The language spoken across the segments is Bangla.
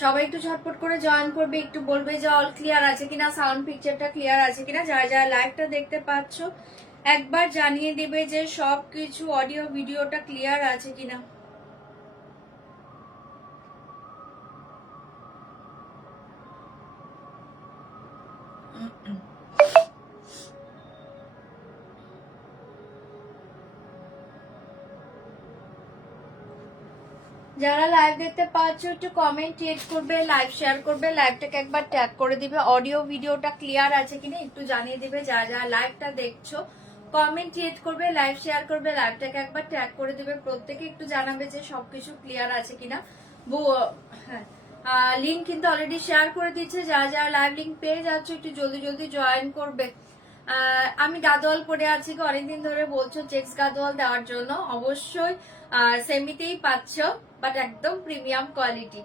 সবাই একটু ঝটপট করে জয়েন করবে, একটু বলবে যে অল ক্লিয়ার আছে কিনা, সাউন্ড পিকচারটা ক্লিয়ার আছে কিনা। যারা যারা লাইভটা দেখতে পাচ্ছ একবার জানিয়ে দিবে যে সবকিছু অডিও ভিডিওটা ক্লিয়ার আছে কিনা। যারা লাইভ দেখতে পাচ্ছ একটু কমেন্ট ক্রিয়েট করবে, লাইভ শেয়ার করবে, লাইভটাকে একবার ট্যাগ করে দিবে, অডিও ভিডিওটা ক্লিয়ার আছে কিনা একটু জানিয়ে দিবে। যারা যারা লাইভটা দেখছো কমেন্ট ক্রিয়েট করবে, লাইভ শেয়ার করবে, লাইভটাকে একবার ট্যাগ করে দিবে, প্রত্যেকে একটু জানাবে যে সবকিছু ক্লিয়ার আছে কিনা। হ্যাঁ, লিঙ্ক কিন্তু অলরেডি শেয়ার করে দিচ্ছে। যারা যারা লাইভ লিঙ্ক পেয়ে যাচ্ছ একটু জলদি জলদি জয়েন করবে। আমি গাদোয়াল পরে আছি, অনেকদিন ধরে বলছো চেক্স গাদোয়াল দেওয়ার জন্য, অবশ্যই সেমিতেই পাচ্ছ, বাট একদম প্রিমিয়াম কোয়ালিটি।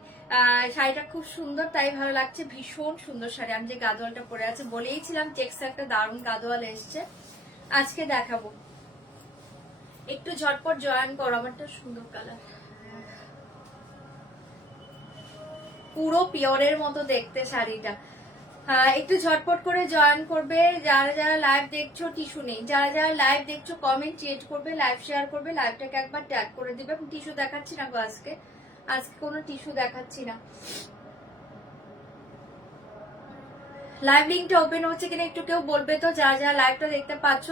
শাড়িটা খুব সুন্দর, তাই ভালো লাগছে, ভীষণ সুন্দর শাড়ি। আমি যে গাদোয়ালটা পরে আছি বলেইছিলাম চেক্স একটা দারুণ গাদোয়াল এসছে, আজকে দেখাবো। একটু ঝটপট জয়েন করো, আমারটা সুন্দর কালার, পুরো পিওরের মতো দেখতে শাড়িটা। একটু ঝটপট করে জয়েন করবে। যারা যারা লাইভ দেখছো টিস্যু নেই, যারা যারা লাইভ দেখছো কমেন্ট ক্রিয়েট করবে, লাইভ শেয়ার করবে, লাইভটাকে একবার ট্যাগ করে দিবে। টিস্যু দেখাচ্ছি না গো, আজকে কোনো টিস্যু দেখাচ্ছি না। লাইভ লিঙ্কটা ওপেন হচ্ছে কিনা একটু কেউ বলবে তো। যারা যারা লাইভটা দেখতে পাচ্ছ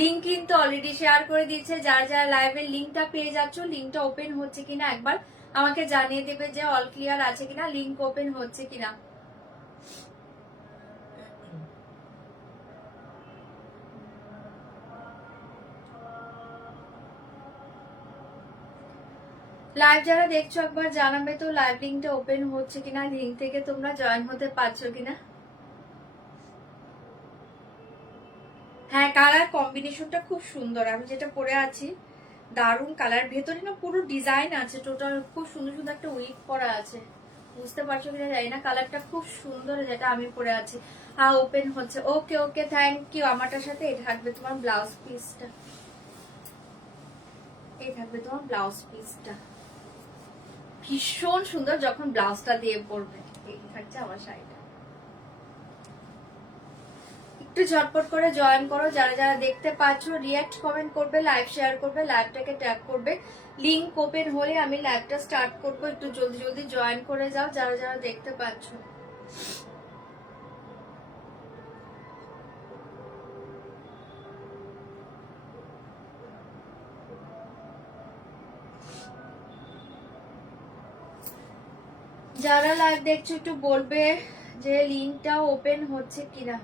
লিঙ্ক কিন্তু অলরেডি শেয়ার করে দিচ্ছে। যারা যারা লাইভের লিঙ্কটা পেয়ে যাচ্ছ লিঙ্কটা ওপেন হচ্ছে কিনা একবার আমাকে জানিয়ে দেবে যে অল ক্লিয়ার আছে কিনা, লিঙ্ক ওপেন হচ্ছে কিনা। লাইভ যারা দেখছো একবার জানাবে তো লাইভ লিঙ্কটা ওপেন হচ্ছে কিনা, লিঙ্ক থেকে তোমরা জয়েন হতে পারছো কিনা। হ্যাঁ, কালার কম্বিনেশনটা খুব সুন্দর। আমি যেটা পরে আছি দারুণ কালার, ভেতরে না পুরো ডিজাইন আছে, টোটাল খুব সুন্দর সুন্দর একটা উইক পরা আছে, বুঝতে পারছো কিনা জানি না। কালারটা খুব সুন্দর যেটা আমি পরে আছি। হ্যাঁ ওপেন হচ্ছে, ওকে ওকে থ্যাংক ইউ। আমারটার সাথে এটা থাকবে তোমার ব্লাউজ পিসটা, এই থাকবে তোমার ব্লাউজ পিসটা, ভীষণ সুন্দর যখন ব্লাউজটা দিয়ে পরবে। এই থাকছে আমার শাড়িটা। একটু ঝটপট করে জয়েন করো। যারা যারা দেখতে পাচ্ছ রিয়াক্ট কমেন্ট করবে, লাইভ শেয়ার করবে, লাইভটাকে ট্যাগ করবে। লিংক ওপেন হলে আমি লাইভটা স্টার্ট করব, একটু জলদি জলদি জয়েন করে যাও যারা যারা দেখতে পাচ্ছ। যারা লাইভ দেখছো একটু বলবে যে লিংকটা ওপেন হচ্ছে কিনা।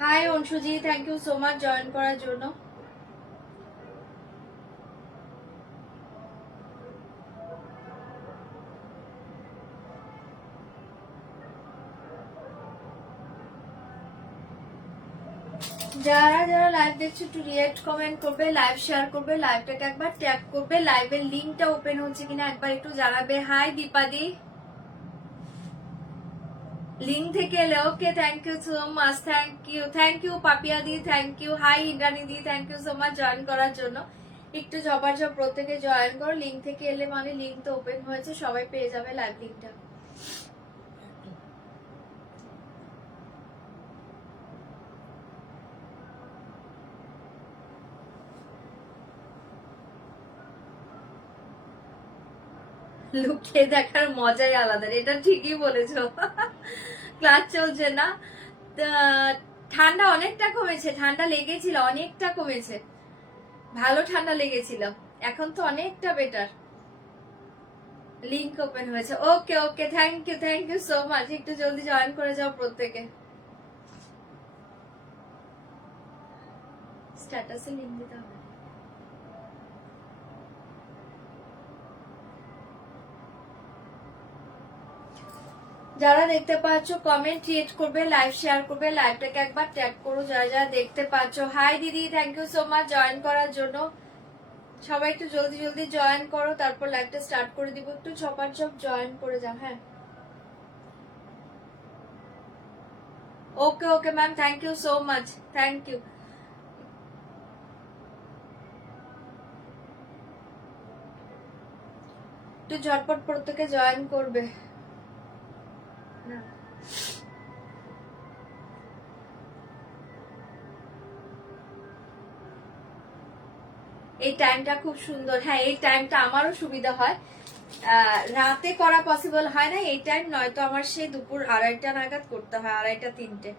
Hi Anshuji, thank you so much join করার জন্য। যারা যারা লাইভ দেখছো একটু রিয়েক্ট কমেন্ট করবে, লাইভ শেয়ার করবে, লাইভটাকে একবার ট্যাগ করবে, লাইভের লিংকটা ওপেন হচ্ছে কিনা একবার একটু জানাবে। হাই দীপাদি, লিঙ্ক থেকে এলে okay thank you so much, thank you Papiya di, thank you. Hi Indrani di, thank you so much join করার জন্য। একটু ঝপাঝপ প্রত্যেকে জয়েন করো, লিঙ্ক থেকে এলে মানে লিঙ্ক তো ওপেন হয়েছে, সবাই পেয়ে যাবে লাইভ লিঙ্কটা। লুকিয়ে দেখার মজাই আলাদা, এটা ঠিকই বলেছো। ক্লাস চলছে না, ঠান্ডা অনেকটা কমেছে, ঠান্ডা লেগেছিল অনেকটা কমেছে, ভালো ঠান্ডা লেগেছিল, এখন তো অনেকটা বেটার। লিংক ওপেন হয়েছে, okay okay thank you so much. একটু জলদি জয়েন করে যাও প্রত্যেকে। স্ট্যাটাসে লিংক দিতে হবে। যারা দেখতে পাচ্ছ কমেন্ট ক্রিয়েট করবে, লাইভ শেয়ার করবে, লাইভটাকে একবার ট্যাগ করো যারা যারা দেখতে পাচ্ছ। হাই দিদি, thank you so much join করার জন্য। সবাই একটু জলদি জলদি জয়েন করো, তারপর লাইভটা স্টার্ট করে দিব। একটু ঝপাঝপ জয়েন করে যাও। হ্যাঁ okay okay ma'am, thank you so much, thank you. একটু ঝটপট প্রত্যেকে জয়েন করবে। এই টাইমটা খুব সুন্দর। হ্যাঁ, এই টাইমটা আমারও সুবিধা হয়, রাতে করা পসিবল হয় না এই টাইম, নয়তো আমার সে দুপুর 2:30 নাগাদ করতে হয়, 2:30-3টে।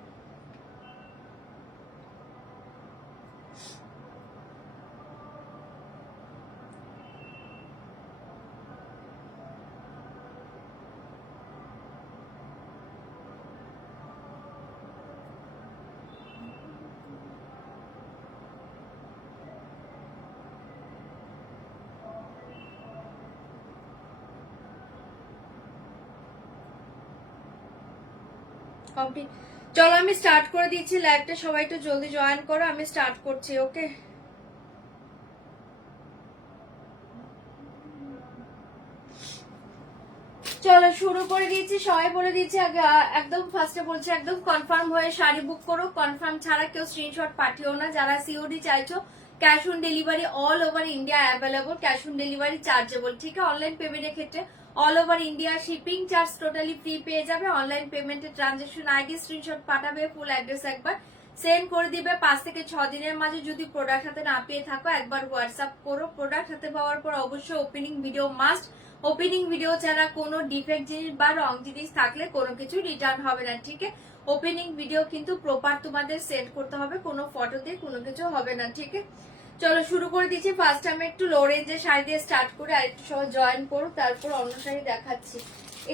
চলো আমি স্টার্ট করে দিচ্ছি লাইভটা, সবাই একটু জলদি জয়েন করো, আমি স্টার্ট করছি। ওকে, চলো শুরু করে দিয়েছি। সবাই বলে দিচ্ছি আগে, একদম ফার্স্টে বলছি একদম কনফার্ম হয়ে শাড়ি বুক করো। কনফার্ম ছাড়া কেউ স্ক্রিনশট পাঠিও না। যারা সিওডি চাইছো, cash on delivery all over India available, cash on delivery chargeable, ঠিক আছে। অনলাইন পেমেন্টের ক্ষেত্রে all over India shipping charge totally free পেয়ে যাবে। অনলাইন পেমেন্টের ট্রানজাকশন আইডি স্ক্রিনশট পাঠাবে, ফুল অ্যাড্রেস একবার সেন্ড করে দিবে। 5 থেকে 6 দিনের মাঝে যদি প্রোডাক্ট হাতে না পেয়ে থাকো, একবার হোয়াটসঅ্যাপ করো। প্রোডাক্ট হাতে পাওয়ার পর অবশ্যই opening video must. Opening video ছাড়া কোনো ডিফেক্ট জিনিস বা রং জিনিস থাকলে কোনো কিছু রিটার্ন হবে না, ঠিক আছে। ওপেনিং ভিডিও কিন্তু প্রপার তোমাদের সেন্ড করতে হবে, কোনো ফটো দিয়ে কোনো কিছু হবে না, ঠিক আছে। চলো শুরু করে দিচ্ছি। ফার্স্ট আমি একটু লো রেঞ্জের শাড়ি দিয়ে স্টার্ট করে আর একটু সবাই জয়েন করো, তারপর অন্য শাড়ি দেখাচ্ছি।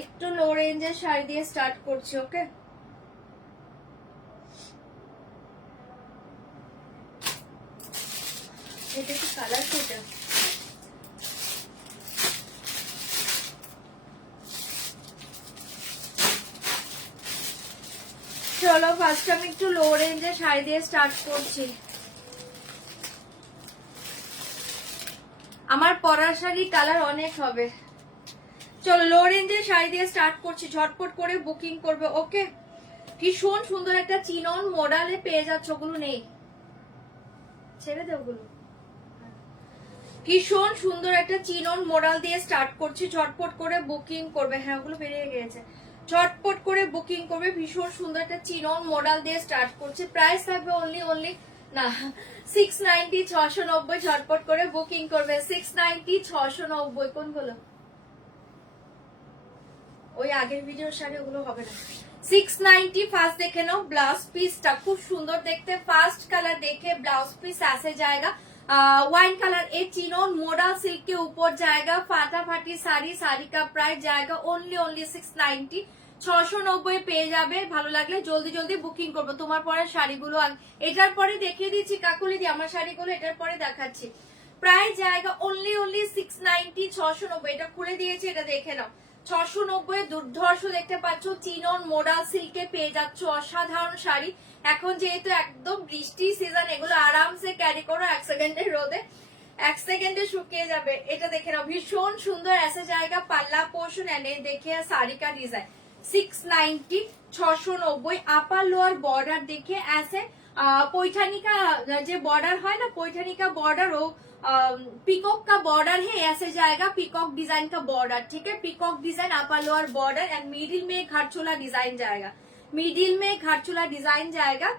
একটু লো রেঞ্জের শাড়ি দিয়ে স্টার্ট করছি। ওকে, এটা কি কালার সেটা? চলো ফার্স্ট আমি একটু লো রেঞ্জের শাড়ি দিয়ে স্টার্ট করছি। আমার পরার শাড়ি কালার অনেক হবে। চলো লো রেঞ্জের শাড়ি দিয়ে স্টার্ট করছি, ঝটপট করে বুকিং করবে। ওকে, ভীষণ সুন্দর একটা চিনন মডেলে পেয়ে যাচ্ছ। ওগুলো নেই, ছেড়ে দে ওগুলো। ভীষণ সুন্দর একটা চিনন মডেল দিয়ে স্টার্ট করছি, ঝটপট করে বুকিং করবে। হ্যাঁ, ওগুলো বেরিয়ে গিয়েছে, ঝটপট করে বুকিং করবে। ভীষণ সুন্দর একটা চিনন মডেল দিয়ে স্টার্ট করছি। প্রাইস থাকবে অনলি না 690, 690। ঝটপট করে বুকিং করবে। 690, 690। কোনগুলো? ওই আগের ভিডিওর শাড়ি, ওগুলো হবে না। 690 ফার্স্ট দেখে নাও। ব্লাউজ পিসটা খুব সুন্দর দেখতে, ফার্স্ট কালার দেখে ব্লাউজ পিস আসে জায়গা ওয়াইন কালার। ए चिनोन मोडल सिल्क के ऊपर जाएगा, फाटाफाटी साड़ी, साड़ी का प्राइस जाएगा ओनली 690। 690 পেয়ে যাবে। ভালো লাগলে জলদি জলদি বুকিং করবো। তোমার পরে শাড়িগুলো এটার পরে দেখিয়ে দিচ্ছি কাকুলি দি, আমার শাড়িগুলো এটার পরে দেখাচ্ছি। প্রাইস জায়গা ওনলি 690, 690। এটা খুলে দিয়েছি, এটা দেখে নাও। 690 দুর্ধর্ষ দেখতে পাচ্ছ, চিনন মোডাল সিল্কে পেয়ে যাচ্ছ অসাধারণ শাড়ি। এখন যেহেতু একদম বৃষ্টি সিজন, এগুলো আরামসে ক্যারি করো, 1 সেকেন্ডের রোদে 1 সেকেন্ডে শুকিয়ে যাবে। এটা দেখে নাও, ভীষণ সুন্দর ऐसे জায়গা পাল্লা পোর্শন এনে দেখে শাড়ি का डिजाइन 690, 690। আপার লোয়ার বর্ডার দেখে ऐसे पैठानी का जो बॉर्डर है ना, पैठानी का बॉर्डर हो, पीकॉक का बॉर्डर है, ऐसे जाएगा पीकॉक डिजाइन का बॉर्डर, ठीक है। Peacock design upper lower border and middle में घाटचोला डिजाइन जाएगा, मिडिल में घाटचोला डिजाइन जाएगा,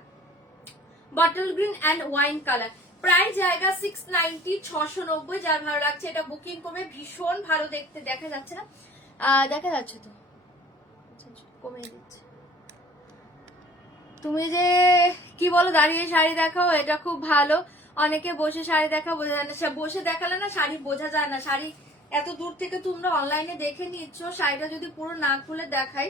बटल green and wine colour. Price জায়গা 690, 690। যার ভালো লাগছে এটা বুকিং করবে। ভীষণ ভালো দেখতে, দেখা যাচ্ছে না? দেখা যাচ্ছে তো, কমে দিচ্ছে। তুমি যে কি বলো দাঁড়িয়ে শাড়ি দেখাও, এটা খুব ভালো। অনেকে বসে শাড়ি দেখা বোঝা যায় না, বসে দেখালে না শাড়ি বোঝা যায় না। শাড়ি এত দূর থেকে তোমরা অনলাইনে দেখে নিচ্ছ, শাড়িটা যদি পুরো না খুলে দেখাই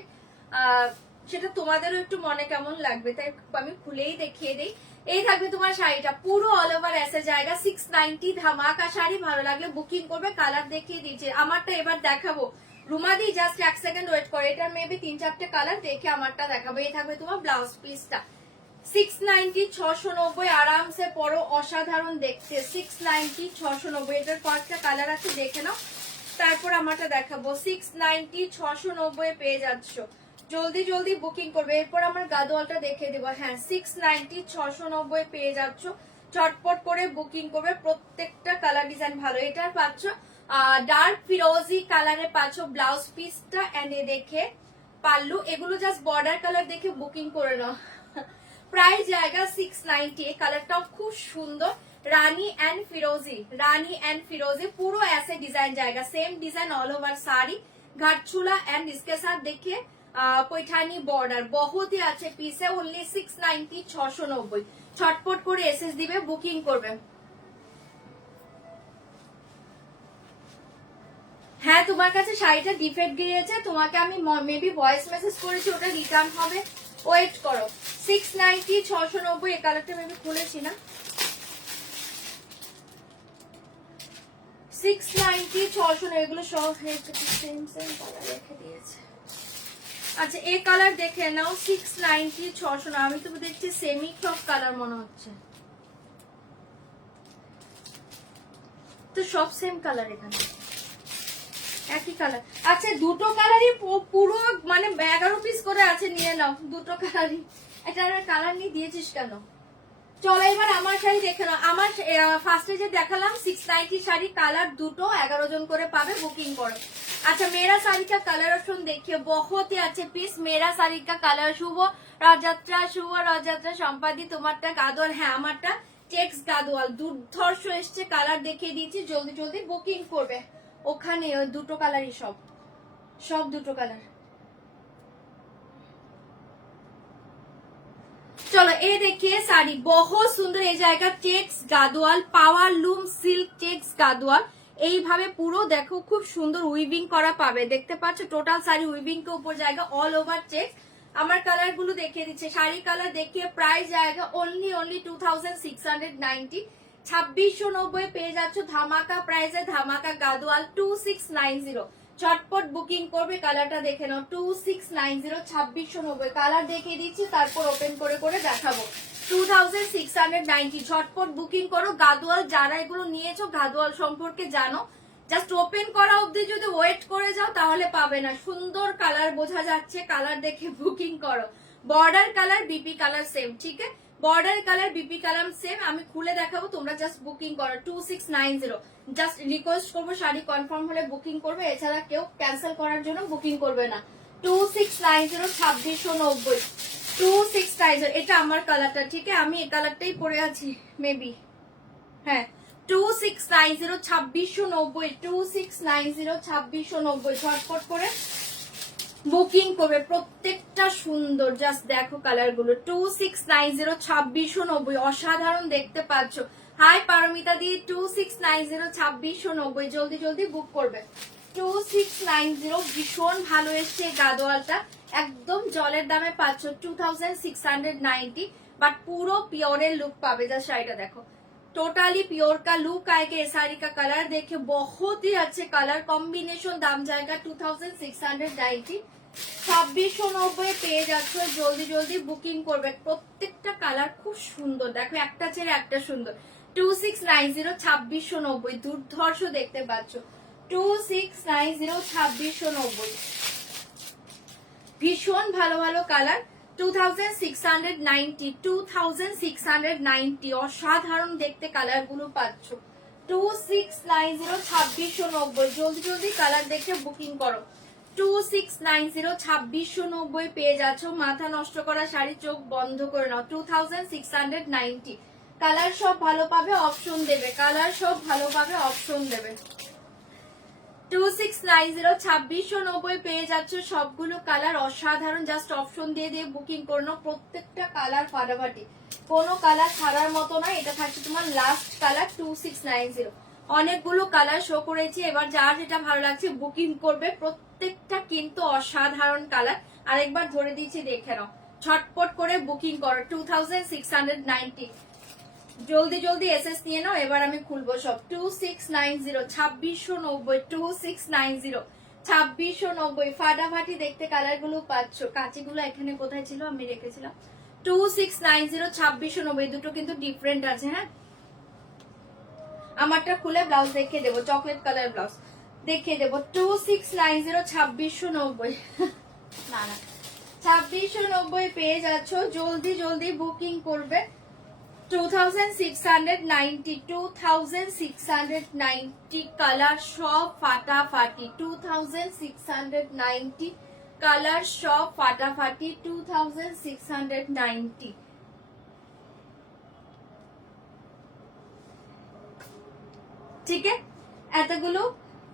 সেটা তোমাদেরও একটু মনে কেমন লাগবে, তাই আমি খুলেই দেখিয়ে দিই। এই থাকবে তোমার শাড়িটা পুরো অল ওভার এসে জায়গা 690। ধামাকা শাড়ি, ভালো লাগলে বুকিং করবে। কালার দেখিয়ে দিয়েছে, আমারটা এবার দেখাবো। রুমাদি জাস্ট 1 সেকেন্ড ওয়েট করে, এটার মেবি 3-4টে কালার দেখে আমারটা দেখাবো। এই থাকবে তোমার ব্লাউজ পিসটা 690, 690। আরামসে পরো, অসাধারণ দেখতে। 690, 690। এটার কয়েকটা কালার আছে, দেখে নাও, তারপর আমারটা দেখাবো। 690, 690 পেয়ে যাচ্ছ। জলদি জলদি বুকিং করবে। এরপর আমার গাদোয়ালটা দেখে দেবো। হ্যাঁ, 690, 690 পেয়ে যাচ্ছ। চটপট করে বুকিং করবে। প্রত্যেকটা কালার ডিজাইন ভালো। এটার পাচ্ছ ডার্ক ফিরোজি কালারে পাচ্ছ ব্লাউজ পিসটা এন্ড এ দেখে পাল্লু। এগুলো জাস্ট বর্ডার কালার দেখে বুকিং করে নাও। প্রাইস জায়গা 690। এই কালারটাও খুব সুন্দর, রানী এন্ড ফিরোজি, রানী এন্ড ফিরোজি পুরো ऐसे डिजाइन जाएगा, same design all over sari, घाटचूला एंड इसके साथ देखिए पैठानी बॉर्डर, बहुत ही अच्छे पीस है। ओनली 690 690। ছটপট করে এসএস দিবে, বুকিং করবে। হ্যাঁ তোমার কাছে শাড়িটা ডিফেক্ট গিয়েছে, তোমাকে আমি মেবি ভয়েস মেসেজ করেছি, ওটা রিটার্ন হবে, ওয়েট করো। 690 690। এই কালারটা মেবি খুলেছি না, 690 690 এগুলো সব সেম সেম কালার রেখে দিয়েছে। আচ্ছা এই কালার দেখে নাও, 690 690। আমি তো দেখছি সেমি সব কালার মনে হচ্ছে, তো সব সেম কালার, এখানে একই কালার। আচ্ছা দুটো কালারই পুরো মানে 11 পিস করে আছে, নিয়ে নাও দুটো কালারই। এটা কালার নিয়ে দিয়েছিস কেন? চলো এবার আমার শাড়ি দেখে নাও। আমার ফার্স্টে যে দেখালাম 690 শাড়ি, কালার দুটো, 11 জন করে পাবে, বুকিং করো। अच्छा मेरा साड़ी का कलर ऑप्शन देखिए, बहुत ही अच्छे पीस। मेरा साड़ी का कलर शुभ रथयात्रा সম্পাদি, তোমারটা গাদোয়াল, হ্যাঁ আমারটা চেক্স গাদোয়াল, দুর্ধর্ষ এসছে। কালার দেখিয়ে দিয়েছি, জলদি জলদি বুকিং করবে। ওখানে ওই দুটো কালারই, সব দুটো কালার। चलो ये देखिए साड़ी बहुत सुंदर, ये जाएगा checks Gadwal, power loom silk checks Gadwal. এইভাবে পুরো দেখো খুব সুন্দর উইভিং করা পাবে, দেখতে পাচ্ছ টোটাল শাড়ি উইভিং के ऊपर जाएगा, ऑल ओवर चेक्स। আমার কালার গুলো দেখিয়ে দিচ্ছে, শাড়ি কালার দেখিয়ে প্রাইস जाएगा ओनली 2690। 2690 পেয়ে যাচ্ছ ধামাকা প্রাইসে, ধামাকা গাদোয়াল 2690। চটপট বুকিং করবে। কালারটা দেখে নাও, 2690 2690। কালার দেখিয়ে দিচ্ছি, তারপর ওপেন করে করে দেখাবো। 2690 ছটপট বুকিং করো। গাদোয়াল যারা এগুলো নিয়েছো গাদোয়াল সম্পর্কে জানো, জাস্ট ওপেন করা অবধি যদি ওয়েট করে যাও তাহলে পাবে না। সুন্দর কালার বোঝা যাচ্ছে, কালার দেখে বুকিং করো। Border colour BP colour same, ঠিক আছে, border colour BP colour same. আমি খুলে দেখাবো, তোমরা জাস্ট বুকিং করো। 2690 জাস্ট রিকোয়েস্ট করবো শাড়ি কনফার্ম হলে বুকিং করবে, এছাড়া কেউ ক্যান্সেল করার জন্য বুকিং করবে না। 2690 2690 2690। এটা আমার কালারটা, ঠিক আছে, আমি এই কালারটাই পরে আছি মেবি, হ্যাঁ 2690 2690 2690 2690। ঝটপট করে বুকিং করবে, প্রত্যেকটা সুন্দর। জাস্ট দেখো কালার গুলো। 2690 2690 অসাধারণ দেখতে পাচ্ছ। হাই পারমিতা দি, 2690 2690 জলদি জলদি বুক করবে। 2690 ভীষণ ভালো এসছে গাদোয়ালটা, একদম জলের দামে পাচ্ছ 2690। বাট পুরো পিওরের লুক পাবে। যা শাড়িটা দেখো, टोटली प्योर का लुक आएगा। ये साड़ी का कलर देखिए, बहुत ही अच्छे कलर कॉम्बिनेशन। दाम जाएगा 2690। 2690 পেয়ে যাচ্ছ, জলদি জলদি বুকিং করবে। প্রত্যেকটা কালার খুব সুন্দর, দেখো একটা ছেড়ে একটা সুন্দর। 2690 2690 দুর্ধর্ষ দেখতে পাচ্ছ। 2690 2690 ভীষণ ভালো ভালো কালার। 2690 2690 অসাধারণ দেখতে কালার গুলো পাচ্ছ। 2690 2690 জলদি জলদি কালার দেখে বুকিং করো। 2690 2690 পেয়ে যাচ্ছ। মাথা নষ্ট করা শাড়ি চোখ বন্ধ করে নাও। 2690 কালার সব ভালো পাবে, অপশন দেবে, কালার সব ভালো পাবে, অপশন দেবে। 2690 2690 পেয়ে যাচ্ছ। সবগুলো কালার অসাধারণ, জাস্ট অপশন দিয়ে দিয়ে বুকিং করে নাও। প্রত্যেকটা কালার ফাটাফাটি, কোনো কালার ছাড়ার মতো নয়। এটা থাকছে তোমার লাস্ট কালার 2690। অনেকগুলো কালার শো করেছি, এবার যার যেটা ভালো লাগছে বুকিং করবে। প্রত্যেকটা কিন্তু অসাধারণ কালার। আরেকবার ধরে দিচ্ছি, দেখে নাও, ছটপট করে বুকিং করো। 2690 জলদি জলদি এসএস নিয়ে নাও। এবার আমি খুলবো সব। 2690 2690 2690 2690 ফাটাফাটি দেখতে কালার গুলো পাচ্ছ। কাঁচিগুলো এখানে কোথায় ছিল, আমি রেখেছিলাম। 2690 2690 দুটো কিন্তু ডিফারেন্ট আছে। হ্যাঁ আমারটা খুলে ব্লাউজ দেখিয়ে দেবো, চকলেট কালার ব্লাউজ দেখিয়ে দেবো। 2690 2690 না না 2690 পেয়ে যাচ্ছ। জলদি জলদি বুকিং করবে। 2690, 2690 কালার সব ফাটাফাটি, 2690 কালার সব ফাটাফাটি, 2690। ঠিক আছে, এতগুলো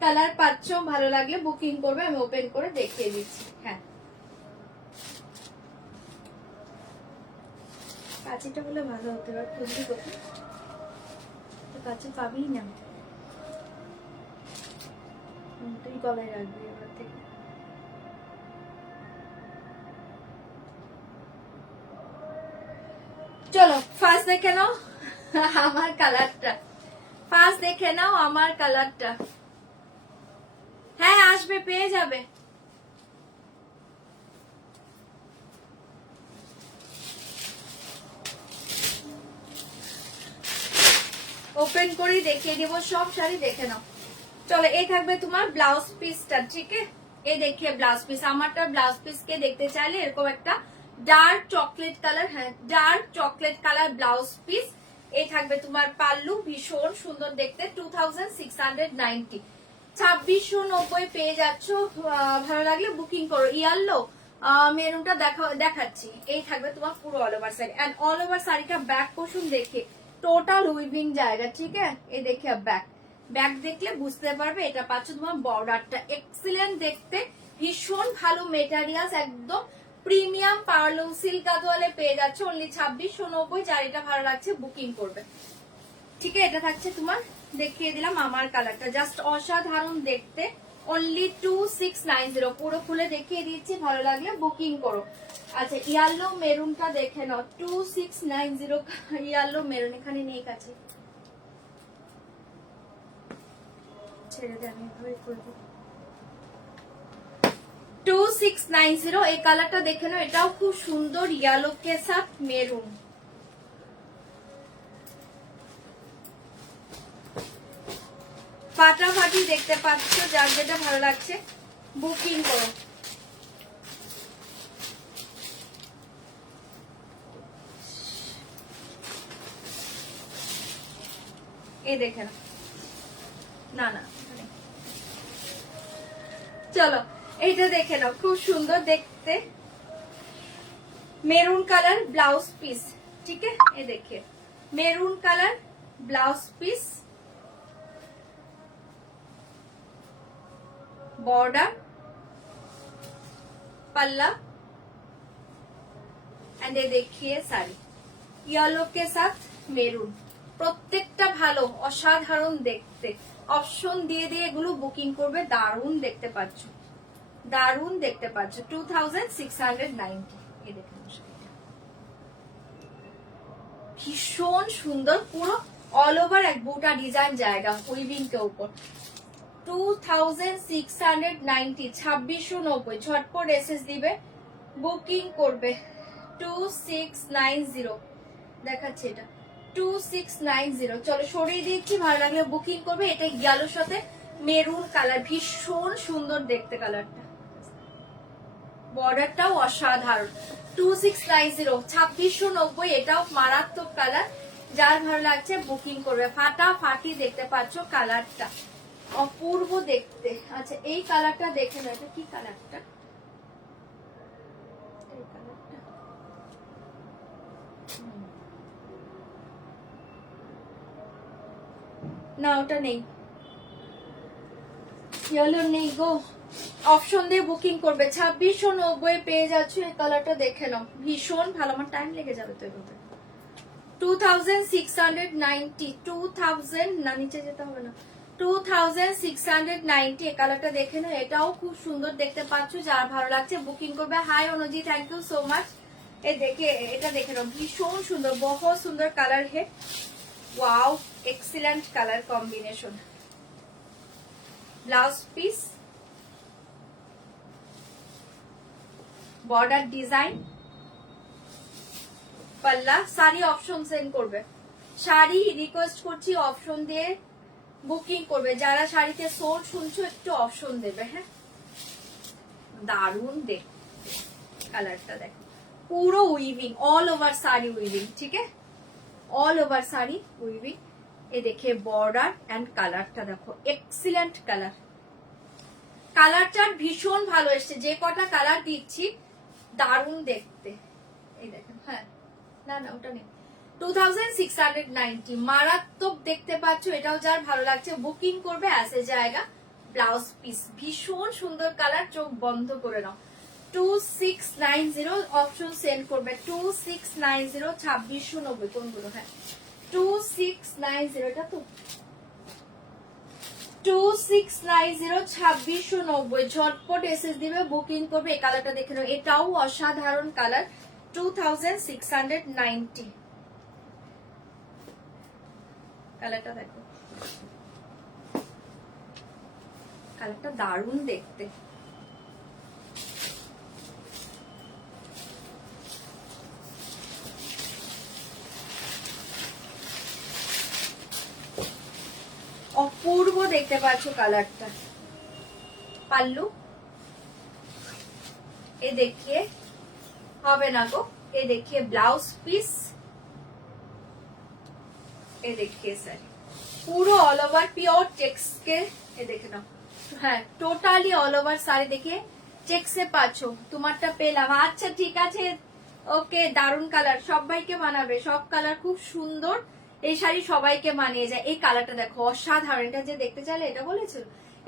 কালার পাচ্ছ, ভালো লাগলে বুকিং করবে, আমি ওপেন করে দেখিয়ে দিচ্ছি। হ্যাঁ, কাঁচিটা বলে ভালো হতে পারে, খুঁজবি কোথায়, কাঁচি পাবি না, তুই গলায় রাখবি এবার থেকে। চলো ফার্স্ট দেখে নাও আমার কালারটা, ফার্স্ট দেখে নাও আমার কালারটা। হ্যাঁ আসবে, পেয়ে যাবে। ওপেন করে দেখিয়ে দিব, সব শাড়ি দেখে নাও। চলো, এই থাকবে তোমার ব্লাউজ পিসটা। ঠিক আছে, এই দেখিয়ে ব্লাউজ পিস, আমারটা ব্লাউজ পিস কে দেখতে চাইলে এরকম একটা ডার্ক চকলেট কালার, হ্যাঁ dark chocolate colour blouse piece. এই থাকবে তোমার পাল্লু, ভীষণ সুন্দর দেখতে, 2690, 2690 পেয়ে যাচ্ছ। ভালো লাগলে বুকিং করো। ইয়ালো মেরুনটা দেখাচ্ছি, এই থাকবে তোমার পুরো all over sari, and all over শাড়িটা ব্যাক পোর্শন দেখে টোটাল উইভিং জায়গা। ঠিক আছে, এই দেখে ব্যাক, ব্যাক দেখলে বুঝতে পারবে এটা পাচ্ছ তোমার বর্ডারটা এক্সিলেন্ট দেখতে, ভীষণ ভালো মেটেরিয়ালস, একদম প্রিমিয়াম পার্লুম সিল্ক গাদোয়ালে পেয়ে যাচ্ছে অনলি 2690। যার এটা ভালো লাগছে বুকিং করবে। ঠিক আছে, এটা থাকছে তোমার, দেখিয়ে দিলাম আমার কালারটা, জাস্ট অসাধারণ দেখতে, অনলি 2690। পুরো খুলে দেখিয়ে দিচ্ছি, ভালো লাগলে বুকিং করো। আচ্ছা, ইয়ালো মেরুনটা দেখে নাও, 2690 ইয়ালো মেরুন, এখানে নেই কাছে, ছেড়ে দে, আমি এভাবে করবো। 2690 এই কালারটা দেখে নাও, এটাও খুব সুন্দর, ইয়েলো কে সাথ মেরুন। ফাটাফাটি দেখতে পাচ্ছ, যার যেটা ভালো লাগছে বুকিং করো। এই দেখে না, না চলো এইটা দেখে নাও, খুব সুন্দর দেখতে, মেরুন কালার ব্লাউজ পিস। ঠিক আছে, এই দেখে maroon colour blouse piece, border पल्ला एंड ये देखिए साड़ी येलो के साथ মেরুন, প্রত্যেকটা ভালো, অসাধারণ দেখতে। অপশন দিয়ে দিয়ে এগুলো বুকিং করবে, দারুণ দেখতে পাচ্ছ, দারুণ দেখতে পাচ্ছ। 2690 এই দেখুন, ভীষণ সুন্দর, পুরো অল ওভার এক বুটা ডিজাইন জায়গা উইভিং के ऊपर। 2690, 2690 ঝটপট এসএস দিবে, বুকিং করবে। 2690 দেখাচ্ছে এটা, 2690। চলো সরিয়ে দিচ্ছি, ভালো লাগলে বুকিং করবে। এটা ইয়েলোর সাথে মেরুন কালার, ভীষণ সুন্দর দেখতে কালারটা, বর্ডারটাও অসাধারণ। 2690, 2690, এটাও মারাত্মক কালার, যার ভালো লাগছে বুকিং করবে। ফাটাফাটি দেখতে পাচ্ছ কালারটা, অপূর্ব দেখতে। আচ্ছা, এই কালারটা দেখে নাও, এটা কি কালারটা, এই কালারটা না, ওটা নেই, ইয়েলো নেই গো। অপশন দিয়ে বুকিং করবে, 2690 পেয়ে যাচ্ছ। এই কালারটা দেখে নাও, ভীষণ ভালো, আমার টাইম লেগে যাবে তো এভাবে। 2690, 2000 না, নিচে যেতে হবে না, 2690 এই কালারটা দেখে নাও, এটাও খুব সুন্দর দেখতে পাচ্ছ। যার ভালো লাগছে বুকিং করবে। Hi Anuji, thank you so much. এই দেখে, এটা দেখে নাও, ভীষণ সুন্দর, বহুত সুন্দর কালার হে, wow excellent colour combination. Blouse piece, border design, পাল্লা, শাড়ি অপশন সেন্ড করবে। শাড়ি রিকোয়েস্ট করছি অপশন দিয়ে বুকিং করবে। যারা শাড়িতে সোল শুনছো একটু অপশন দেবে। হ্যাঁ, দারুণ দেখতে কালারটা, দেখো পুরো weaving, all over sari weaving. ঠিক আছে, অল ওভার শাড়ি উইভি। এ দেখে বর্ডার এন্ড কালারটা দেখো, এক্সিলেন্ট কালার। কালারটা ভীষণ ভালো এসছে, যে কটা কালার দিচ্ছি দারুণ দেখতে। এই দেখেন, হ্যাঁ না না ওটা নেই, 2690 মারাত্মক দেখতে পাচ্ছ। এটাও যার ভালো লাগছে বুকিং করবে, আসে জায়গা ব্লাউজ পিস, ভীষণ সুন্দর কালার, চোখ বন্ধ করে নাও। 2690 অপশন সেন্ড করবে, 2690 2690 কোনগুলো, হ্যাঁ 2690 এটা তো 2690 2690 ঝটপট এসএস দিবে, বুকিং করবে। এই কালারটা দেখে নাও, এটাও অসাধারণ কালার, 2690 কালারটা দেখো, কালারটা দারুণ দেখতে। অপূর্ব দেখতে পাচ্ছ কালারটা। পাল্লু এ দেখিয়ে হবে না গো, এ দেখিয়ে ব্লাউজ পিস, এ দেখিয়ে স্যার পুরো অল ওভার পিওর চেক্স কে, এ দেখে নাও, হ্যাঁ টোটালি অল ওভার শাড়ি দেখে চেক্সে পাচ্ছ। তোমারটা পেলাম, আচ্ছা ঠিক আছে, ওকে দারুন কালার, সবাইকে মানাবে, সব কালার খুব সুন্দর, এই শাড়ি সবাইকে মানিয়ে যায়। এই কালারটা দেখো অসাধারণ, এটা যে দেখতে চাইলে, এটা বলেছিল,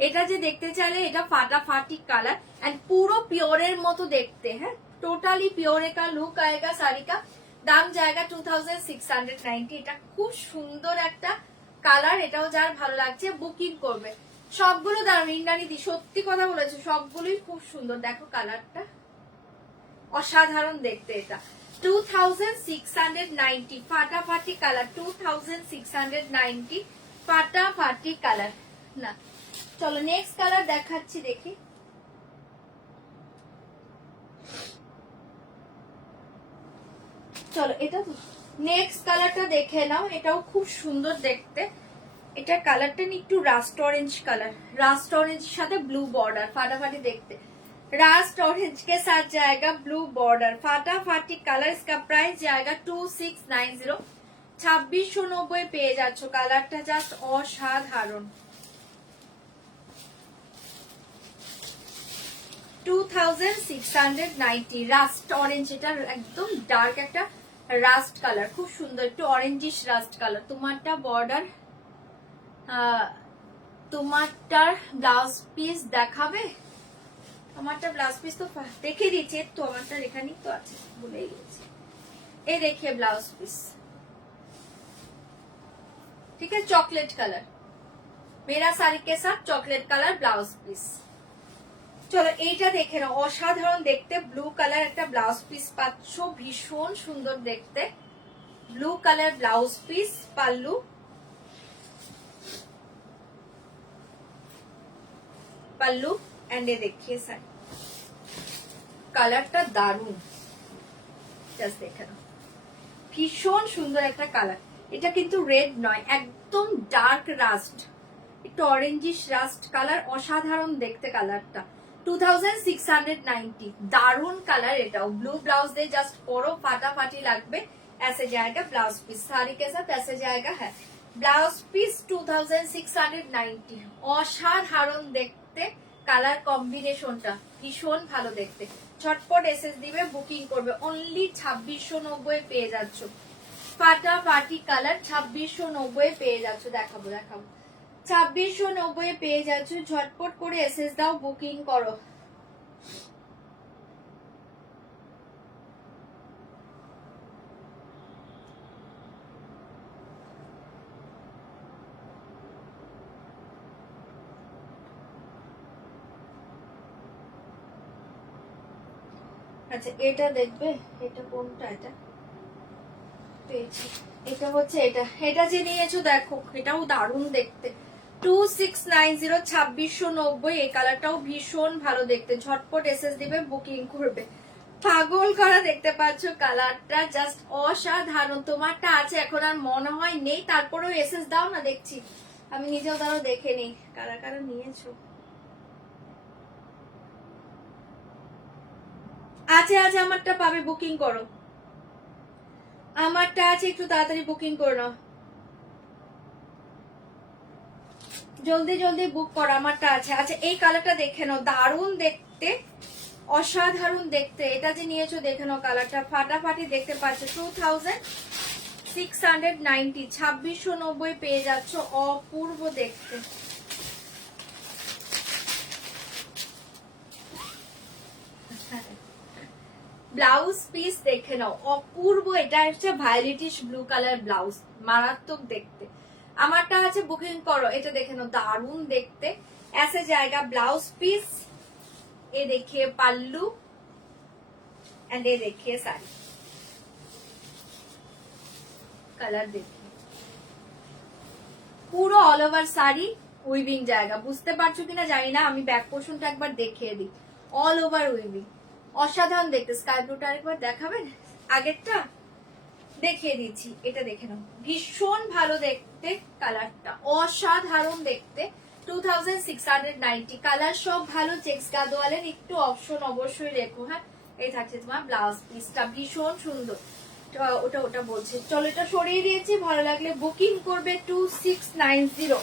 এটা যে দেখতে চাইলে এটা ফাটাফাটি কালার এন্ড পুরো পিওরের মতো দেখতে, হ্যাঁ টোটালি পিওর का लुक आएगा শাড়ি का। দাম জায়গা 2690। এটা খুব সুন্দর একটা কালার, এটাও যার ভালো লাগছে বুকিং করবে। সবগুলো দাম ইন্দ্রাণীদি সত্যি কথা বলেছে, সবগুলোই খুব সুন্দর, দেখো কালারটা অসাধারণ দেখতে। এটা 2690 ফাটাফাটি কালার, 2690 ফাটাফাটি কালার। না চলো নেক্সট কালার দেখাচ্ছি, দেখি চলো এটা তো নেক্সট কালারটা দেখে নাও, এটাও খুব সুন্দর দেখতে। এটা কালারটা একটু rushed orange colour, Rust orange साथे ब्लू बॉर्डर, फाटाफाटी देखते। रास्ट ऑरेंज के साथ जाएगा ब्लू बॉर्डर, फाटाफाटी कलर। इसका प्राइस जाएगा 2690। 2690 পেয়ে যাচ্ছ, কালারটা জাস্ট অসাধারণ। 2690 রাস্ট অরেঞ্জ, এটা একদম ডার্ক একটা রাস্ট কালার, খুব সুন্দর একটু অরেঞ্জিশ রাস্ট কালার। তোমারটা বর্ডার, তোমারটার ব্লাউজ পিস দেখাবে? আমারটা ব্লাউজ পিস তো দেখে দিয়েছি, তো আমারটা এখানেই তো আছে, ভুলেই গেছি। এই देखिए ব্লাউজ পিস, ठीक है चॉकलेट कलर, मेरा साड़ी के साथ चॉकलेट कलर ब्लाउज পিস। চলো এইটা দেখে নাও, অসাধারণ দেখতে, ব্লু কালার একটা ব্লাউজ পিস পাচ্ছ, ভীষণ সুন্দর দেখতে, blue colour blouse piece, pallu pallu and এ দেখিয়ে শাড়ি, কালারটা দারুন, জাস্ট দেখে নাও, ভীষণ সুন্দর একটা কালার। এটা কিন্তু রেড নয়, একদম ডার্ক রাস্ট, একটু অরেঞ্জিশ রাস্ট কালার, অসাধারণ দেখতে কালারটা। 2690 দারুন কালার, এটাও ব্লু ব্লাউজ দিয়ে জাস্ট পরো, ফাটাফাটি লাগবে। ऐसे जाएगा ब्लाउज पीस, साड़ी के साथ ऐसे जाएगा है ब्लाउज पीस। 2690 অসাধারণ দেখতে, কালার কম্বিনেশনটা ভীষণ ভালো দেখতে। ঝটপট এসএস দিবে, বুকিং করবে, অনলি 2690 পেয়ে যাচ্ছ, ফাটাফাটি কালার 2690 পেয়ে যাচ্ছ। দেখাবো 2690 পেয়ে যাচ্ছ, ঝটপট করে এসএস দাও, বুকিং করো। আচ্ছা এটা দেখবে, এটা কোনটা, এটা পেয়েছি, এটা হচ্ছে এটা, এটা যে নিয়েছো দেখো, এটাও দারুণ দেখতে। 2690 2690, এই কালারটাও ভীষণ ভালো দেখতে, ঝটপট এসএস দিবে, বুকিং করবে। পাগল করা দেখতে পাচ্ছ কালারটা, জাস্ট অসাধারণ। তোমারটা আছে এখন, আর মনে হয় নেই, তারপরেও এসএস দাও না, দেখছি আমি নিজেও তারও দেখে নিই কারা কারা নিয়েছো। আছে আমারটা পাবে, বুকিং করো। আমারটা আছে, একটু তাড়াতাড়ি বুকিং করে নাও, জলদি জলদি বুক করো, আমারটা আছে। আচ্ছা এই কালারটা দেখে নাও, দারুণ দেখতে, অসাধারণ দেখতে। এটা যে নিয়েছো দেখে নাও, কালারটা ফাটাফাটি দেখতে পাচ্ছ। 2690, 2690 পেয়ে যাচ্ছ, অপূর্ব দেখতে। ব্লাউজ পিস দেখে নাও, অপূর্ব। এটা হচ্ছে ভায়োলেটিশ ব্লু কালার ব্লাউজ, মারাত্মক দেখতে। আমারটা আছে, বুকিং করো। এটা দেখে নাও, দারুণ দেখতে। ऐसे जाएगा ब्लाउज पीस, ये देखिए पल्लू एंड ये देखिए साड़ी, कलर देखिए পুরো অল ওভার শাড়ি উইভিং জায়গা। বুঝতে পারছো কিনা জানি না, আমি ব্যাক পোর্শনটা একবার দেখিয়ে দিই। অল ওভার উইভিং, অসাধারণ দেখতে। স্কাই ব্লুটা আরেকবার দেখাবেন, আগেরটা দেখিয়ে দিচ্ছি, এটা দেখে নাও, ভীষণ ভালো দেখতে কালারটা, অসাধারণ দেখতে। 2690, কালার সব ভালো। চেক্স গাদোয়ালের একটু অপশন অবশ্যই রেখো। হ্যাঁ, এই থাকছে তোমার ব্লাউজ পিসটা, ভীষণ সুন্দর। ওটা ওটা বলছে, চলো এটা সরিয়ে দিয়েছি। ভালো লাগলে বুকিং করবে 2690।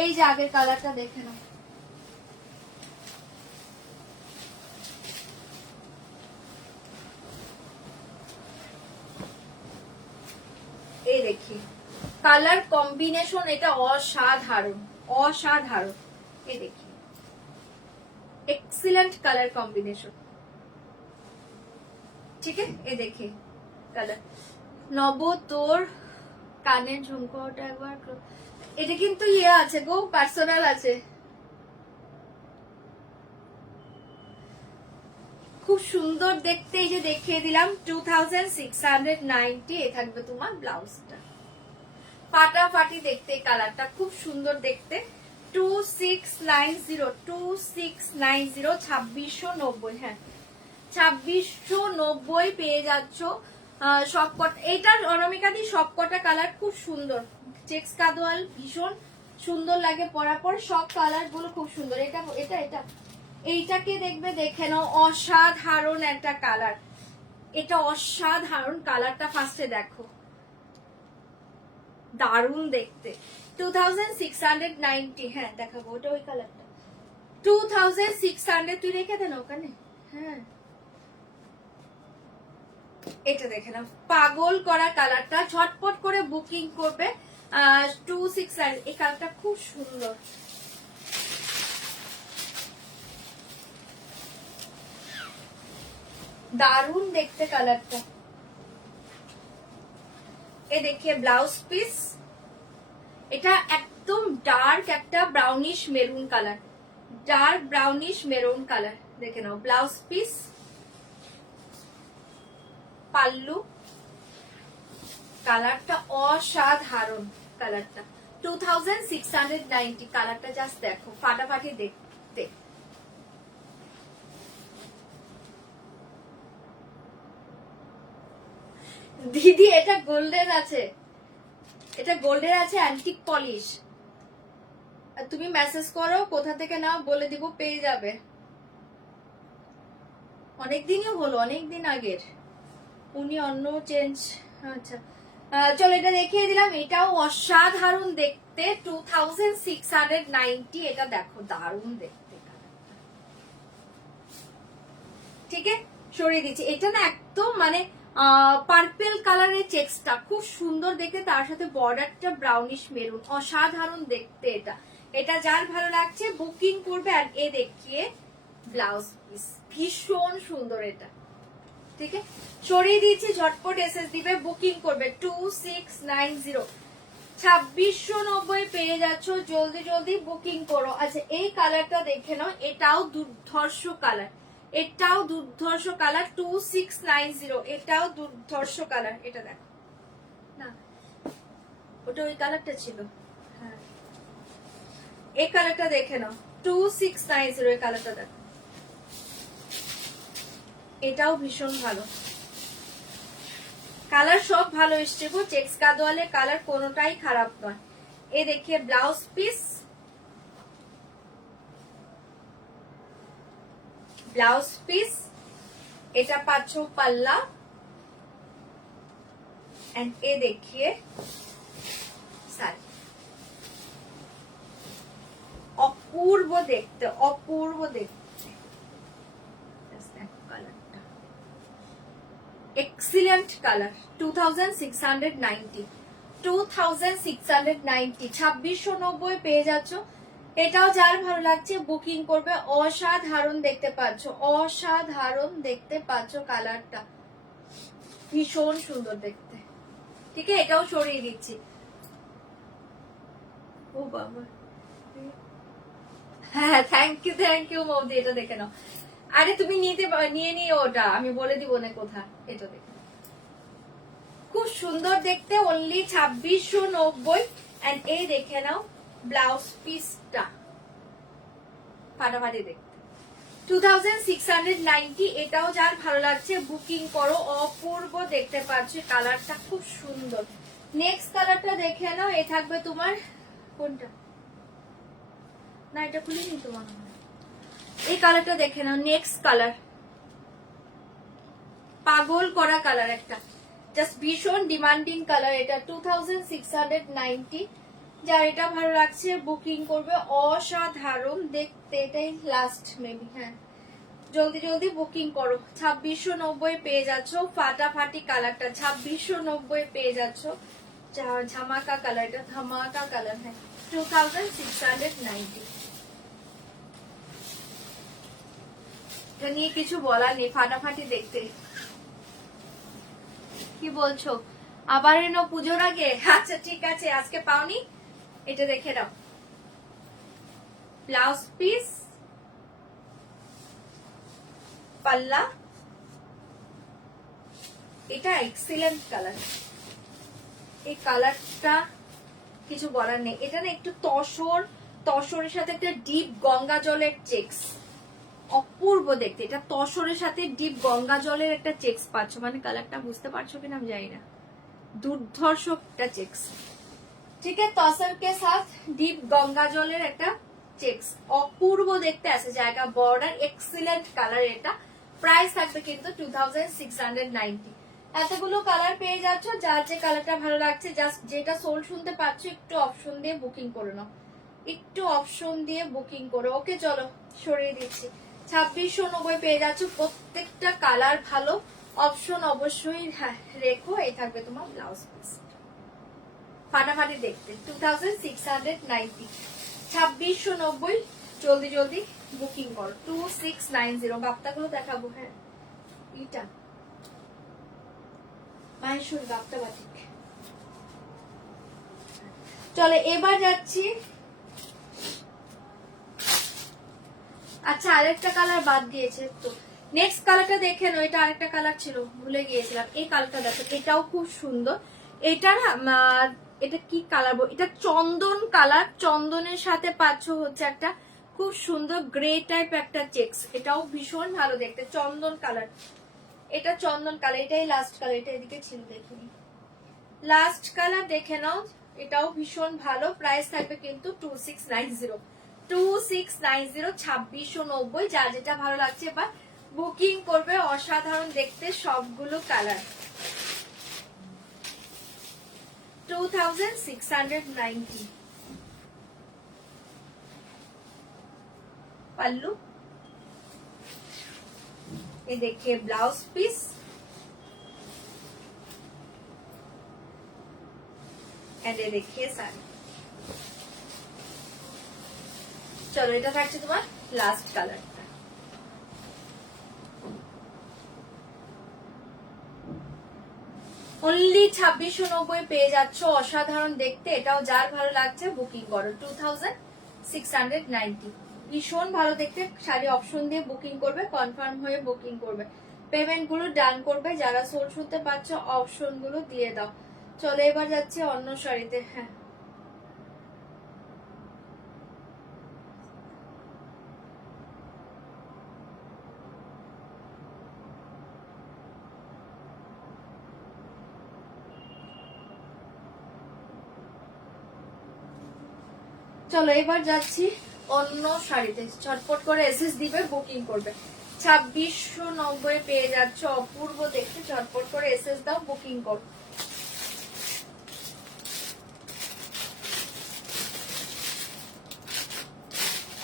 এই যে আগের কালারটা দেখে নাও, এই দেখি কালার কম্বিনেশন, এটা অসাধারণ, অসাধারণ। এই দেখি एक्सीलेंट कलर कॉम्बिनेशन, ठीक है। ये देखिए कलर নব তোর কানের ঝুমকোটা একবার, এটা কিন্তু ইয়ে আছে গো, পার্সোনাল আছে, খুব সুন্দর দেখতে। এই যে দেখিয়ে দিলাম 2690, এ থাকবে তোমার ব্লাউজটা, ফাটাফাটি দেখতে। কালারটা খুব সুন্দর দেখতে। 2690, 2690, 2690, হ্যাঁ 2690 পেয়ে যাচ্ছ সবকটা। এটার অনামিকা দি সবকটা কালার খুব সুন্দর, চেক্স কাদোয়াল ভীষণ সুন্দর লাগে পরার পর, সব কালার গুলো খুব সুন্দর। এটা এটা এটা এইটাকে দেখবে, দেখে নাও, অসাধারণ একটা কালার, এটা অসাধারণ কালারটা। ফার্স্টে দেখো, দারুণ দেখতে। 2690, হ্যাঁ দেখাবো, ওটা ওই কালারটা 2600। তুই রেখে দেন ওখানে, হ্যাঁ এটা দেখে নাও, পাগল করা কালারটা, ঝটপট করে বুকিং করবে। 2600, এই কালারটা খুব সুন্দর, দারুণ দেখতে কালারটা। এ দেখিয়ে ব্লাউজ পিস, এটা একদম ডার্ক একটা brownish maroon colour, dark brownish maroon colour, দেখে নাও ব্লাউজ পিস, পাল্লু, কালারটা অসাধারণ। কালারটা 2690, কালারটা জাস্ট দেখো, ফাটাফাটি দেখতে। দিদি এটা গোল্ডেন আছে, এটা গোল্ডেন আছে, অ্যান্টিক পলিশ। তুমি মেসেজ করো কোথা থেকে নাও, বলে দিব, পেয়ে যাবে। অনেকদিনই হলো, অনেকদিন আগের, উনি অন্য চেঞ্জ। আচ্ছা চলো এটা দেখিয়ে দিলাম, এটাও অসাধারণ দেখতে। 2690, এটা দেখো, দারুণ দেখতে, ঠিক আছে। সরিয়ে দিচ্ছি, এটা না একদম মানে পার্পেল কালারের চেক্সটা খুব সুন্দর দেখতে, তার সাথে বর্ডারটা ব্রাউনিশ মেরুন, অসাধারণ দেখতে। এটা এটা যার ভালো লাগছে বুকিং করবে। আর এ দেখিয়ে ব্লাউজ পিস, ভীষণ সুন্দর এটা, ঠিক আছে। সরিয়ে দিচ্ছি, ঝটপট এসএস দিবে, বুকিং করবে 2690, 2690 পেয়ে যাচ্ছ, জলদি জলদি বুকিং করো। আচ্ছা এই কালারটা দেখে নাও, এটাও দুর্ধর্ষ কালার, এটাও দুর্ধর্ষ কালার। 2690, এটাও দুর্ধর্ষ কালার। এটা দেখো না, ওটা ওই কালারটা ছিল, হ্যাঁ এই কালারটা দেখে নাও, 2690, এই কালারটা দেখো, এটাও ভীষণ ভালো কালার, সব ভালো এসছে গো। চেক্স কাদোয়ালে কালার কোনোটাই খারাপ নয়। এ দেখিয়ে ব্লাউজ পিস, ব্লাউজ পিস, এটা পাচ্ছ পাল্লা, एंड ये देखिए साड़ी, অপূর্ব দেখতে, অপূর্ব দেখতে। কালারটা এক্সিলেন্ট কালার, 2690, 2690, 2690 পেয়ে যাচ্ছ। এটাও যার ভালো লাগছে বুকিং করবে। অসাধারণ দেখতে পাচ্ছ, অসাধারণ দেখতে পাচ্ছ, কালারটা ভীষণ সুন্দর দেখতে। ঠিক আছে, এটাও সরিয়ে দিচ্ছি। ও বাবা, হ্যাঁ থ্যাংক ইউ মৌদি, এটা দেখে নাও। আরে তুমি নিয়ে নিও ওটা, আমি বলে দিব না কোথা। এটা দেখে খুব সুন্দর দেখতে, অনলি 2690। এন্ড এই দেখে নাও ব্লাউজ পিসটা ফাটাফাটি দেখতে, 2690। এটাও যার ভালো লাগছে বুকিং করো, অপূর্ব দেখতে পাচ্ছ, কালারটা খুব সুন্দর। নেক্সট কালারটা দেখে নাও, এ থাকবে তোমার কোনটা, না এটা খুলিনি তোমার, এই কালারটা দেখে নাও। নেক্সট কালার পাগল করা কালার, একটা জাস্ট ভীষণ ডিমান্ডিং কালার এটা, 2690। যার এটা ভালো লাগছে বুকিং করবে, অসাধারণ দেখতে। এটাই লাস্ট মেবি, হ্যাঁ জলদি জলদি বুকিং করো। 2690 পেয়ে যাচ্ছ, ফাটাফাটি কালারটা 2690 পেয়ে যাচ্ছ। ঝামাকা কালার, এটা ধামাকা কালার, হ্যাঁ 2690। এটা নিয়ে কিছু বলার নেই, ফাটাফাটি দেখতে। কি বলছো আবার এনো পুজোর আগে? আচ্ছা ঠিক আছে, আজকে পাওনি, এটা দেখে নাও। ব্লাউজ পিস, পাল্লা, এটা এক্সিলেন্ট কালার। এই কালারটা কিছু বলার নেই। এটা না একটু তসরের সাথে একটা ডিপ গঙ্গা জলের চেক্স, অপূর্ব দেখতে। এটা তসরের সাথে ডিপ গঙ্গা জলের একটা চেক্স পাচ্ছ, মানে কালারটা বুঝতে পারছো কিনা আমি জানি না, দুর্ধর্ষ একটা চেক্স। ঠিক আছে, তসর কে সাথ ডিপ গঙ্গা জলের একটা চেক্স, অপূর্ব দেখতে আছে। জায়গা বর্ডার, এক্সিলেন্ট কালার। এটা প্রাইস থাকবে কিন্তু 2690। এতগুলো কালার পেয়ে যাচ্ছ, যার যে কালারটা ভালো লাগছে জাস্ট যেটা সোল শুনতে পাচ্ছ একটু অপশন দিয়ে বুকিং করে নাও, একটু অপশন দিয়ে বুকিং করো। ওকে চলো সরিয়ে দিচ্ছি। 2690 পেয়ে যাচ্ছ, প্রত্যেকটা কালার ভালো, অপশন অবশ্যই রেখো। এই থাকবে তোমার ব্লাউজ পিস, ফাটাফাটি দেখতে, 2690, 2690। জলদি জলদি বুকিং করো, 2690। বাপ্তাগুলো দেখাবো, হ্যাঁ এটা মাহেশ্বর বাপ্তা বাটিক। চলে এবার যাচ্ছি। আচ্ছা আরেকটা কালার বাদ দিয়েছে তো, নেক্সট কালারটা দেখে নাও। এটা আরেকটা কালার ছিল, ভুলে গিয়েছিলাম। এই কালারটা দেখো, এটাও খুব সুন্দর। এটা না, এটা কি কালার, এটা চন্দন কালার। চন্দনের সাথে পাচ্ছ হচ্ছে একটা খুব সুন্দর গ্রে টাইপ একটা চেক্স, এটাও ভীষণ ভালো দেখতে, চন্দন কালার। এটা চন্দন কালার, এটাই লাস্ট কালার। এটা এদিকে ছিল, দেখিনি। লাস্ট কালার দেখে নাও, এটাও ভীষণ ভালো। প্রাইস থাকবে কিন্তু 2690, 2690, 2690। যার যেটা ভালো লাগছে এবার বুকিং করবে। অসাধারণ দেখতে সবগুলো কালার, 2690। पल्लू, ये देखिए ब्लाउज पीस, एंड ये देखिए साड़ी। चलो এটা থাকছে তোমার লাস্ট কালারটা। অনলি 2690 পেয়ে যাচ্ছ, অসাধারণ দেখতে। এটাও যার ভালো লাগছে বুকিং করো, 2690। ভীষণ ভালো দেখতে শাড়ি, অপশন দিয়ে বুকিং করবে, কনফার্ম হয়ে বুকিং করবে, পেমেন্ট গুলো ডান করবে। যারা সোল শুনতে পাচ্ছ অপশন গুলো দিয়ে দাও। চলো এবার যাচ্ছে অন্য শাড়িতে। হ্যাঁ চলো এবার যাচ্ছি অন্য শাড়িতে। চটপট করে এসএস দিবে, বুকিং করবে। 2690 পেয়ে যাচ্ছ, অপূর্ব দেখতে। চটপট করে এসএস দাও, বুকিং করো।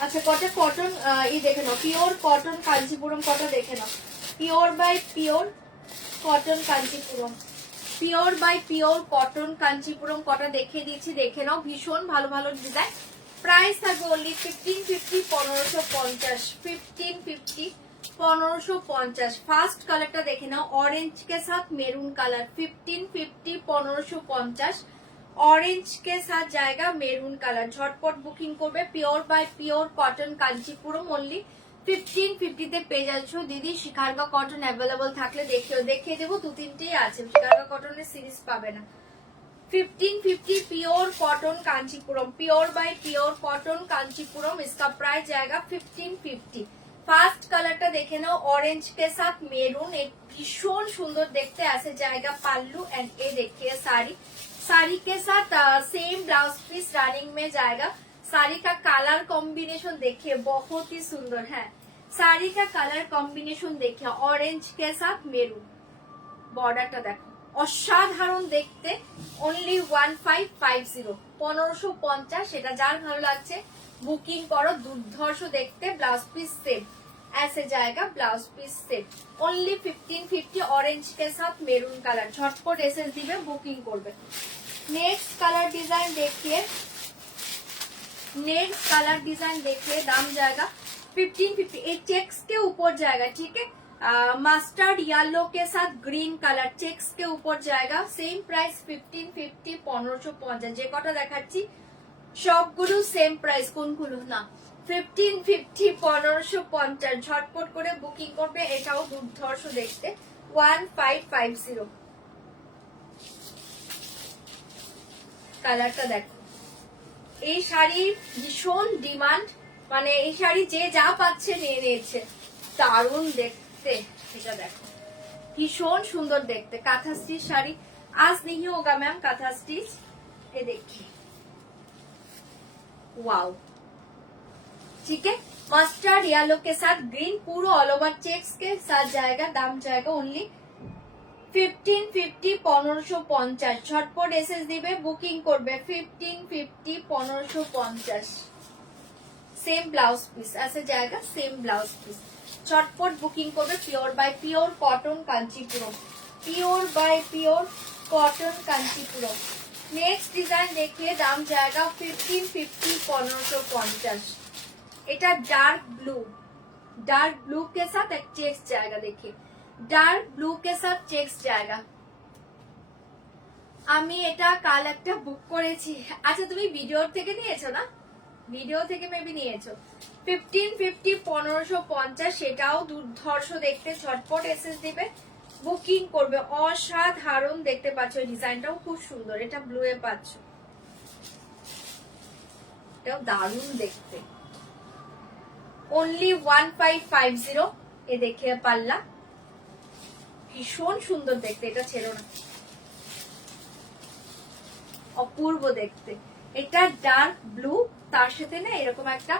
আচ্ছা কটা কটন দেখে নাও, পিওর কটন কাঞ্চিপুরম কটা দেখে নাও, pure by pure cotton Kanchipuram, pure by pure cotton Kanchipuram কটা দেখিয়ে দিচ্ছি, দেখে নাও। ভীষণ ভালো ভালো ডিজাইন। প্রাইস থাকবে অনলি 1550, 1550, 1550, 1550। ফার্স্ট কালারটা দেখে নাও, অরেঞ্জ কে সাথ মেরুন কালার, 1550, 1550। ऑरेंज के साथ जाएगा मेरून कलर। झटपट बुकिंग করবে। Pure by pure cotton Kanchipuram only 1550 তে পেয়ে যাচ্ছ দিদি। শিকারগা কটন অ্যাভেলেবল থাকলে দেখিয়ে দেবো, দু তিনটেই আছে, শিকারগা কটনের সিরিজ পাবে না। 1550 pure cotton Kanchipuram, pure by pure cotton Kanchipuram, इसका प्राइस जाएगा 1550। ফার্স্ট কালারটা দেখে নাও, অরেঞ্জ কে সাথ মেরুন, ভীষণ সুন্দর দেখতে আসে জায়গা পাল্লू एंड ये देखिए साड़ी, साड़ी के साथ सेम ब्लाउज पीस रनिंग में जाएगा। साड़ी का कलर कॉम्बिनेशन देखिए बहुत ही सुंदर है, साड़ी का कलर कॉम्बिनेशन देखिए ऑरेंज के साथ मेरून, बॉर्डरটা দেখো অসাধারণ দেখতে। অনলি 1550, 1550। সেটা যার ভালো লাগছে বুকিং করো। দুর্ধর্ষ দেখতে, ব্লাউজ পিস সেম ऐसे जाएगा, blouse piece set only 1550। Orange के साथ मेरून कलर, झटपट एसएस दिबे बुकिंग करबे। नेक्स्ट कलर डिजाइन देखिए, नेक्स्ट कलर डिजाइन देखिए, दाम जाएगा 1550। ये चेक्स के ऊपर जाएगा, ठीक है, मस्टर्ड येलो के साथ ग्रीन कलर चेक्स के ऊपर जाएगा। Same price 1550, 1550। যে কটা দেখাচ্ছি সবগুলো সেম প্রাইস, কোনগুলো না 1550, 1550। ঝটপট করে বুকিং করবে। এটাও দুর্ধর্ষ দেখতে, 1550। কালারটা দেখো, এই শাড়ির ভীষণ ডিমান্ড, মানে এই শাড়ি যে যা পাচ্ছে নিয়ে নিয়েছে, দারুণ দেখতে। এটা দেখো ভীষণ সুন্দর দেখতে, কাঁথা স্টিচ শাড়ি। आज नहीं होगा मैम काथा स्टिच, ये देखिए वाओ, ठीक है, मस्टर्ड येलो के साथ ग्रीन, पूरा ऑल ओवर चेक्स के साथ जाएगा। दाम जाएगा ओनली 1550, 1550। झटपट एसएस दिबे बुकिंग करबे 1550, 1550। सेम ब्लाउज पीस ऐसे जाएगा, सेम ब्लाउज पीस। झटपट बुकिंग करबे। Pure by pure cotton Kanchipuram, pure by pure cotton Kanchipuram. Next design देखिए, दाम जाएगा 1550, 1550। এটা डार्क ब्लू के साथ एक चेक्स जाएगा, देखिए डार्क ब्लू के साथ चेक्स जाएगा। আমি এটা কাল একটা বুক করেছি। আচ্ছা তুমি ভিডিও থেকে নিয়েছো না, ভিডিও থেকে মেবি নিয়েছো। 1550, 1550। সেটাও দুর্ধর্ষ দেখতে, ঝটপট এসএস দিবে বুকিং করবে। অসাধারণ দেখতে পাচ্ছ, ডিজাইনটাও খুব সুন্দর। এটা ব্লু এ পাচ্ছ, এটাও দারুণ দেখতে। ओनली 1550। ये देखिए পাল্লা, ভীষণ সুন্দর দেখতে, এটা ছেড়ো না, অপূর্ব দেখতে। এটা ডার্ক ব্লু, তার সাথে না এরকম একটা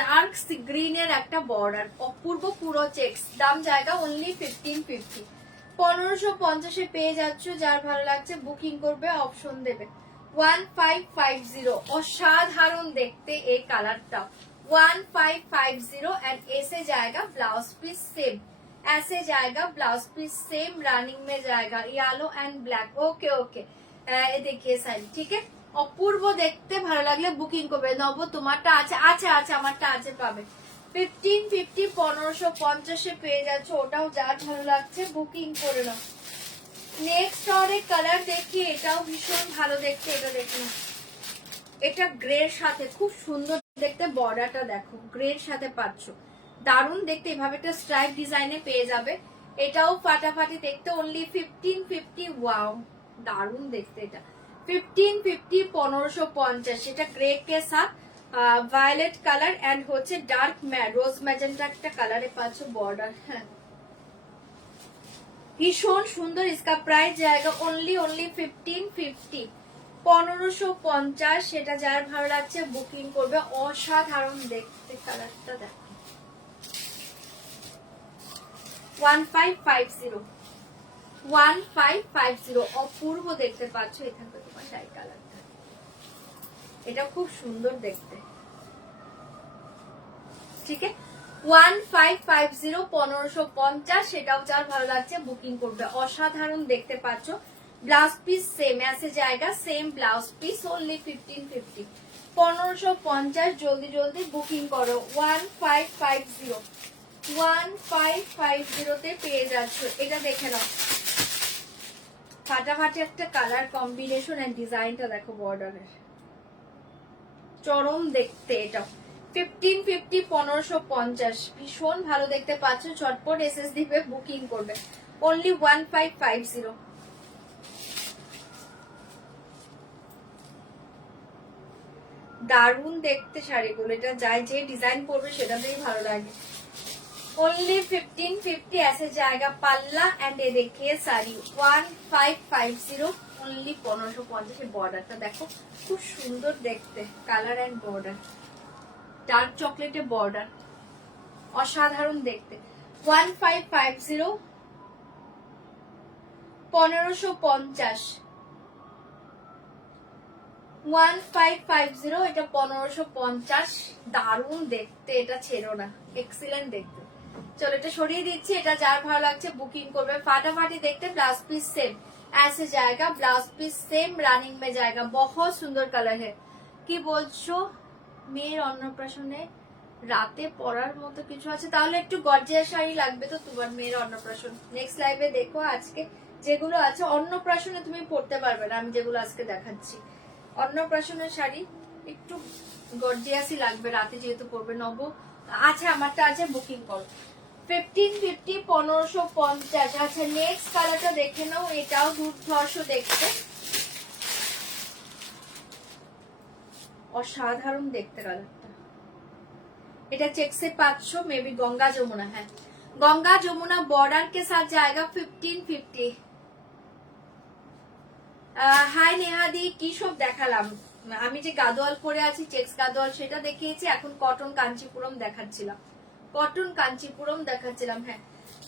ডার্ক সি গ্রিনের একটা বর্ডার, অপূর্ব পুরো চেক্স। দাম জায়গা ওনলি 1550, 1550 পেয়ে যাচ্ছ। যার ভালো লাগছে বুকিং করবে, অপশন দেবে 1550। অসাধারণ দেখতে এই কালারটা, 1550। एंड ऐसे जाएगा ब्लाउज पीस सेम, ऐसे जाएगा ब्लाउज पीस सेम, रनिंग में जाएगा yellow and black. Okay okay, ये देखिए साड़ी, ठीक है, অপূর্ব দেখতে। ভালো লাগলে বুকিং করবে। নব তোমারটা আছে, আছে আছে, আমারটা আছে, পাবে 1550, 1550 পেয়ে যাচ্ছ। ওটাও যার ভালো লাগছে বুকিং করে নাও। নেক্সট और एक কালার দেখি, এটাও ভীষণ ভালো দেখতে। এটা দেখুন, এটা গ্রের সাথে খুব সুন্দর দেখতে, বর্ডারটা দেখো গ্রের সাথে পাচ্ছ, দারুণ দেখতে। এভাবে একটা স্ট্রাইপ ডিজাইনে পেয়ে যাবে। এটাও ফাটাফাটি দেখতে, অনলি 1550। ওয়াও দারুণ দেখতে এটা, 1550, 1550। এটা গ্রে কে সাথ ভায়োলেট কালার এন্ড হচ্ছে ডার্ক রোজ ম্যাজেন্টা একটা কালারে পাচ্ছ বর্ডার। হ্যাঁ ভীষণ সুন্দর। इसका प्राइस जाएगा ओनली 1550, 1550। সেটা যার ভালো লাগছে বুকিং করবে। অসাধারণ দেখতে কালারটা দেখো, 1550, 1550। অপূর্ব দেখতে পাচ্ছ। এখান থেকে তোমার ডাই কালারটা, এটা খুব সুন্দর দেখতে। ঠিক আছে 1550 1550, সেটাও যার ভালো লাগছে বুকিং করবে। অসাধারণ দেখতে পাচ্ছ, ব্লাউজ পিস সেম ऐसे जाएगा, সেম ব্লাউজ পিস, অনলি 1550 1550। জলদি জলদি বুকিং করো 1550 1550 তে পেয়ে যাচ্ছ। এটা দেখে নাও, ফাটাফাটি একটা কালার কম্বিনেশন এন্ড ডিজাইনটা দেখো, বর্ডারের চরম দেখতে। এটা 1550 1550, ভীষণ ভালো দেখতে পাচ্ছ। ঝটপট এসএস দিবে, বুকিং করবে, অনলি 1550। দারুণ দেখতে শাড়িগুলো, এটা যাই যে ডিজাইন পরবে সেটাতেই ভালো লাগে। ओनली 1550 ऐसे जाएगा पल्ला एंड ये देखिए साड़ी 1550 ओनली 1550। बॉर्डरটা দেখো খুব সুন্দর দেখতে, কালার এন্ড বর্ডার, ডার্ক চকলেটে বর্ডার, অসাধারণ দেখতে। 1550 1550 1550, এটা 1550। দারুণ দেখতে, এটা ছেড়ো না, এক্সিলেন্ট দেখতে। চলো এটা সরিয়ে দিচ্ছি, এটা যার ভালো লাগছে বুকিং করবে। ফাটাফাটি দেখতে, ब्लाउज पीस सेम ऐसे जाएगा, ब्लाउज पीस सेम रनिंग में जाएगा। बहुत सुंदर कलर है। কি বলছো মেয়ের অন্নপ্রাশনে রাতে পরার মতো কিছু আছে? তাহলে একটু গর্জিয়াস শাড়ি লাগবে তো তোমার মেয়ের অন্নপ্রাশন। নেক্সট লাইভে দেখো, আজকে যেগুলো আছে অন্নপ্রাশনে তুমি পড়তে পারবে না, আমি যেগুলো আজকে দেখাচ্ছি অন্নপ্রাশনের শাড়ি একটু গর্জিয়াসই লাগবে রাতে যেহেতু পড়বে। নব আছে, আমারটা আছে, বুকিং করো 1550 1550। আচ্ছা নেক্সট কালারটা দেখে নাও, এটাও দুর্ধর্ষ দেখতে, অসাধারণ দেখতে কালারটা। এটা चेक से 500, मे बी गंगा जमुना है, गंगा जमुना बॉर्डर के साथ जाएगा 1550। হাই নেহাদি, কি সব দেখালাম আমি? যে গাদোয়াল পরে আছি, চেক্স গাদোয়াল, সেটা দেখিয়েছি। এখন কটন কাঞ্চিপুরম দেখাচ্ছিলাম, কটন কাঞ্চিপুরম দেখাচ্ছিলাম। হ্যাঁ,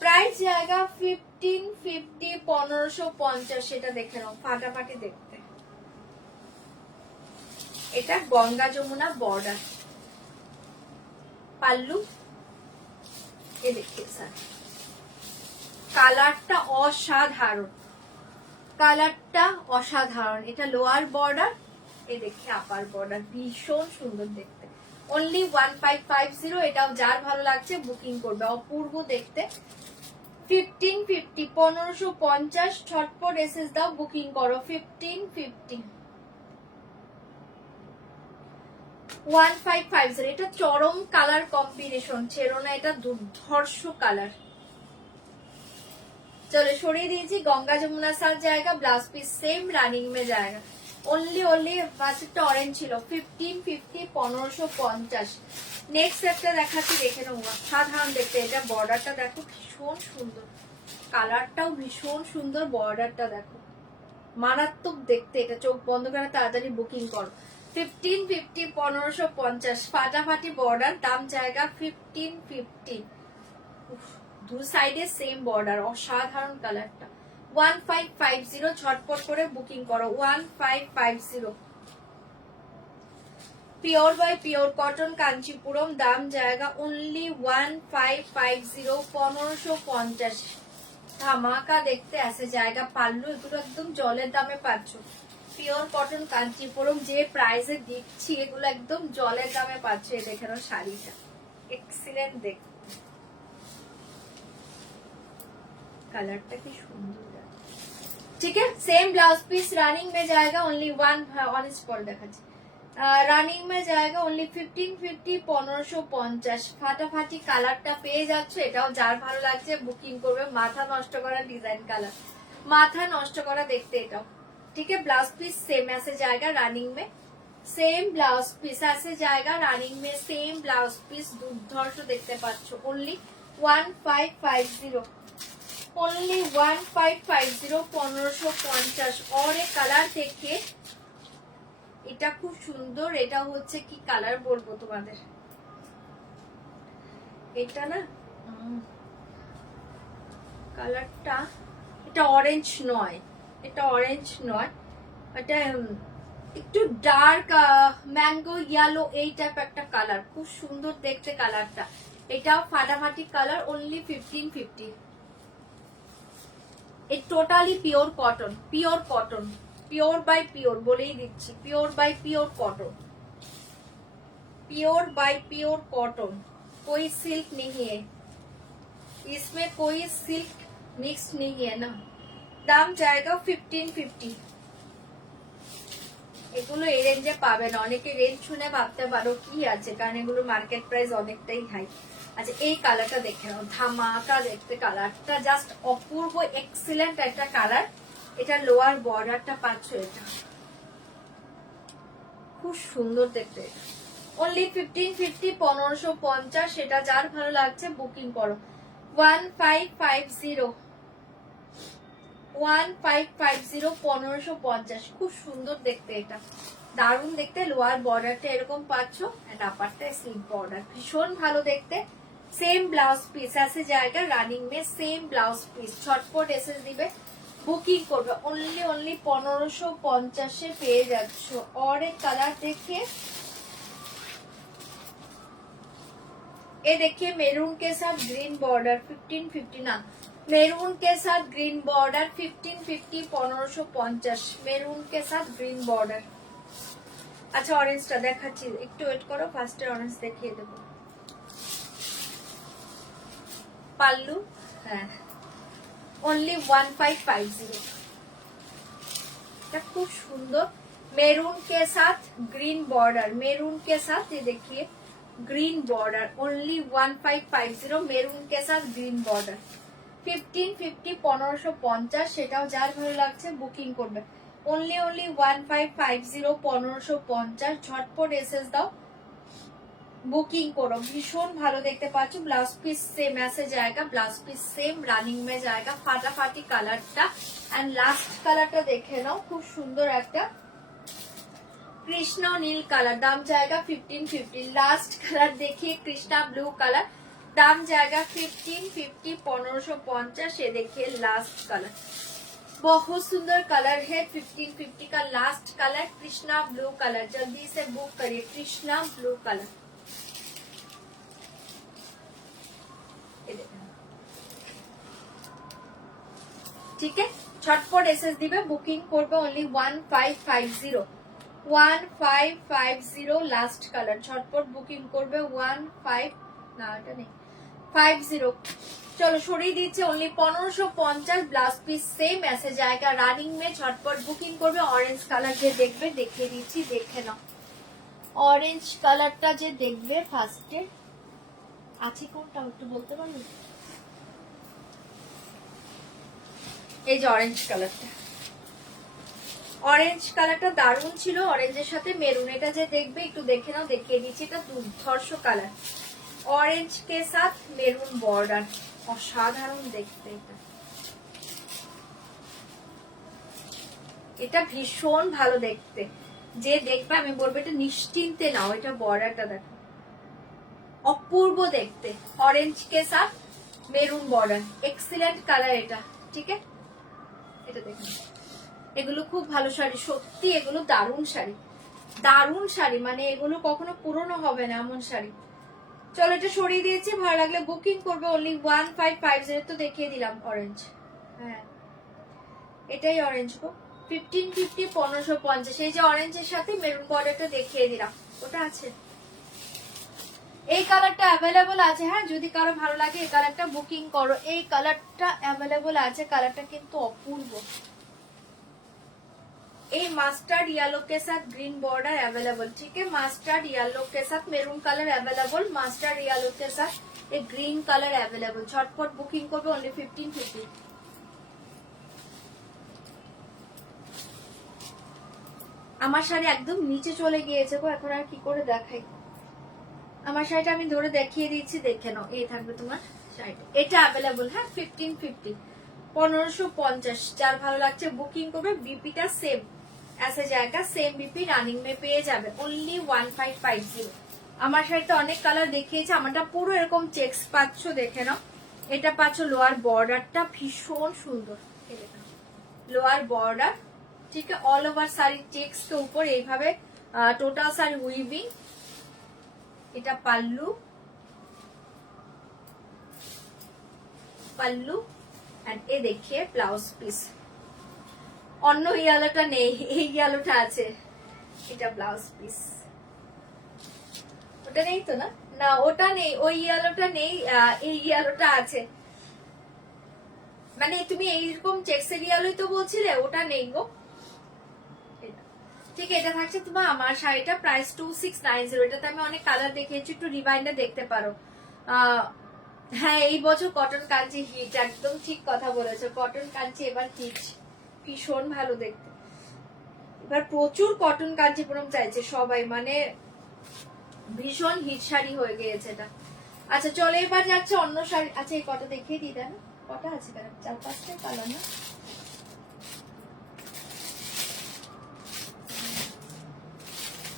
প্রাইস জায়গা 1550 1550, সেটা দেখে নাও, ফাটাফাটি দেখতে। এটা গঙ্গা যমুনা বর্ডার, পাল্লু এ দেখতে স্যার, কালারটা অসাধারণ, কালারটা অসাধারণ। এটা লোয়ার বর্ডার, এ দেখে আপার বর্ডার, ভীষণ সুন্দর দেখতে। অনলি 1550, এটাও যার ভালো লাগছে বুকিং করবে, অপূর্ব দেখতে। 1550 1550, ছটপট এসএস দাও, বুকিং করো 1550 1550। এটা চরম কালার কম্বিনেশন, ছেড়ো না, এটা দুর্ধর্ষ কালার। चलो छोड़िए दीजिए, गंगा जमुना साथ जाएगा, ब्लाउज पीस सेम रनिंग में जाएगा। ओनली ओनली फार्स्टটা অরেঞ্জ ছিল 1550 1550। নেক্সট একটা দেখাচ্ছি, দেখে নেব, সাধারণ দেখতে। এটা বর্ডারটা দেখো, ভীষণ সুন্দর, কালারটাও ভীষণ সুন্দর, বর্ডারটা দেখো মারাত্মক দেখতে। এটা চোখ বন্ধ করে তাড়াতাড়ি বুকিং করো 1550 1550। ফাটাফাটি বর্ডার, দাম জায়গা 1550। দু সাইডে সেম বর্ডার, অসাধারণ কালারটা। 1550, ছটপট করে বুকিং করো 1550। Pure by pure cotton Kanchipuram, দাম জায়গা অনলি 1550 1550। ধামাকা দেখতে আসে জায়গা। পাল্লু এগুলো একদম জলের দামে পাচ্ছ। পিওর কটন কাঞ্চিপুরম যে প্রাইসে দিচ্ছি, এগুলো একদম জলের দামে পাচ্ছ। এই দেখে নাও শাড়িটা, এক্সিলেন্ট দেখতে, कलरটা কি সুন্দর। ठीक है, सेम ब्लाउज पीस रनिंग में जाएगा, ओनली वन ऑन स्पॉट দেখাচ্ছি। রানিং মে জায়গা অনলি 1550 1550। ফাটাফাটি কালারটা পেয়ে যাচ্ছে, এটাও যার ভালো লাগছে বুকিং করবে। মাথা নষ্ট করা ডিজাইন কালার, মাথা নষ্ট করা দেখতে এটাও। ठीक है, ब्लाउज पीस सेम ऐसे जाएगा रनिंग में, सेम ब्लाउज पीस ऐसे जाएगा रनिंग में, सेम ब्लाउज पीस দুর্ধর্ষ দেখতে পাচ্ছ। Only 1550 only 1550 1550। और एक কালার দেখে, এটা খুব সুন্দর। এটা হচ্ছে কি কালার বলবো তোমাদের, এটা না কালারটা, এটা অরেঞ্জ নয়, এটা অরেঞ্জ নয়, এটা একটু ডার্ক ম্যাঙ্গো ইয়েলো এই টাইপ একটা কালার, খুব সুন্দর দেখতে কালারটা। এটাও ফাটাফাটি কালার, অনলি 1550। এই totally pure cotton, pure cotton, pure by pure बोलेई दिच्छी, pure by pure cotton, pure by pure cotton, कोई सिल्क नहीं है इसमें, कोई सिल्क मिक्स नहीं है ना। दाम जाएगा 1550। এগুলো এই রেঞ্জে পাবে না, অনেকে রেঞ্জ শুনে ভাবতে পারো কি আছে, কারণ এগুলো মার্কেট প্রাইস অনেকটাই হাই। আচ্ছা এই কালারটা দেখে নাও, ধামাকা দেখতে কালারটা, জাস্ট অপূর্ব এক্সিলেন্ট একটা কালার। এটা লোয়ার বর্ডারটা পাচ্ছ, এটা খুব সুন্দর দেখতে। অনলি 1550, 1550। এটা যার ভালো লাগছে বুকিং করো। 1550, 1550, 1550। খুব সুন্দর দেখতে, এটা দারুণ দেখতে। লোয়ার বর্ডারটা এরকম পাচ্ছ, এন্ড আপারটা স্লিপ বর্ডার, ভীষণ ভালো দেখতে। सेम ब्लाउज पीस ऐसे जाएगा रनिंग में, सेम ब्लाउज पीस। छटपट एसएस दिबे, बुकिंग করবে। অনলি 1550 এ পেয়ে যাচ্ছ। और एक कलर देखिए, ये देखिए मेरून के साथ ग्रीन बॉर्डर, 1550 ना, मेरून के साथ ग्रीन बॉर्डर 1550, 1550 मेरून के साथ ग्रीन बॉर्डर। अच्छा ऑरेंजটা দেখাচ্ছি, একটু ওয়েট করো, ফার্স্টে অরেঞ্জ দেখিয়ে দেব। পাল্লু, হ্যাঁ ओनली 1550। এটা খুব সুন্দর মেরুন के साथ ग्रीन बॉर्डर, मेरून के साथ ये देखिए ग्रीन बॉर्डर, ओनली 1550 मेरून के साथ ग्रीन बॉर्डर। 1550, 1550। সেটাও যার ভালো লাগছে বুকিং করবে। ओनली 1550, 1550। ঝটপট এসএস দাও, बुकिंग करो। भीषण ভালো দেখতে পাচ্ছ। ब्लाउज पीस सेम ऐसे जाएगा, ब्लाउज पीस सेम रनिंग में जाएगा। फाटाफाटी কালারটা, एंड लास्ट কালারটা দেখে নাও, খুব সুন্দর একটা কৃষ্ণা নীল কালার। দাম जाएगा 1550। लास्ट কালার देखिए কৃষ্ণা ब्लू कलर, दाम जाएगा 1550, 1550। ये देखिए लास्ट कलर, बहुत सुंदर कलर है। 1550 का last colour Krishna blue colour, जल्दी से बुक करिए। कृष्णा ब्लू कलर, ठीक है। छटपट एसएस दिबे, बुकिंग करबे। Only 1550, 1550 last colour. छटपट बुकिंग करबे। 15 ना এটা নেই, 50। चलो সরিয়ে দিচ্ছে। ओनली 1550। ब्लाउज पीस सेम ऐसे जाएगा रनिंग में। छटपट बुकिंग করবে। ऑरेंज कलर যে দেখবে দেখিয়ে দিচ্ছি, দেখে নাও। ऑरेंज কালারটা যে দেখবে ফার্স্টে আছে কোনটা একটু বলতে পারবে? এই যে অরেঞ্জ কালারটা, অরেঞ্জ কালারটা দারুণ ছিল। অরেঞ্জের সাথে মেরুন, এটা যে দেখবে একটু দেখে নাও, দেখিয়ে দিচ্ছি। এটা দুর্ধর্ষ কালার, অরেঞ্জ কে সাথ মেরুন বর্ডার, অসাধারণ দেখতে। এটা ভীষণ ভালো দেখতে, যে দেখবে আমি বলবো এটা নিশ্চিন্তে নাও। এটা বর্ডারটা দেখো, অপূর্ব দেখতে। অরেঞ্জ কে সাথ মেরুন বর্ডার, এক্সিলেন্ট কালার এটা, ঠিক আছে। এটা দেখুন, এগুলো খুব ভালো শাড়ি, সত্যি এগুলো দারুণ শাড়ি, দারুণ শাড়ি, মানে এগুলো কখনো পুরনো হবে না এমন শাড়ি। চলো এটা সরিয়ে দিয়েছি, ভালো লাগলে বুকিং করবে। অনলি 1550 তো দেখিয়ে দিলাম অরেঞ্জ, হ্যাঁ এটাই অরেঞ্জ গো। 1550, 1550। এই যে অরেঞ্জের সাথে মেরুন বর্ডারটা দেখিয়ে দিলাম, ওটা আছে। এই কালারটা অ্যাভেলেবল আছে, হ্যাঁ যদি কারো ভালো লাগে এই কালারটা বুকিং করো। এই কালারটা অ্যাভেলেবল আছে, কালারটা কিন্তু অপূর্ব। এই মাস্টার্ড येलो के साथ ग्रीन बॉर्डर अवेलेबल, ठीक है। मास्टर्ड येलो के साथ maroon colour available, mastered yellow के साथ एक ग्रीन कलर अवेलेबल। झटपट बुकिंग করবে। ओनली 1550। আমার শাড়ি একদম নিচে চলে গিয়েছে গো, এখন আর কি করে দেখাই। আমার শাড়িটা আমি ধরে দেখিয়ে দিচ্ছি, দেখে নাও। এই থাকবে তোমার শাড়িটা, এটা अवेलेबल, হ্যাঁ 1550, 1550। যার ভালো লাগছে বুকিং করবে। বিপিটা সেম ऐसे जाएगा, सेम बीपी रनिंग में পেয়ে যাবে। ओनली 1550। আমার শাড়িতে অনেক কালার দেখিয়েছে, আমারটা পুরো এরকম চেকস পাচ্ছ, দেখে নাও। এটা পাচ্ছ লোয়ার বর্ডারটা ভীষণ সুন্দর, লোয়ার বর্ডার ঠিক আছে, অল ওভার শাড়ি চেক্স के ऊपर এইভাবে টোটাল শাড়ি উইভিং। এটা পাল্লু, পাল্লু এন্ড এ দেখিয়ে ব্লাউজ পিস। অন্য ইয়েলোটা নেই, এই ইয়েলোটা আছে, এটা ব্লাউজ পিস। ওটা নেই তো না? না ওটা নেই, ওই ইয়েলোটা নেই, এই ইয়েলোটা আছে। মানে তুমি এইরকম চেক্সের ইয়েলোই তো বলছিলে, ওটা নেই গো। ঠিক আছে, এটা থাকছে তোমার আমার শাড়িটা প্রাইস 2690। এটাতে আমি অনেক কালার দেখিয়েছি, একটু রিমাইন্ডার দেখতে পারো। হ্যাঁ এই বছর কটন কাঞ্চি হিট, একদম ঠিক কথা বলেছো, কটন কাঞ্চি এবার হিট, ভীষণ ভালো দেখতে। এবার প্রচুর কটন কাঞ্চিপুরম চাইছে সবাই, মানে ভীষণ হিট শাড়ি হয়ে গিয়েছে এটা। আচ্ছা চলো এবার যাচ্ছে অন্য শাড়ি। আচ্ছা এই কটা দেখিয়ে দিই, না কটা আছে, কেন 4-5টা কালার না?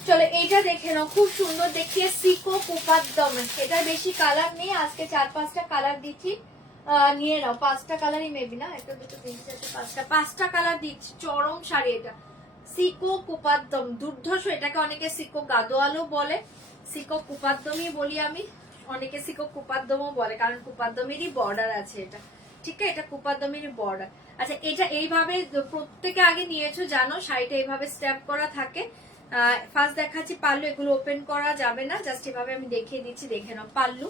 চলো এইটা দেখে নাও, খুব সুন্দর দেখিয়ে সিকো কোপাদ্দম। এটা বেশি কালার নেই, আজকে 4-5টা কালার দিচ্ছি, নিয়ে নাও। 5টা কালারই মেবি না, একটা দুটো তিনটে চারটে 5টা কালার দিচ্ছি। চরম শাড়ি এটা, সিকো কোপাদ্দম, দুর্ধর্ষ। এটাকে অনেকে সিকো গাদোয়ালও বলে, সিকো কুপাদ্দমই বলি আমি, অনেকে সিকো কুপাদ্দমও বলে, কারণ কুপাদ্দমেরই বর্ডার আছে এটা। ঠিক আছে, এটা কুপাদ্দমেরই বর্ডার। আচ্ছা এটা এইভাবে প্রত্যেকে আগে নিয়েছো জানো, শাড়িটা এইভাবে স্ট্যাপ করা থাকে। ফার্স্ট দেখাচ্ছি পাল্লু, এগুলো ওপেন করা যাবে না, জাস্ট এভাবে আমি দেখিয়ে দিচ্ছি, দেখে নাও। পাল্লু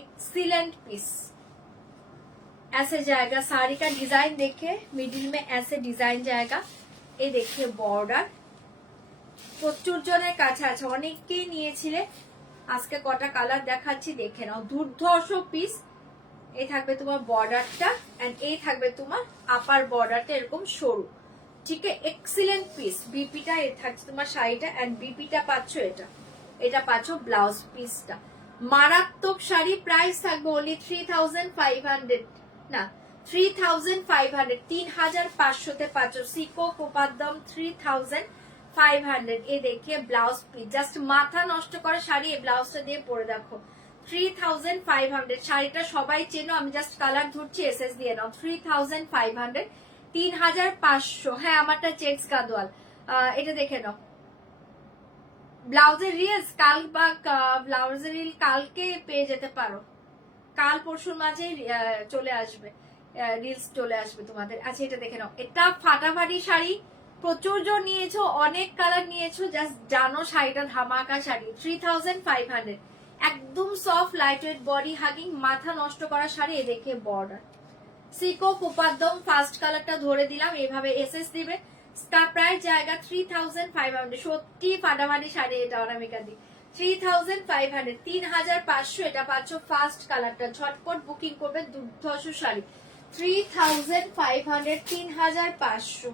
एक्सीलेंट पीस, ऐसे जाएगा साड़ी का डिजाइन, देखे मिडिल में ऐसे डिजाइन जाएगा। ये देखिए बॉर्डर, প্রচুর জনের কাছে আছে, অনেকেই নিয়েছিলে। আজকে কটা কালার দেখাচ্ছি, দেখে নাও। দুর্ধর্ষ পিস। এই থাকবে তোমার বর্ডারটা, এন্ড এই থাকবে তোমার আপার বর্ডারটা এরকম সরু। ঠিক আছে, এক্সিলেন্ট পিস। বিপিটা এ থাকছে তোমার শাড়িটা, এন্ড বিপিটা পাচ্ছ এটা, এটা পাচ্ছ ব্লাউজ পিসটা। মারাত্মক শাড়ি, প্রাইস থাকবে ওনলি 3500, না 3500, 3500 পাচ্ছ। সিকো কোপাদ্দম 3500। এ দেখে ব্লাউজ পিস, জাস্ট মাথা নষ্ট করে শাড়ি, এই ব্লাউজটা দিয়ে পরে দেখো। 3500 শাড়িটা সবাই চেনো, আমি জাস্ট কালার ধরছি, এসএস দিয়ে নাও। 3500, 3500। হ্যাঁ আমারটা চেক্স গাদোয়াল, এটা দেখে নাও। ব্লাউজের রিলস কাল বা ব্লাউজের রিল কালকে পেয়ে যেতে পারো, কাল পরশুর মাঝে চলে আসবে, রিলস চলে আসবে তোমাদের। আচ্ছা এটা দেখে নাও, এটা ফাটাফাটি শাড়ি, প্রচুর জন নিয়েছো, অনেক কালার নিয়েছো, জাস্ট জানো শাড়িটা ধামাকা শাড়ি। 3500, একদম soft light weight body hugging, মাথা নষ্ট করা শাড়ি। এ দেখে বর্ডার, সিকো কোপাদ্দম ফার্স্ট কালারটা ধরে দিলাম, এভাবে এসএস দিবে। প্রাইস জায়গা 3500, সত্যি ফাটাফাটি শাড়ি এটা অনামিকা দি। 3500, 3500 এটা পাচ্ছ ফার্স্ট কালারটা, ঝটপট বুকিং করবে, দুর্ধর্ষ শাড়ি। 3500, 3500।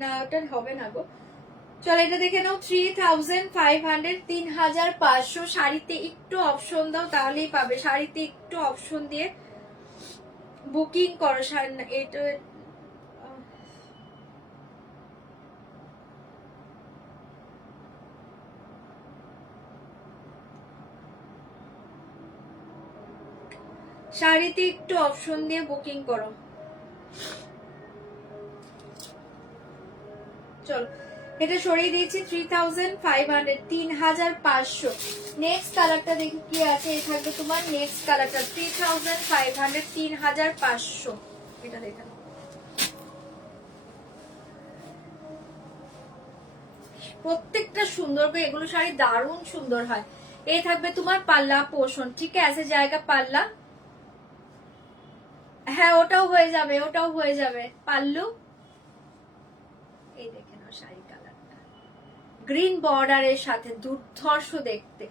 না ওটা হবে না গো, চলো এটা দেখে নাও। 3500, 3500। শাড়িতে একটু অপশন দাও তাহলেই পাবে, শাড়িতে একটু অপশন দিয়ে বুকিং করো। এটা শাড়িতে একটু অপশন দিয়ে বুকিং করো। চলো এটা সরিয়ে দিয়েছি। 3500, 3500। নেক্সট কালারটা দেখি কি আছে, এই থাকবে তোমার নেক্সট কালারটা 3500, 3500। এটা দেখেন, প্রত্যেকটা সুন্দর করে, এগুলো শাড়ি দারুণ সুন্দর হয়। এই থাকবে তোমার পাল্লা পোষণ, ঠিক আছে জায়গা পাল্লা। হ্যাঁ ওটাও হয়ে যাবে, ওটাও হয়ে যাবে। পাল্লু এই দেখে নাও, শাড়ি কালারটা গ্রিন বর্ডারের সাথে, দুর্ধর্ষ দেখতে।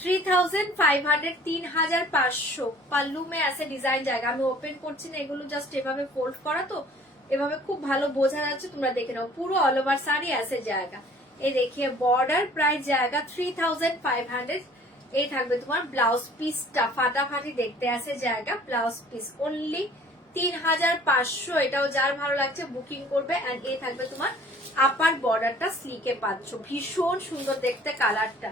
3500, 3500। পাল্লু মে ऐसे ডিজাইন জায়গা, আমি ওপেন করছি না, এগুলো জাস্ট এভাবে ফোল্ড করা, তো এভাবে খুব ভালো বোঝা যাচ্ছে, তোমরা দেখে নাও। পুরো অল ওভার শাড়ি ऐसे জায়গা। এই দেখিয়ে বর্ডার, প্রাইস জায়গা 3500। এই থাকবে তোমার ব্লাউজ পিসটা, ফাটাফাটি দেখতে আছে জায়গা, ব্লাউজ পিস অনলি 3500। এটাও যার ভালো লাগছে বুকিং করবে। এন্ড এই থাকবে তোমার আপার বর্ডারটা স্লিকে পাচ্ছ, ভীষণ সুন্দর দেখতে কালারটা।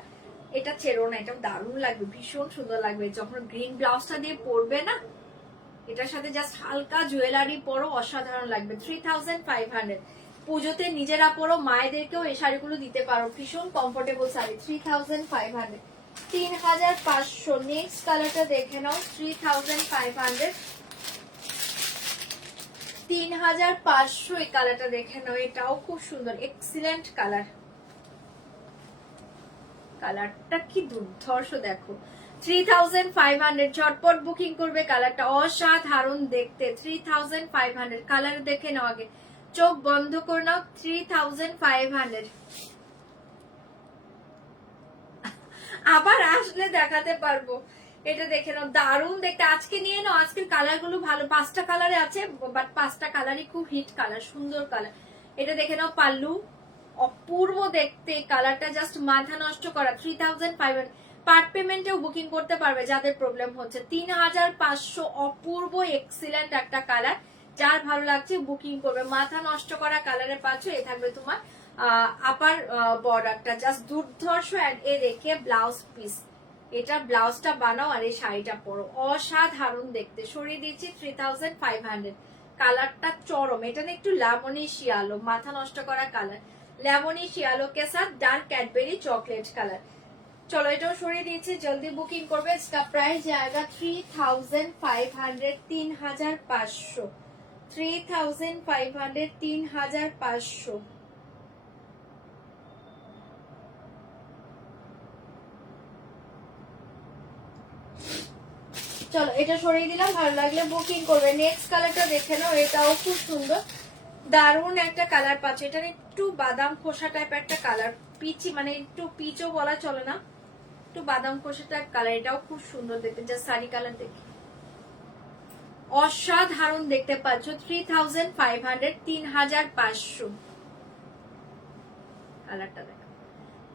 এটা ছেড়ো না, এটা দারুণ লাগবে, ভীষণ সুন্দর লাগবে যখন গ্রিন ব্লাউজটা দিয়ে পরবে না, এটার সাথে জাস্ট হালকা জুয়েলারি পরো, অসাধারণ লাগবে। 3500। পুজোতে নিজেরা পরো, মায়েদেরকেও এই শাড়িগুলো দিতে পারো, ভীষণ কমফোর্টেবল শাড়ি। 3500, 3500। নেক্সট কালারটা দেখে নাও, 3500, 3500 এই কালারটা দেখে নাও, এটাও খুব সুন্দর, এক্সিলেন্ট কালার। কালারটা কি দুর্ধর্ষ দেখো। 3500, ঝটপট বুকিং করবে, কালারটা অসাধারণ দেখতে। 3500 কালার দেখে নাও, আগে চোখ বন্ধ করে নাও। 3500 আবার আসলে দেখাতে পারবো। এটা দেখে নাও, দারুণ দেখতে। আজকে নিয়ে নাও, আজকের কালার গুলো ভালো, 5টা কালারে আছে, বাট 5টা কালারই খুব হিট কালার, সুন্দর কালার। এটা দেখে নাও, পাল্লু অপূর্ব দেখতে, কালারটা জাস্ট মাথা নষ্ট করা। 3500, পার্ট পেমেন্টেও বুকিং করতে পারবে যাদের প্রবলেম হচ্ছে। 3500, অপূর্ব এক্সিলেন্ট একটা কালার, যার ভালো লাগছে বুকিং করবে। মাথা নষ্ট করা কালারে পাচ্ছ, এ থাকবে তোমার আপার বর্ডারটা, জাস্ট দুর্ধর্ষ। এ দেখে ব্লাউজ পিস, এটা ব্লাউজটা বানাও আর এই শাড়িটা পরো, অসাধারণ দেখতে। সরিয়ে দিচ্ছি 3500, কালারটা চরম। এটা না একটু লেমনি শিয়ালো, মাথা নষ্ট করা কালার, লেমনি শিয়ালো কে সাথ ডার্ক ক্যাডবেরি চকলেট কালার। চলো এটাও সরিয়ে দিয়েছি, জলদি বুকিং করবে। इसका প্রাইস जाएगा 3500, 3500, 3500, 3500। চলো এটা সরিয়ে দিলাম, ভালো লাগলে বুকিং করবে। নেক্সট কালারটা দেখে নাও, এটাও খুব সুন্দর, দারুণ একটা কালার পাচ্ছে। এটা একটু বাদাম খোসা টাইপ একটা কালার, পিচি মানে একটু পিচও বলা চলে না, একটু বাদাম খোসা টাইপ কালার। এটাও খুব সুন্দর দেখতে, জাস্ট শাড়ি কালার দেখে অসাধারণ দেখতে পাচ্ছ। 3500, 3500 কালারটা দেখো,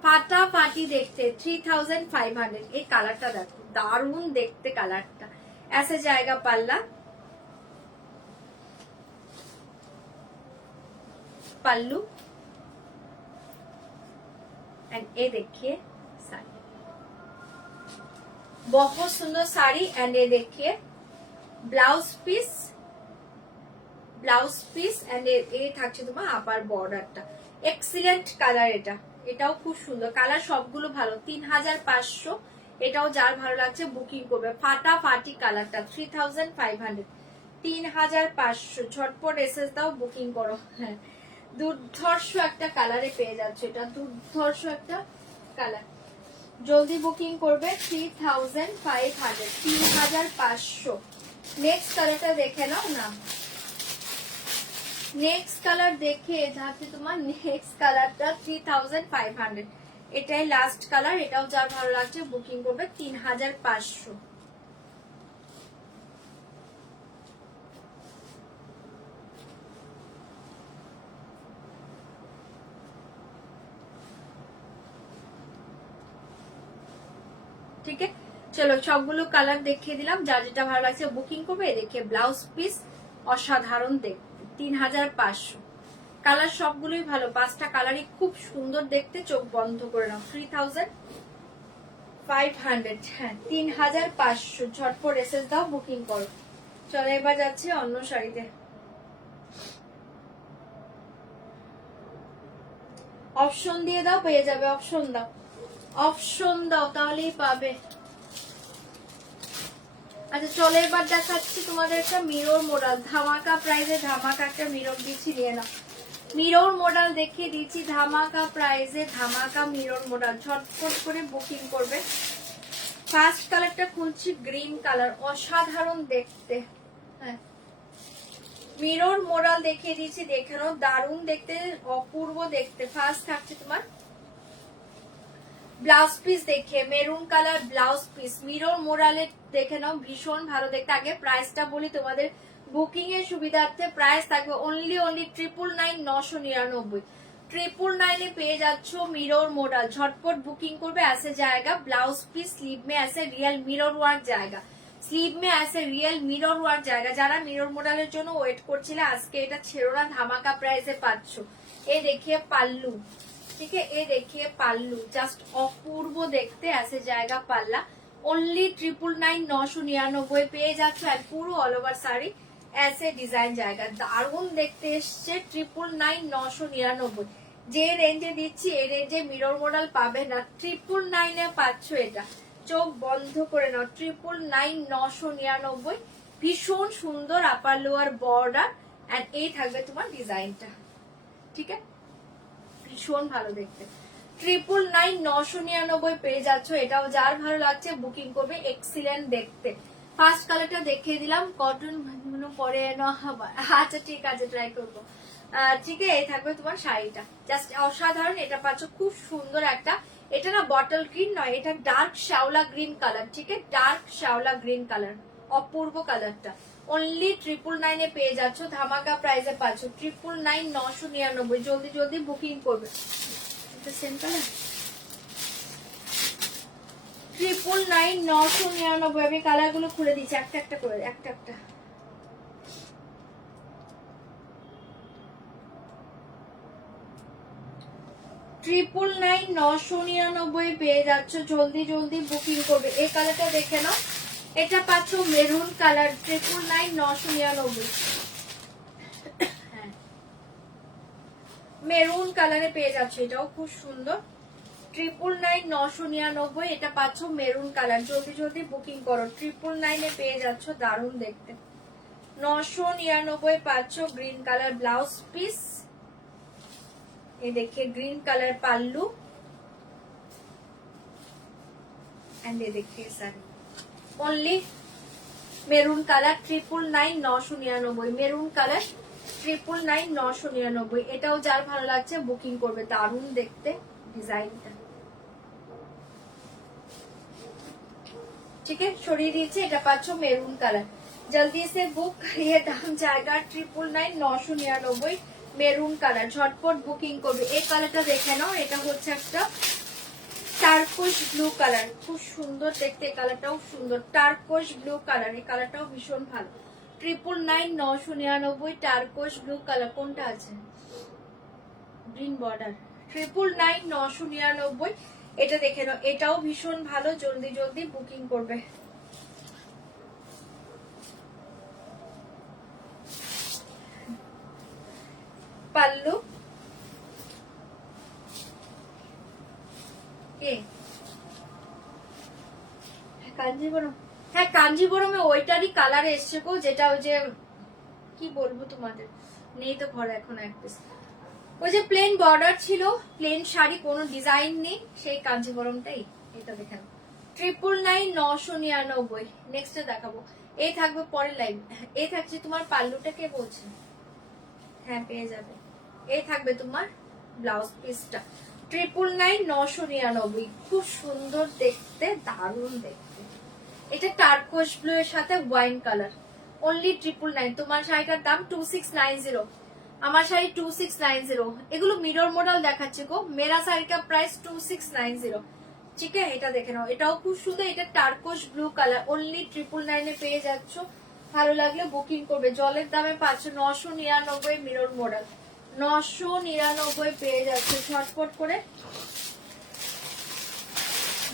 ফাটাফাটি দেখতে। 3500 এই কালারটা দেখো, দারুণ দেখতে কালারটা। ऐसे जाएगा पल्ला, पल्लू एंड ये देखिए साड़ी, बहुत सुंदर साड़ी। एंड ये देखिए blouse piece, blouse piece and এই থাকছে তোমার আপার বর্ডারটা, এক্সিলেন্ট কালার। এটাও খুব সুন্দর কালার, সবগুলো ভালো। 3500, এটাও যার ভালো লাগছে বুকিং করবে, ফাটাফাটি কালারটা। 3500, 3500, ঝটপট এসএস দাও, বুকিং করো। হ্যাঁ, দুর্ধর্ষ একটা কালারে পেয়ে যাচ্ছে, এটা দুর্ধর্ষ একটা কালার, জলদি বুকিং করবে। 3500, 3500। নেক্সট কালারটা দেখে নাও না, নেক্সট কালার দেখে যাচ্ছে তোমার। নেক্সট কালারটা 3500, এটাই লাস্ট কালার, এটাও যার ভালো লাগছে বুকিং করবে। 3500। ঠিক আছে, চলো সবগুলো কালার দেখিয়ে দিলাম, যার যেটা ভালো লাগছে বুকিং করবে। দেখে ব্লাউজ পিস অসাধারণ দেখতে, 3500। কালার সবগুলোই ভালো, 5টা কালারই খুব সুন্দর দেখতে, চোখ বন্ধ করে নাও। 3500, হ্যাঁ 3500, ঝটপট এসএস দাও, বুকিং করো। চলো এবার যাচ্ছে অন্য শাড়িতে। অপশন দিয়ে দাও, পেয়ে যাবে। অপশন দাও, অপশন দাও, তাহলেই পাবে। আচ্ছা চলো এবার দেখাচ্ছি তোমাদের একটা মিরর মডেল, ধামাকা প্রাইসে ধামাকা একটা মিরর দিচ্ছি, নিয়ে নাও। মিরর মডেল দেখিয়ে দিচ্ছি, ধামাকা প্রাইসে ধামাকা মিরর মডেল, ঝটপট করে বুকিং করবে। ফার্স্ট কালারটা খুলছি, গ্রিন কালার, অসাধারণ দেখতে। হ্যাঁ, মিরর মডেল দেখিয়ে দিচ্ছি, দেখে নাও, দারুণ দেখতে, অপূর্ব দেখতে। ফার্স্ট থাকছে তোমার ব্লাউজ পিস, দেখে maroon colour blouse piece, mirror মোরালে দেখে নাও, ভীষণ ভালো দেখতে। আগে প্রাইসটা বলি তোমাদের বুকিং এর সুবিধার্থে, প্রাইস থাকবে অনলি 999, 999। 999 পেয়ে যাচ্ছ मिरर मॉडल, झटपट बुकिंग করবে। ऐसे जाएगा ब्लाउज पीस, स्लीव में ऐसे रियल मिरर वर्क जाएगा, স্লিভ মে ऐसे रियल मिरर वर्क जाएगा। যারা মিরর মডেলের জন্য ওয়েট করছিলে, আজকে এটা ছেড়ো না, ধামাকা প্রাইসে পাচ্ছ। এই দেখিয়ে পাল্লু, ठीक है। ये देखिए पाल्लू जस्ट अपूर्व देखते ऐसे जाएगा पाल्ला, ओनली 999 999 পেয়ে যাচ্ছ। আর পুরো অল ওভার শাড়ি ऐसे ডিজাইন জায়গা দারুণ দেখতে এসছে। 999 999 যে রেঞ্জে দিচ্ছি এই রেঞ্জে মিরর মডেল পাবে না। 999 এ পাচ্ছ এটা, চোখ বন্ধ করে নাও। 999 999 ভীষণ সুন্দর আপার লোয়ার বর্ডার এন্ড এই থাকবে তোমার ডিজাইনটা, ঠিক আছে, ভীষণ ভালো দেখতে। 999 999 পেয়ে যাচ্ছ। এটাও যার ভালো লাগছে বুকিং করবে, এক্সিলেন্ট দেখতে। ফার্স্ট কালারটা দেখিয়ে দিলাম, কটন পরে না হবে। আচ্ছা ঠিক আছে, ট্রাই করবো। ঠিক আছে, এই থাকবে তোমার শাড়িটা, জাস্ট অসাধারণ। এটা পাচ্ছ খুব সুন্দর একটা, এটা না বটল গ্রিন নয়, এটা ডার্ক শ্যাওলা গ্রিন কালার, ঠিক আছে, ডার্ক শ্যাওলা গ্রিন কালার, অপূর্ব কালারটা। অনলি 999 এ পেয়ে যাচ্ছ, ধামাকা প্রাইসে পাচ্ছ। 999 999, জলদি জলদি বুকিং করবে। এটা সেম কালার। 999 999, আমি কালার গুলো খুলে দিচ্ছি একটা একটা করে, একটা একটা। ট্রিপল 999 পেয়ে যাচ্ছ, জলদি জলদি বুকিং করবে। এই কালারটা দেখে নাও, এটা পাচ্ছ মেরুন কালার। 999 999, মেরুন কালারে পেয়ে যাচ্ছ, এটাও খুব সুন্দর। 999 999, এটা পাচ্ছ মেরুন কালার, জলদি জলদি বুকিং করো। 999 এ পেয়ে যাচ্ছ, দারুণ দেখতে। 999 পাচ্ছ গ্রিন কালার ব্লাউজ পিস, ये देखिए ग्रीन कलर पल्लू एंड ये देखिए sari only maroon colour. 999 999, maroon colour 999 999। এটাও যার ভালো লাগছে বুকিং করবে, দারুণ দেখতে ডিজাইনটা, ठीक है। সরিয়ে দিয়েছে, এটা পাচ্ছ মেরুন কালার, জলদি से बुक करिए, दाम जाएगा 999 999, মেরুন কালার, ঝটপট বুকিং করবে। এই কালারটা দেখে নাও, এটা হচ্ছে একটা টার্কোশ ব্লু কালার, খুব সুন্দর দেখতে। এই কালারটাও সুন্দর, টার্কোশ ব্লু কালার, এই কালারটাও ভীষণ ভালো। 999 999, টার্কোশ ব্লু কালার। কোনটা আছে? Green border. 999 999, এটা দেখে নাও, এটাও ভীষণ ভালো, জলদি জলদি বুকিং করবে। পাল্লু কাঞ্জিবরম, হ্যাঁ কাঞ্জিবরমে ওইটারই কালার এসছে গো, যেটা ওই যে কি বলবো তোমাদের, নেই তো ঘরে এখন এক পিস। ওই যে প্লেন বর্ডার ছিল, প্লেন শাড়ি, কোনো ডিজাইন নেই, সেই কাঞ্জিবরমটাই। এটা দেখেন 999 999। নেক্সট দেখাবো, এই থাকবে পরের লাইভ। এই থাকছে তোমার পাল্লুটা, কে বলছে? হ্যাঁ পেয়ে যাবে। এই থাকবে তোমার ব্লাউজ পিসটা। 999 999, খুব সুন্দর দেখতে, দারুণ দেখতে। এটা টার্কোশ ব্লু এর সাথে ওয়াইন কালার, অনলি 999। তোমার শাড়িটার দাম 2690, আমার শাড়ি 2690। এগুলো মিরর মডেল দেখাচ্ছে গো, মেরা শাড়ি কা প্রাইস 2690, ঠিক আছে। এটা দেখে নাও, এটাও খুব সুন্দর, এটা টার্কোশ ব্লু কালার, অনলি 999 এ পেয়ে যাচ্ছ। ভালো লাগলে বুকিং করবে। জলের দামে পাচ্ছ 999, মিরর মডেল 999 পেয়ে যাচ্ছে, ঝটপট করে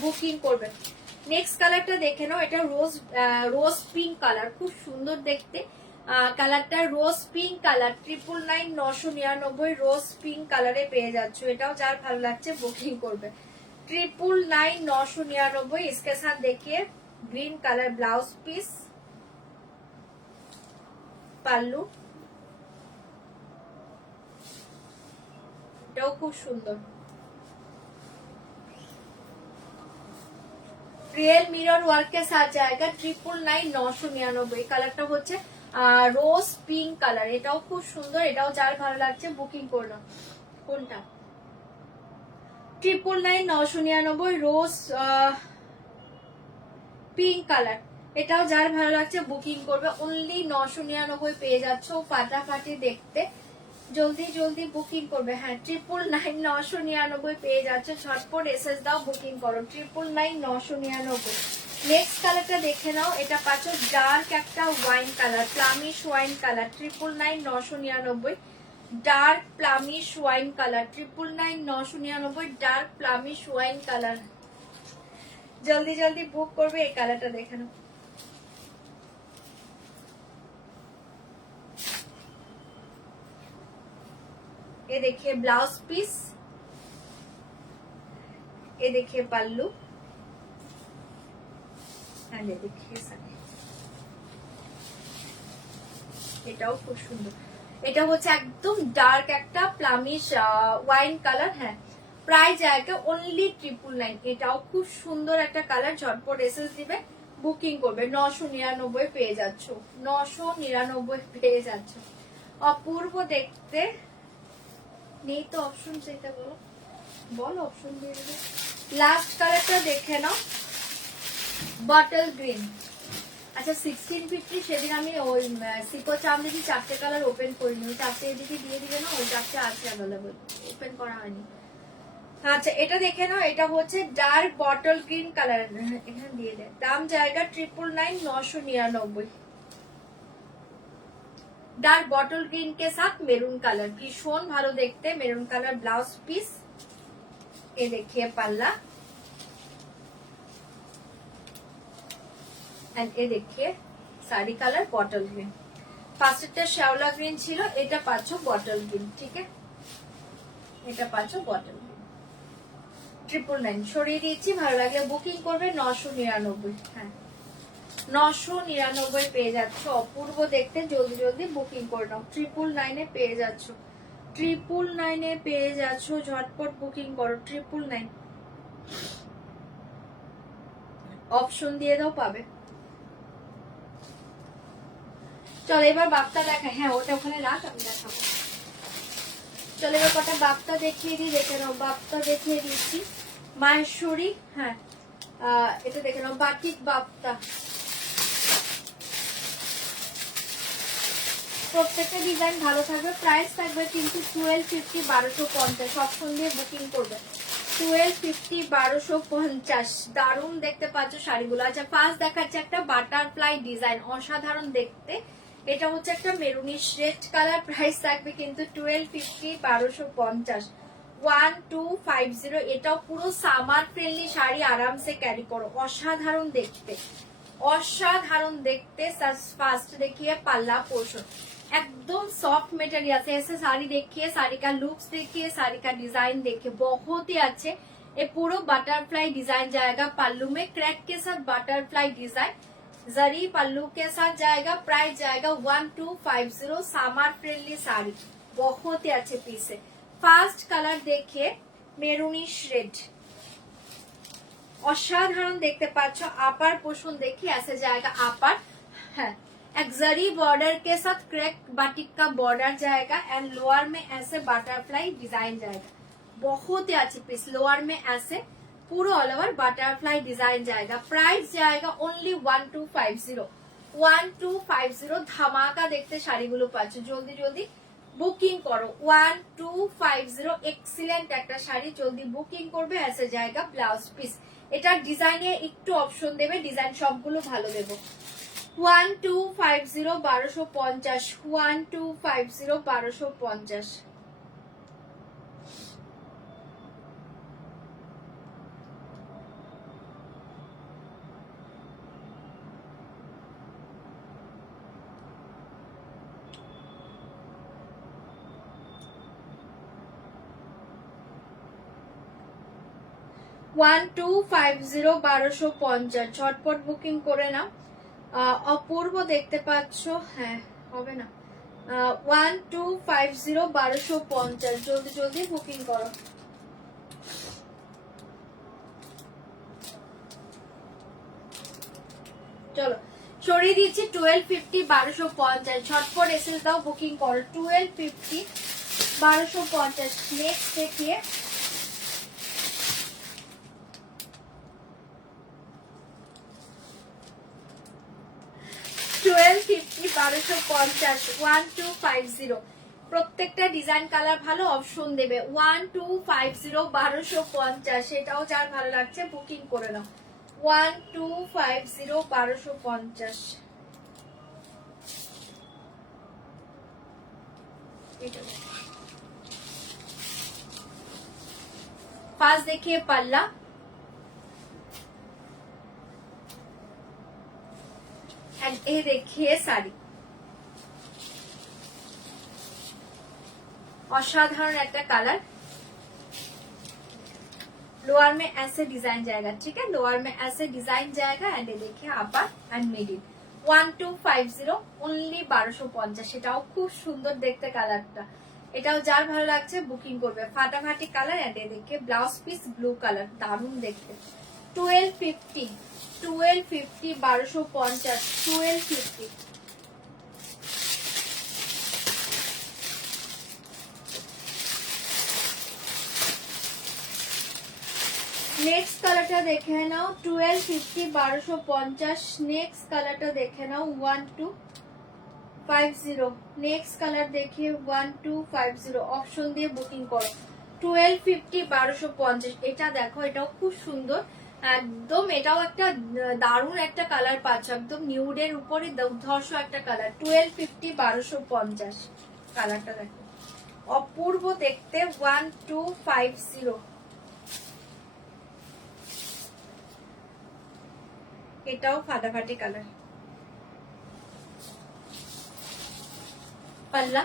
বুকিং করবে। নেক্সট কালারটা দেখে নাও, এটা রোজ পিঙ্ক কালার, খুব সুন্দর দেখতে কালারটা, রোজ পিঙ্ক কালার। 999 999, রোজ পিঙ্ক কালারে পেয়ে যাচ্ছ। এটাও যার ভালো লাগছে বুকিং করবে। 999 999, इसके साथ देखिए green colour blouse piece, pallu, এটাও খুব সুন্দর। रियल मिरर वर्क के साथ जाएगा। 999 999, কালারটা হচ্ছে রোজ পিঙ্ক কালার, এটাও খুব সুন্দর। এটাও যার ভালো লাগছে বুকিং করো। কোনটা? 999 999, রোজ পিঙ্ক কালার, এটাও যার ভালো লাগছে বুকিং করবে। অনলি 999 পেয়ে যাচ্ছ, ফাটাফাটি দেখতে, জলদি জলদি বুকিং করবে। হ্যাঁ 999 999 পেয়ে যাচ্ছে, ঝটপট এসএস দাও, বুকিং করো। 999 999। নেক্সট কালারটা দেখে নাও, এটা পাচ্ছ ডার্ক একটা wine colour, plummish wine colour. 999 999, dark plummish wine colour 999 dark plummish wine colour. জলদি জলদি বুক করবে, এই কালারটা দেখে নাও। ये देखिए ब्लाउज पीस, ये देखिए पल्लू, ये देखिए साड़ी। এটাও খুব সুন্দর। এটা হচ্ছে একদম ডার্ক একটা প্লামিশ ওয়াইন কালার। হ্যাঁ, প্রাইস জায়গা অনলি 999। এটাও খুব সুন্দর একটা কালার। ঝটপট এসএস দিবে, বুকিং করবে। 999 পেয়ে যাচ্ছ, 999 পেয়ে যাচ্ছ। অপূর্ব দেখতে। নেই তো অপশন, সেটা বলো, বলো অপশন দিয়ে দেবে। লাস্ট কালারটা দেখে নাও, বটল গ্রিন। আচ্ছা 1650 সেদিন আমি ওই সিকো চামড়ি 4টে কালার ওপেন করিনি, ওই 4টে এদিকে দিয়ে দিবে না, ওই 4টে আছে অ্যাভেলেবল, ওপেন করা হয়নি। আচ্ছা এটা দেখে নাও, এটা হচ্ছে ডার্ক বটল গ্রিন কালার, এখানে দিয়ে দেয়। দাম জায়গা 999, 999। डार्क बॉटल ग्रीन के साथ मेरून कलर, भीषण भालो देखते। मेरून कलर ब्लाउज पीस, ये देखिए पल्ला, एंड ये देखिए साड़ी कलर बॉटल ग्रीन। फार्स्टটা শ্যাওলা গ্রিন ছিল, এটা পাচ্ছো বটল গ্রিন। ঠিক আছে, এটা পাচ্ছো বটল গ্রিন। 999 সরিয়ে দিচ্ছি, ভালো লাগলে বুকিং করবে। 999। হ্যাঁ 999 পেয়ে যাচ্ছ। অপূর্ব দেখতে, জলদি জলদি বুকিং করে নাও। 999 পেয়ে যাচ্ছ, 999 পেয়ে যাচ্ছ। ঝটপট বুকিং করো। 999 অপশন দিয়ে দাও, পাবে। চলো এবার বাপ্তা দেখাই। হ্যাঁ ওটা ওখানে রাখ, আমি দেখাবো। চলো এবার কটা বাপ্তা দেখিয়ে দিই, দেখে নাও। বাপ্তা দেখিয়ে দিচ্ছি, মাহেশ্বরী। হ্যাঁ এটা দেখে নাও, বাটিক বাপ্তা। প্রত্যেকটা ডিজাইন ভালো থাকবে। প্রাইস থাকবে কিন্তু 1250, 1250। অপশন দিয়ে বুকিং করবে। 1250, 1250। দারুণ দেখতে পাচ্ছ শাড়িগুলো। আচ্ছা ফার্স্ট দেখাচ্ছে একটা বাটারফ্লাই ডিজাইন, অসাধারণ দেখতে। এটা হচ্ছে একটা মেরুনিশ রেড কালার। প্রাইস থাকবে কিন্তু 1250, 1250। 1250। এটাও পুরো সামার ফ্রেন্ডলি শাড়ি, আরামসে ক্যারি করো। অসাধারণ দেখতে, অসাধারণ দেখতে। ফার্স্ট देखिए पल्ला पोर्शन, एकदम सॉफ्ट मटेरियल से। ऐसे साड़ी देखिए, साड़ी का लुक्स देखिए, साड़ी का डिजाइन देखिए, बहुत ही अच्छे। ये पूरा बटरफ्लाई डिजाइन जाएगा पल्लू में, क्रैक के साथ बटरफ्लाई डिजाइन, जरी पल्लू के साथ जाएगा। प्राइस जाएगा 1250। सामर फ्रेंडली साड़ी, बहुत ही अच्छे पीस है। फार्स्ट कलर देखिए मेरूनिश रेड, অসাধারণ দেখতে পাচ্ছ। আপার পোর্শন দেখি ऐसे जाएगा আপার। হ্যাঁ एक जरी बॉर्डर के साथ क्रैक बाटिक का बॉर्डर जाएगा, एंड लोअर में ऐसे बटरफ्लाई डिजाइन जाएगा। बहुत ही अच्छी पीस। लोअर में ऐसे पूरा ऑल ओवर बटरफ्लाई डिजाइन जाएगा। प्राइस जाएगा ओनली 1250। 1250 ধামাকা দেখতে শাড়িগুলো পাচ্ছ। জলদি জলদি বুকিং করো। 1250 এক্সিলেন্ট একটা শাড়ি, জলদি বুকিং করবে। ऐसे जाएगा ব্লাউজ পিস। এটা ডিজাইনে একটু অপশন দেবে, ডিজাইন সবগুলো ভালো দেবো। 1250, 1250। 1250, 1250। One two five zero 1250। ঝটপট বুকিং করে নাও। অপূর্ব দেখতে পাচ্ছ। হ্যাঁ হবে না। 1250, 1250। জলদি জলদি বুকিং করো। চলো সরিয়ে দিচ্ছি। 1250, 1250। ঝটপট এসএস দাও, বুকিং করো। 1250, 1250। নেক্সট দেখিয়ে 1250, 1250। 1250। প্রত্যেকটা ডিজাইন কালার ভালো, অপশন দেবে। 1250, 1250। এটাও যার ভালো লাগছে বুকিং করে নাও। 1250, 1250। फार्स्ट देखिए पल्ला, एंड ये देखिए साड़ी। असाधारण एक कलर, लोअर में ऐसे डिजाइन जाएगा, ठीक है, लोअर में ऐसे डिजाइन जाएगा। एंड ये देखिए अपर एंड मिडिल 1250 ओनली 1250। এটাও খুব সুন্দর দেখতে কালারটা, এটাও যার ভালো লাগছে বুকিং করবে। ফাটাফাটি কালার। এন্ড এই দেখে ব্লাউজ পিস ব্লু কালার, দারুণ দেখতে। 1250 1250 1250। नेक्स्ट कलरটা দেখে নাও 1250 1250। नेक्स्ट कलरটা দেখে নাও 1250। नेक्स्ट कलर देखिए 1250। অপশন দিয়ে বুকিং করো। 1250 1250। এটা দেখো, এটাও খুব সুন্দর একদম, এটাও একটা দারুণ একটা কালার পাচ্ছ, একদম নিউডের উপরে দুর্ধর্ষ একটা কালার। 1250 1250 কালারটা দেখো, অপূর্ব দেখতে। 1250। এটাও ফাটাফাটি কালার। पल्ला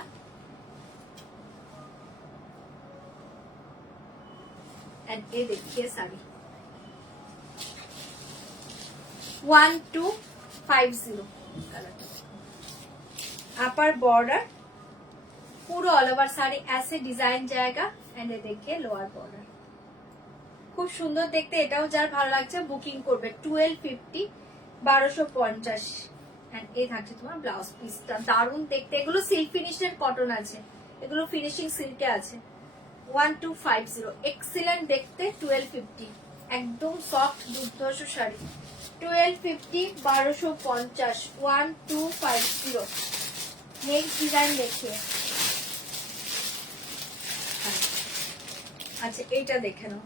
एंड ये देखिए साड़ी 1250 कलर। अपर बॉर्डर पूरा ऑल ओवर साड़ी ऐसे डिजाइन जाएगा। एंड ये देखिए लोअर बॉर्डर, खूब सुंदर देखते। এটাও যার ভালো লাগছে বুকিং করবে। 1250 1250। এন্ড এই থাকছে তোমার ব্লাউজ পিসটা, দারুণ দেখতে। এগুলো সিল্ক ফিনিশের কটন আছে, এগুলো ফিনিশিং সিল্কে আছে। 1250 এক্সিলেন্ট দেখতে। 1250 একদম সফট দুর্ধর্ষ শাড়ি। 1250 1250 1250। নেক্সট ডিজাইন দেখিয়ে। আচ্ছা এইটা দেখে নাও,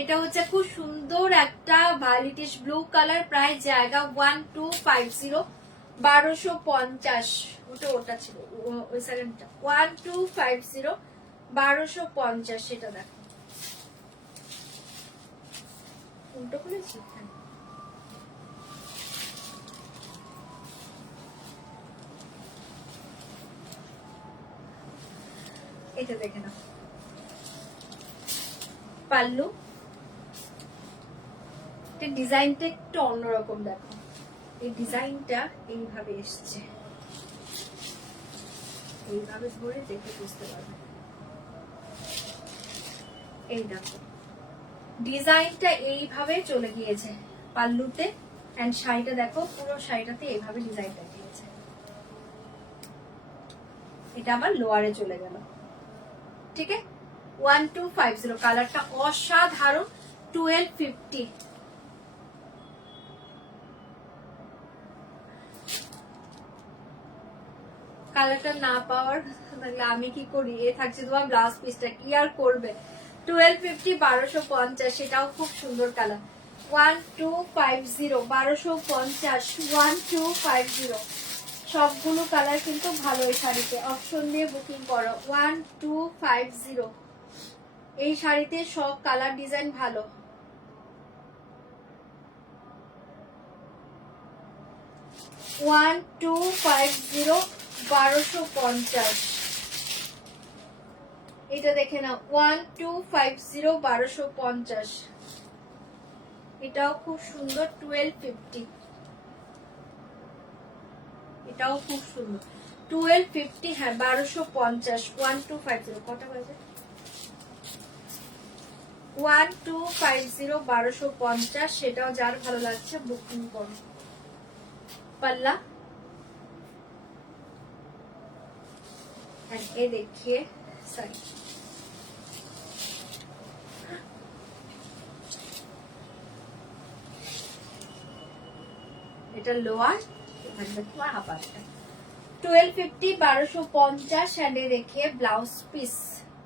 এটা হচ্ছে খুব সুন্দর একটা ভায়োলেটিশ ব্লু কালার। প্রাইস জায়গা 1250 1250। ওটা ছিল ওই সেকেন্ডটা। 1250 1250। সেটা দেখো, উল্টো করেছি। এটা দেখে নাও, পাল্লু ডিজাইনটা একটু অন্যরকম। দেখো এই ডিজাইনটা এইভাবে এসছে, এইভাবে ধরে দেখে বুঝতে পারবে। এই দেখো ডিজাইনটা এইভাবে চলে গিয়েছে পাল্লুতে। এন্ড শাড়িটা দেখো, পুরো শাড়িটাতে এইভাবে ডিজাইনটা দিয়েছে। এটা আবার লোয়ারে চলে গেল, ঠিক আছে। 1250 কালারটা অসাধারণ। 1250। কালারটা না পাওয়ার তাহলে আমি কি করি, এ থাকছে তোমার ব্লাউজ পিসটা, কি আর করবে। 1250 1250। সেটাও খুব সুন্দর কালার। 1250 1250 1250। সবগুলো কালার কিন্তু ভালো এই শাড়িতে। অপশন দিয়ে বুকিং করো। 1250। এই শাড়িতে সব কালার ডিজাইন ভালো। 1250 1250। এটা দেখে নাও 1250 1250। এটাও খুব সুন্দর। 1250। এটাও খুব সুন্দর। 1250। হ্যাঁ 1250। 1250 কটা বাজে? 1250 1250। সেটাও যার ভালো লাগছে বুকিং করো। पल्ला एंड ये देखिए साड़ी। এটা লোয়ার, এখানে তোমার হাফারটা। 1250 1250। এন্ড ये देखिए ব্লাউজ পিস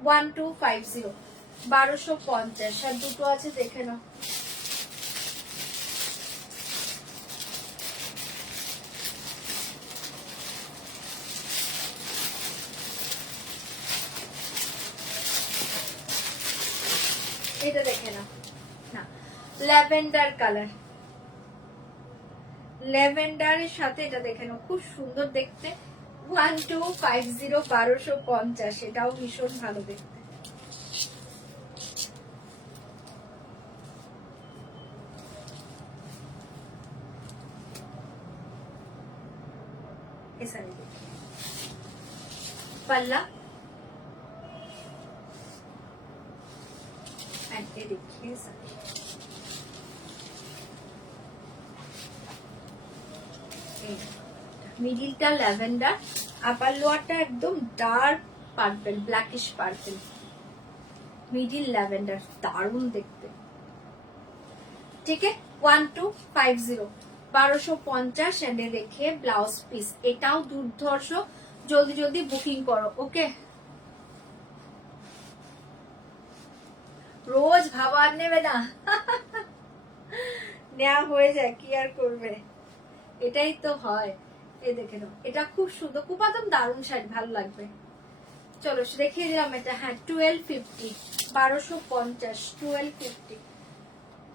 1250 1250। আর দুটো আছে দেখে নাও। এটা দেখে না, না ল্যাভেন্ডার কালার, ল্যাভেন্ডারের সাথে এটা দেখে নাও, খুব সুন্দর দেখতে। 1250 1250, এটাও ভীষণ ভালো দেখতে। पल्ला एंड ये देखिए मिडिलটা ল্যাভেন্ডার, আপার লোয়ারটা একদম dark purple, blackish purple, middle lavender, দারুণ দেখতে। ঠিক আছে 1250 1250 এন্ডে দেখে ব্লাউজ পিস, এটাও দুর্ধর্ষ, জলদি জলদি বুকিং করো। ওকে, রোজ ভাবার নেবে না, নেওয়া হয়ে যায়, কি আর করবে, এটাই তো হয়। এই দেখে নাও, এটা খুব সুন্দর, খুব একদম দারুণ শাড়ি, ভালো লাগবে। চলো দেখিয়ে দিলাম এটা। হ্যাঁ 1250 1250 1250,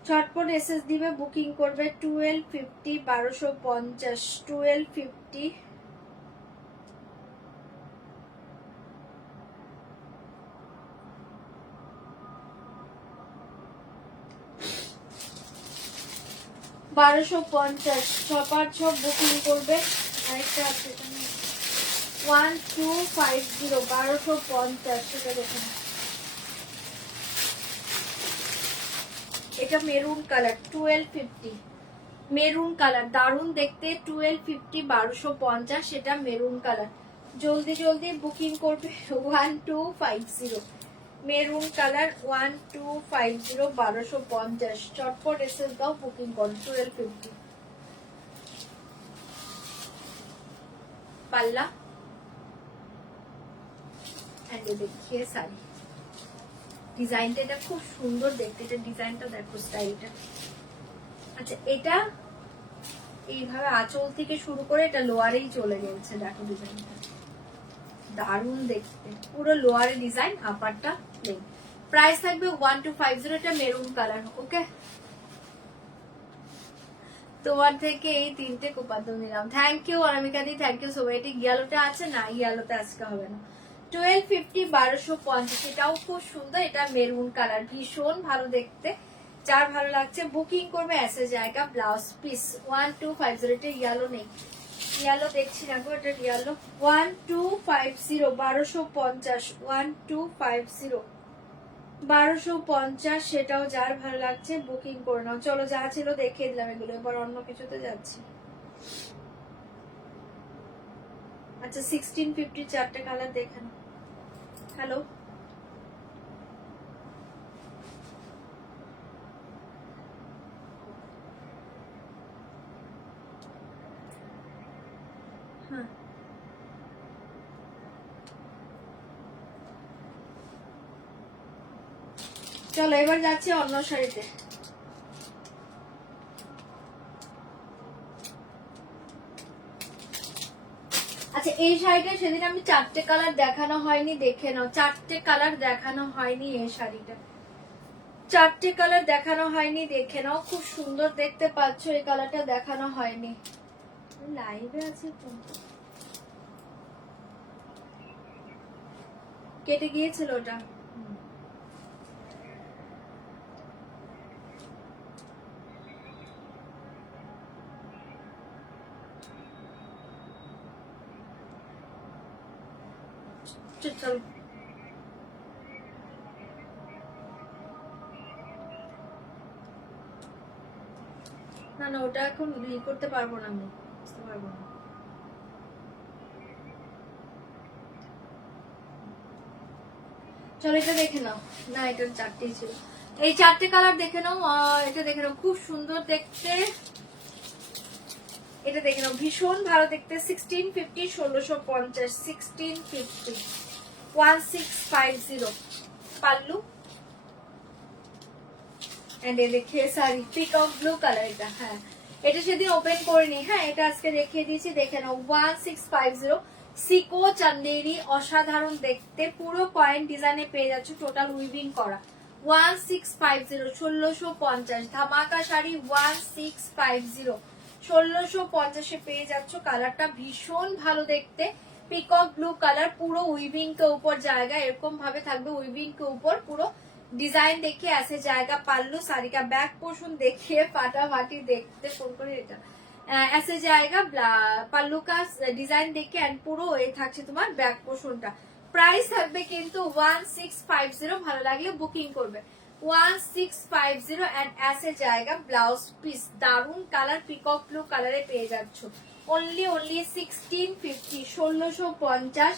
চটপট এসএস দিবে, বুকিং করবে 1250 1250 1250। বারোশো পঞ্চাশ, ছপার ছপ বুকিং করবে। আরেকটা আছে 1250 1250, সেটা দেখুন। এটা মেরুন কালার 1250, মেরুন কালার দারুন দেখতে, 1250 1250, সেটা মেরুন কালার, জলদি জলদি বুকিং করবে। 1250 মেরুন কালার 1250 1250, চটপট এসএস দাও, বুকিং করো 1250। পাল্লা এন্ড देखिए শাড়ি, ডিজাইনটা এটা খুব সুন্দর দেখতে, এটা ডিজাইনটা দেখো, স্টাইলটা। আচ্ছা এটা এইভাবে আঁচল থেকে শুরু করে এটা লোয়ারেই চলে গেছে, দেখো ডিজাইনটা দারুণ দেখতে, পুরো লোয়ারে ডিজাইন, আপারটা প্লেন। প্রাইস থাকবে 1250, এটা মেরুন কালার। ওকে, তোমার থেকে এই তিনটে কুপাতো নিলাম, thank you Anamika di, thank you so much. এটা ইয়েলোটা আছে না, ইয়েলোতে আজকে হবে না। 1250 1250, এটাও খুব সুন্দর, এটা মেরুন কালার, ভীষণ ভালো দেখতে, যার ভালো লাগছে বুকিং করবে, এসে জায়গা ব্লাউজ পিস 1250। এটা ইয়েলো নেই, ইয়েলো দেখছি না গো, এটা ইয়েলো 1250 1250 1250 1250, সেটাও যার ভালো লাগছে বুকিং করে নাও। চলো যা ছিল দেখিয়ে দিলাম এগুলো, এবার অন্য কিছুতে যাচ্ছি। আচ্ছা 1650 চারটে কালার দেখেন। হ্যালো হ্যাঁ, চলো এবার যাচ্ছি অন্য শাড়িতে। আচ্ছা এই শাড়িটা সেদিন আমি চারটে কালার দেখানো হয়নি, দেখে নাও, চারটে কালার দেখানো হয়নি এই শাড়িটা, চারটে কালার দেখানো হয়নি, দেখে নাও, খুব সুন্দর দেখতে পাচ্ছ, এই কালারটা দেখানো হয়নি। লাইভে আছে তো, কেটে গিয়েছিল ওটা। চল না না, ওটা এখন ই করতে পারবো না, আমি বুঝতে পারবো না। চলো এটা দেখে নাও, না এটা চারটেই ছিল, এই চারটে কালার দেখে নাও। এটা দেখে নাও, খুব সুন্দর দেখতে, এটা দেখে নাও, ভীষণ ভালো দেখতে। 1650 1650 1650 1650 পাল্লু এন্ড এ দেখে শাড়ি পিকক ব্লু কালার, এটা হ্যাঁ এটা সেদিন ওপেন করিনি, হ্যাঁ এটা আজকে দেখিয়ে দিয়েছি, দেখে নাও 1650 সিকো চান্দেরি, অসাধারণ দেখতে, পুরো কয়েন ডিজাইনে পেয়ে যাচ্ছ, টোটাল উইভিং করা, 1650 1650 ধামাকা শাড়ি 1650 1650 এ পেয়ে যাচ্ছ। কালারটা ভীষণ ভালো দেখতে, পিকক ব্লু কালার, পুরো উইভিং के ऊपर जाएगा, এরকম ভাবে থাকবে উইভিং के ऊपर পুরো ডিজাইন देखिए ऐसे जाएगा। पाल्लू साड़ी का बैक पोर्शन देखिए फाटाफाटी देखते फोन করে এটা ऐसे जाएगा। पाल्लू का डिजाइन देखिए एंड পুরো এই থাকছে তোমার ব্যাক পোর্শনটা। প্রাইস থাকবে কিন্তু 1650, ভালো লাগলে বুকিং করবে 1650 एंड ऐसे जाएगा। ब्लाउज पीस दारुन কালার পিকক ব্লু কালারে পেয়ে যাচ্ছ অনলি 1650 1650।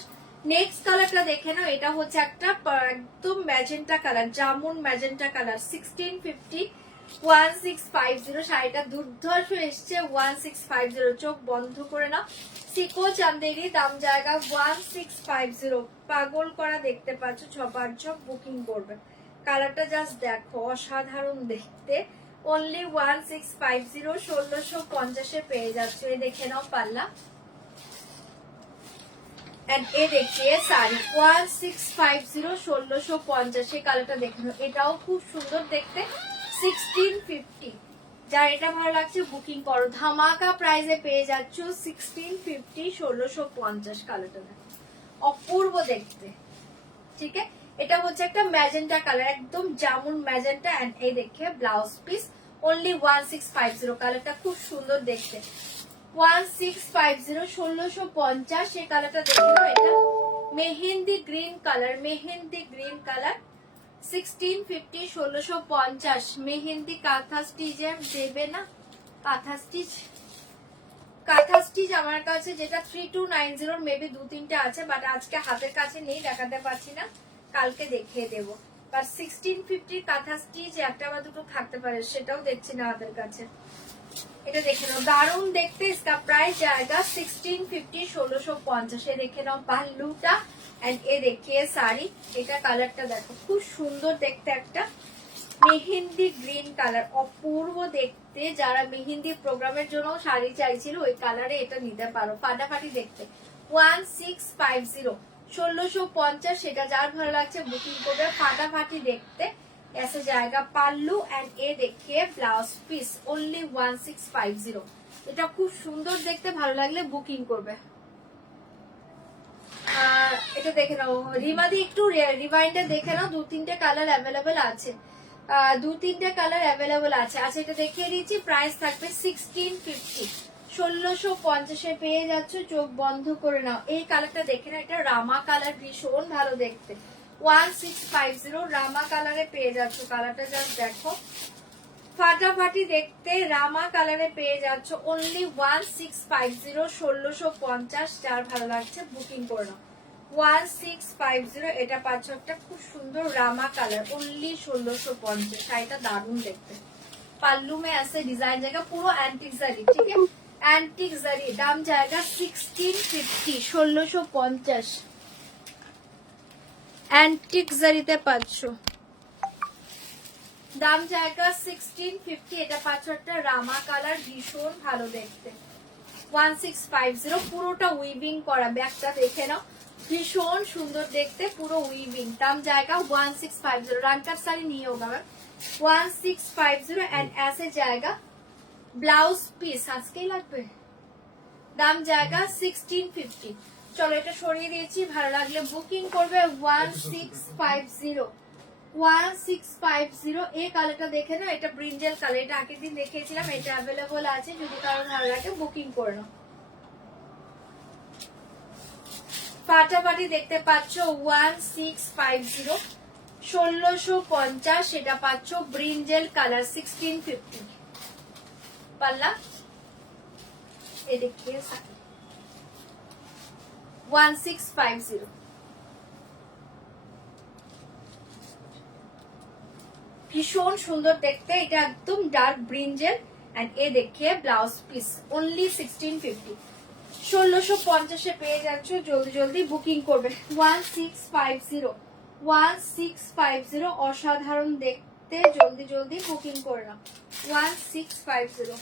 নেক্সট কালারটা দেখে নাও, এটা হচ্ছে একটা একদম magenta colour, jamun magenta colour 1650 1650 শাড়িটা দুর্ধর্ষ এসছে 1650। চোখ বন্ধ করে নাও, সিকো চান্দেরি দাম জায়গা 1650। পাগল করা দেখতে পাচ্ছ, ছপার ছপ বুকিং করবে। কালারটা জাস্ট দেখো অসাধারণ দেখতে, অনলি 1650 1650 এ পেয়ে যাচ্ছ। এই দেখে নাও পাল্লা এন্ড এ দেখিয়ে শাড়ি 1650 1650 এই কালারটা দেখে নাও, এটাও খুব সুন্দর দেখতে 1650। যার এটা ভালো লাগছে বুকিং করো, ধামাকা প্রাইসে পেয়ে যাচ্ছ 1650 1650। কালারটা দেখো অপূর্ব দেখতে, ঠিক আছে। এটা হচ্ছে একটা ম্যাজেন্টা কালার, একদম জামুন ম্যাজেন্টা এন্ড এই দেখে ব্লাউজ পিস অনলি 1650। কালারটা খুব সুন্দর দেখতে 1650 1650 এই কালারটা দেখে নাও। এটা mehendi green colour, mehendi green colour 1650 1650। Mehendi kantha stitch দেবে না, কাঁথা স্টিচ আমার কাছে যেটা 3290 মেবি 2-3টা আছে, বাট আজকে হাতের কাছে নেই, দেখাতে পারছি না, কালকে দেখিয়ে দেবো। বাট 1650 কাঁথা স্টিচ একটা বা দুটো থাকতে পারে, সেটাও দেখছি না হাতের কাছে। এটা দেখে নাও দারুন দেখতে, इसका प्राइस जाएगा 1650 1650। এ দেখে নাও পাল্লুটা এন্ড এ দেখিয়ে শাড়ি, এটা কালারটা দেখো খুব সুন্দর দেখতে, একটা মেহেন্দি গ্রিন কালার, অপূর্ব দেখতে। যারা মেহেন্দি প্রোগ্রামের জন্য শাড়ি চাইছিল ওই কালারে এটা নিতে পারো, ফাটাফাটি দেখতে 1650 1650। সেটা যার ভালো লাগছে বুকিং করবে, ফাটাফাটি দেখতে ऐसे जाएगा। পাল্লু এন্ড এ দেখিয়ে ব্লাউজ পিস অনলি 1650। এটা খুব সুন্দর দেখতে, ভালো লাগলে বুকিং করবে। এটা দেখে নাও রিমাদি, একটু রিভাইন্ডটা দেখে নাও, 2-3টে কালার অ্যাভেলেবেল আছে, 2-3টে কালার অ্যাভেলেবেল আছে। আচ্ছা এটা দেখিয়ে দিচ্ছি, প্রাইস থাকবে 1650 1650 এ পেয়ে যাচ্ছ। চোখ বন্ধ করে নাও, এই কালারটা দেখে নাও, এটা রামা কালার, ভীষণ ভালো দেখতে 1650 রামা কালারে পেয়ে যাচ্ছ। কালারটা জাস্ট দেখো ফাটাফাটি দেখতে, রামা কালারে পেয়ে যাচ্ছ অনলি 1650 1650। যার ভালো লাগছে বুকিং করে নাও 1650। এটা পাচ্ছ একটা খুব সুন্দর রামা কালার অনলি 1650। শাড়িটা দারুণ দেখতে, পাল্লু में ऐसे डिजाइन जाएगा, পুরো অ্যান্টিক জারি, ঠিক আছে অ্যান্টিক জারি। দাম জায়গা 1650 1650। অ্যান্টিক জারিতে পাচ্ছ, দাম জায়গা 1650। এটা পাচ্ছ একটা রামা কালার, ভীষণ ভালো দেখতে 1650। পুরোটা উইভিং করা, ব্যাগটা দেখে নাও ভীষণ সুন্দর দেখতে, পুরো উইভিং। দাম জায়গা 1650। রানকার শাড়ি নিয়ে होगा मैम 1650 एंड ऐसे जाएगा। ব্লাউজ পিস আজকেই লাগবে, দাম জায়গা 1650। চলো এটা সরিয়ে দিয়েছি, ভালো লাগলে বুকিং করবে 1650 1650। এই কালারটা দেখে নাও, এটা ব্রিঞ্জেল কালার, এটা আগের দিন দেখিয়েছিলাম, এটা অ্যাভেলেবল আছে, যদি কারো ভালো লাগে বুকিং করে নাও। ফাটাফাটি দেখতে পাচ্ছ 1650 1650। এটা পাচ্ছ ব্রিঞ্জেল কালার 1650 পাল্লা। এ দেখিয়ে 1650। ভীষণ সুন্দর দেখতে, এটা একদম ডার্ক ব্রিঞ্জেল এন্ড এ দেখিয়ে ব্লাউজ পিস অনলি 1650 1650 এ পেয়ে যাচ্ছ। জলদি জলদি বুকিং করবে 1650 1650। অসাধারণ দেখতে, জলদি জলদি বুকিং করে নাও 1650।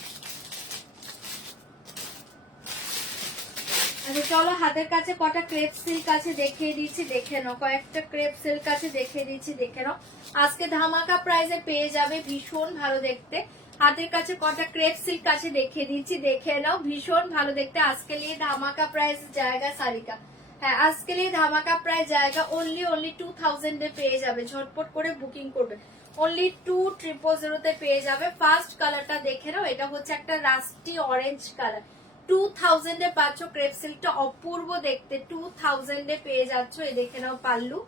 আচ্ছা চলো হাতের কাছে কটা ক্রেপ সিল্ক আছে দেখিয়ে দিচ্ছি, দেখে নাও। কয়েকটা ক্রেপ সিল্ক আছে দেখিয়ে দিচ্ছি, দেখে নাও। আজকে ধামাকা প্রাইসে পেয়ে যাবে, ভীষণ ভালো দেখতে। হাতের কাছে কটা ক্রেপ সিল্ক আছে দেখিয়ে দিচ্ছি, দেখে নাও। ভীষণ ভালো দেখতে। আজকে নিয়ে ধামাকা প্রাইস জায়গা সারিকা। হ্যাঁ আজকে নিয়ে ধামাকা প্রাইস জায়গা অনলি 2000 এ পেয়ে যাবে। ঝটপট করে বুকিং করবে। অনলি 2000 পেয়ে যাবে। ফার্স্ট কালারটা দেখে নাও, এটা হচ্ছে একটা রাস্টি অরেঞ্জ কালার। 2000 এ পাচ্ছ ক্রেপ সিল্কটা, অপূর্ব দেখতে। 2000 এ পেয়ে যাচ্ছ। এই দেখে নাও পাল্লু,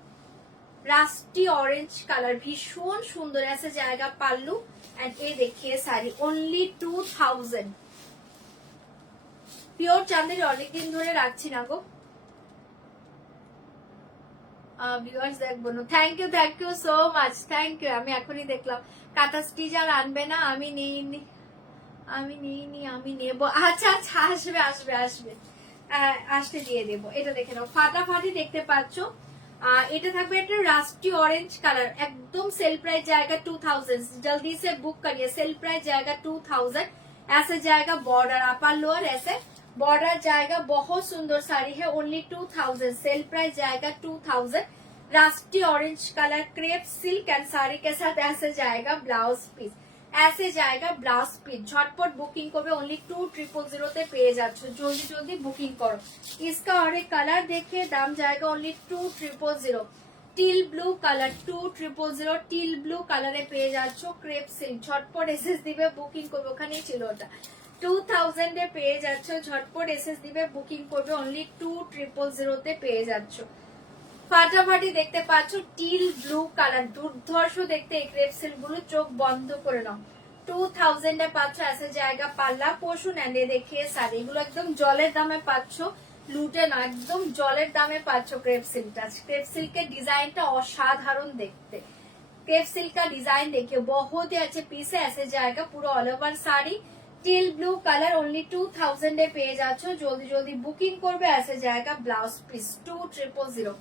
রাস্টি অরেঞ্জ কালার, ভীষণ সুন্দর আছে জায়গা পাল্লু। এন্ড এই দেখিয়ে শাড়ি অনলি 2000। পিওর চাঁদের অনেকদিন ধরে রাখছি না গো ভিউয়ার্স, দেখবো না। Thank you so much, thank you. আমি এখনই দেখলাম কাটা স্টিচ আর আনবে না, আমি নিইনি, আমি নেবো। আচ্ছা আচ্ছা আসবে আসবে আসবে, আসতে দিয়ে দেবো। এটা দেখে নাও, ফাটাফাটি দেখতে পাচ্ছ। এটা থাকবে একটা রাস্টি অরেঞ্জ কালার, একদম सेल प्राइस जाएगा 2000। जल्दी से बुक करिए, सेल प्राइस जाएगा 2000। ऐसे जाएगा बॉर्डर, अपर लोअर ऐसे बॉर्डर जाएगा। बहुत सुंदर साड़ी है, ओनली 2000। सेल प्राइस जाएगा 2000। Rusty orange colour crepe silk and sari के साथ ऐसे जाएगा ब्लाउज पीस, ऐसे जाएगा ब्लाउज पीस। झटपट बुकिंग করবে, ओनली 2000 তে পেয়ে যাচ্ছ। জলদি জলদি বুকিং করো। इसका और एक कलर देखिए, दाम जाएगा only 2000। Teal blue colour 2000 teal blue কালারে পেয়ে যাচ্ছ ক্রেপ সিল্ক। ঝটপট এসএস দিবে, বুকিং করবে। ওখানেই ছিল ওটা। 2000 এ পেয়ে যাচ্ছ। ঝটপট এসএস দিবে, বুকিং করবে। অনলি 2000 তে পেয়ে যাচ্ছ। ফাটাফাটি দেখতে পাচ্ছ টিল ব্লু কালার, দুর্ধর্ষ দেখতে এই ক্রেপ সিল্ক গুলো। চোখ বন্ধ করে নাও। 2000 এ পাচ্ছ। ऐसे জায়গা পাল্লা পশু নেন্ডে দেখিয়ে শাড়ি, এগুলো একদম জলের দামে পাচ্ছ, লুটে না, একদম জলের দামে পাচ্ছ ক্রেপ সিল্কটা। ক্রেপ সিল্কের ডিজাইনটা অসাধারণ দেখতে। क्रेप सिल्क का डिजाइन देखिए, बहुत ही अच्छे पीस है। ऐसे जाएगा पूरा all over sari. Teal blue colour only 2000 এ পেয়ে যাচ্ছ। জলদি জলদি বুকিং করবে। ऐसे जाएगा ব্লাউজ পিস 2000।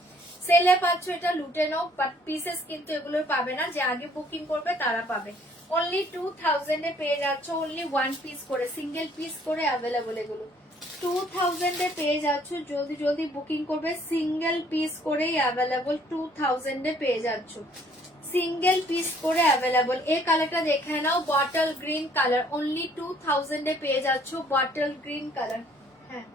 সেলে পাচ্ছ, এটা লুটে নাও, বাট পিসেস কিন্তু এগুলো পাবে না, যে আগে বুকিং করবে তারা পাবে। অনলি 2000 এ পেয়ে যাচ্ছ। অনলি ওয়ান পিস করে, সিঙ্গেল পিস করে অ্যাভেলেবল এগুলো। 2000 এ পেয়ে যাচ্ছ। জলদি জলদি বুকিং করবে। সিঙ্গেল পিস করেই অ্যাভেলেবল 2000 এ পেয়ে যাচ্ছ। সিঙ্গেল পিস করে অ্যাভেলেবল। এই কালারটা দেখে নাও, বটল গ্রিন কালার, অনলি 2000 এ পেয়ে যাচ্ছ। বটল গ্রিন কালার, হ্যাঁ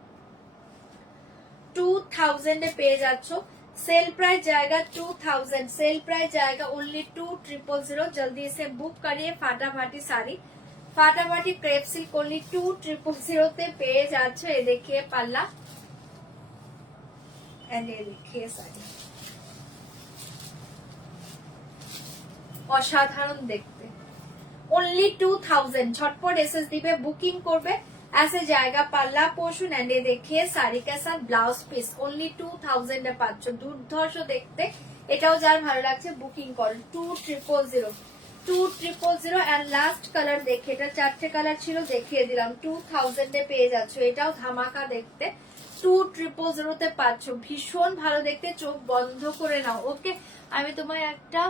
2000 এ পেয়ে যাচ্ছ। सेल प्राइस जाएगा 2000। सेल प्राइस जाएगा ओनली 2000। जल्दी से बुक करिए। फाटाफाटी साड़ी, फाटाफाटी क्रेप सिल्क ओनली 2000 তে পেয়ে যাচ্ছ। এই দেখিয়ে পাল্লা এন্ড এই দেখিয়ে শাড়ি, অসাধারণ দেখতে। ओनली 2000। झटपट एसएस দিবে, বুকিং করবে। ऐसे जाएगा পাল্লা পোর্শন एंड ये देखिए साड़ी के साथ ब्लाउज पीस। ओनली 2000 এ পাচ্ছ। দুর্ধর্ষ দেখতে। এটাও যার ভালো লাগছে বুকিং করো। 2000 এন্ড লাস্ট কালার দেখে, এটা চারটে কালার ছিল, দেখিয়ে দিলাম। 2000 এ পেয়ে যাচ্ছ। এটাও ধামাকা দেখতে। 2000 তে পাচ্ছ। ভীষণ ভালো দেখতে, চোখ বন্ধ করে নাও। ওকে, আমি তোমায় একটা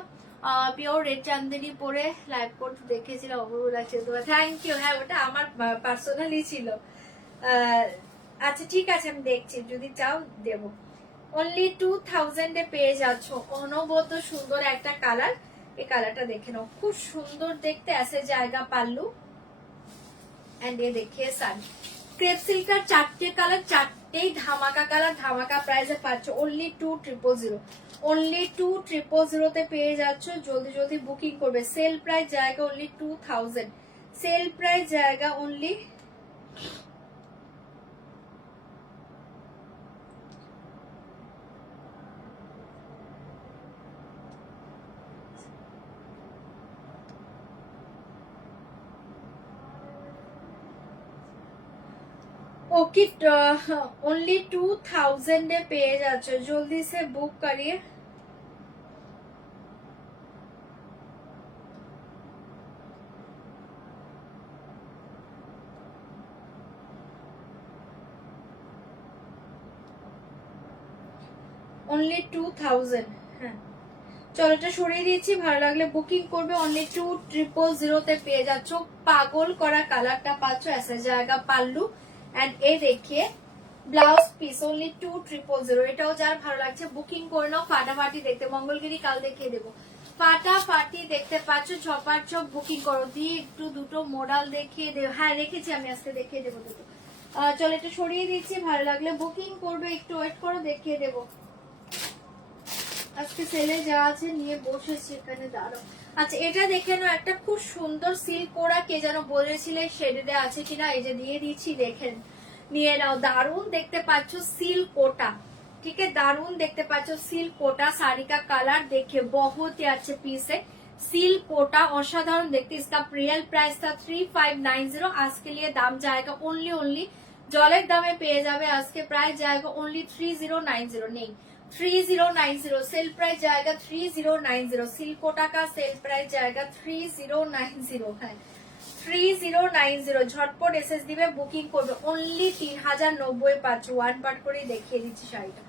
পিওর রেড চান্দেরি পরে লাইভ কোড দেখেছিলাম, অপূর্ব লাগছে তোমার। Thank you. হ্যাঁ ওটা আমার পার্সোনালি ছিল। আচ্ছা ঠিক আছে, আমি দেখছি, যদি চাও দেব। অনলি 2000 এ পেয়ে যাচ্ছ। অনবদ্য সুন্দর একটা কালার। এই কালারটা দেখে নাও, খুব সুন্দর দেখতে। ऐसे जाएगा পাল্লু এন্ড এ দেখিয়ে শাড়ি। ক্রেপ সিল্কের চারটে কালার, চারটেই ধামাকা কালার, ধামাকা প্রাইসে পাচ্ছ। অনলি 2000। ओनली 2000 তে পেয়ে যাচ্ছ। জলদি জলদি বুকিং করবে। সেল প্রাইস জায়গা ओनली 2000। সেল প্রাইস জায়গা ओनली ओके। ओनली 2000 এ পেয়ে যাচ্ছ। জলদি সে বুক করিয়ে। ओनली 2000। হ্যাঁ চলো এটা সরিয়ে দিয়েছি, ভালো লাগলে বুকিং করবে। অনলি 2000 তে পেয়ে যাচ্ছ। পাগল করা কালারটা পাচ্ছ। ऐसा जाएगा পাল্লু एंड ये देखिए ব্লাউজ পিস অনলি 2000। এটাও যার ভালো লাগছে বুকিং করে নাও। ফাটাফাটি দেখতে মঙ্গলগিরি কাল দেখিয়ে দেবো, ফাটাফাটি দেখতে পাচ্ছ, ছপার ছপ বুকিং করো। দিয়ে একটু দুটো মডেল দেখিয়ে দেবো, হ্যাঁ রেখেছি আমি, আজকে দেখিয়ে দেবো দুটো। চলো একটু সরিয়ে দিচ্ছি, ভালো লাগলে বুকিং করবে, একটু ওয়েট করো দেখিয়ে দেবো। আজকে সেলে যা আছে নিয়ে বসেছি এখানে, দাঁড়াও। আচ্ছা এটা দেখে নাও, একটা খুব সুন্দর সিল্ক করা, কে যেন বলেছিলে শেডে আছে কিনা, এই যে দিয়ে দিচ্ছি, দেখেন নিয়ে নাও। দারুন দেখতে পাচ্ছ সিল্ক কোটা, ठीक है, दारुन देखते पाচ্ছ সিল্ক কোটা। শাড়ি का कलर देखिए बहुत ही अच्छे पीस है, सिल्क कोटा असाधारण देखते। इसका रियल प्राइस था 3590, आज के लिए दाम जाएगा ओनली জলের দামে পেয়ে যাবে। আজকে প্রাইস जाएगा ओनली 3090, नहीं 3090, सेल प्राइस जाएगा 3090। सिल्क कोटा का सेल प्राइस जाएगा 3090 है, 3090। ঝটপট এসএস দিবে, বুকিং করবে। অনলি 3090 পাচ্ছ। ওয়ান পার্ট করে দেখিয়ে দিচ্ছি শাড়িটা,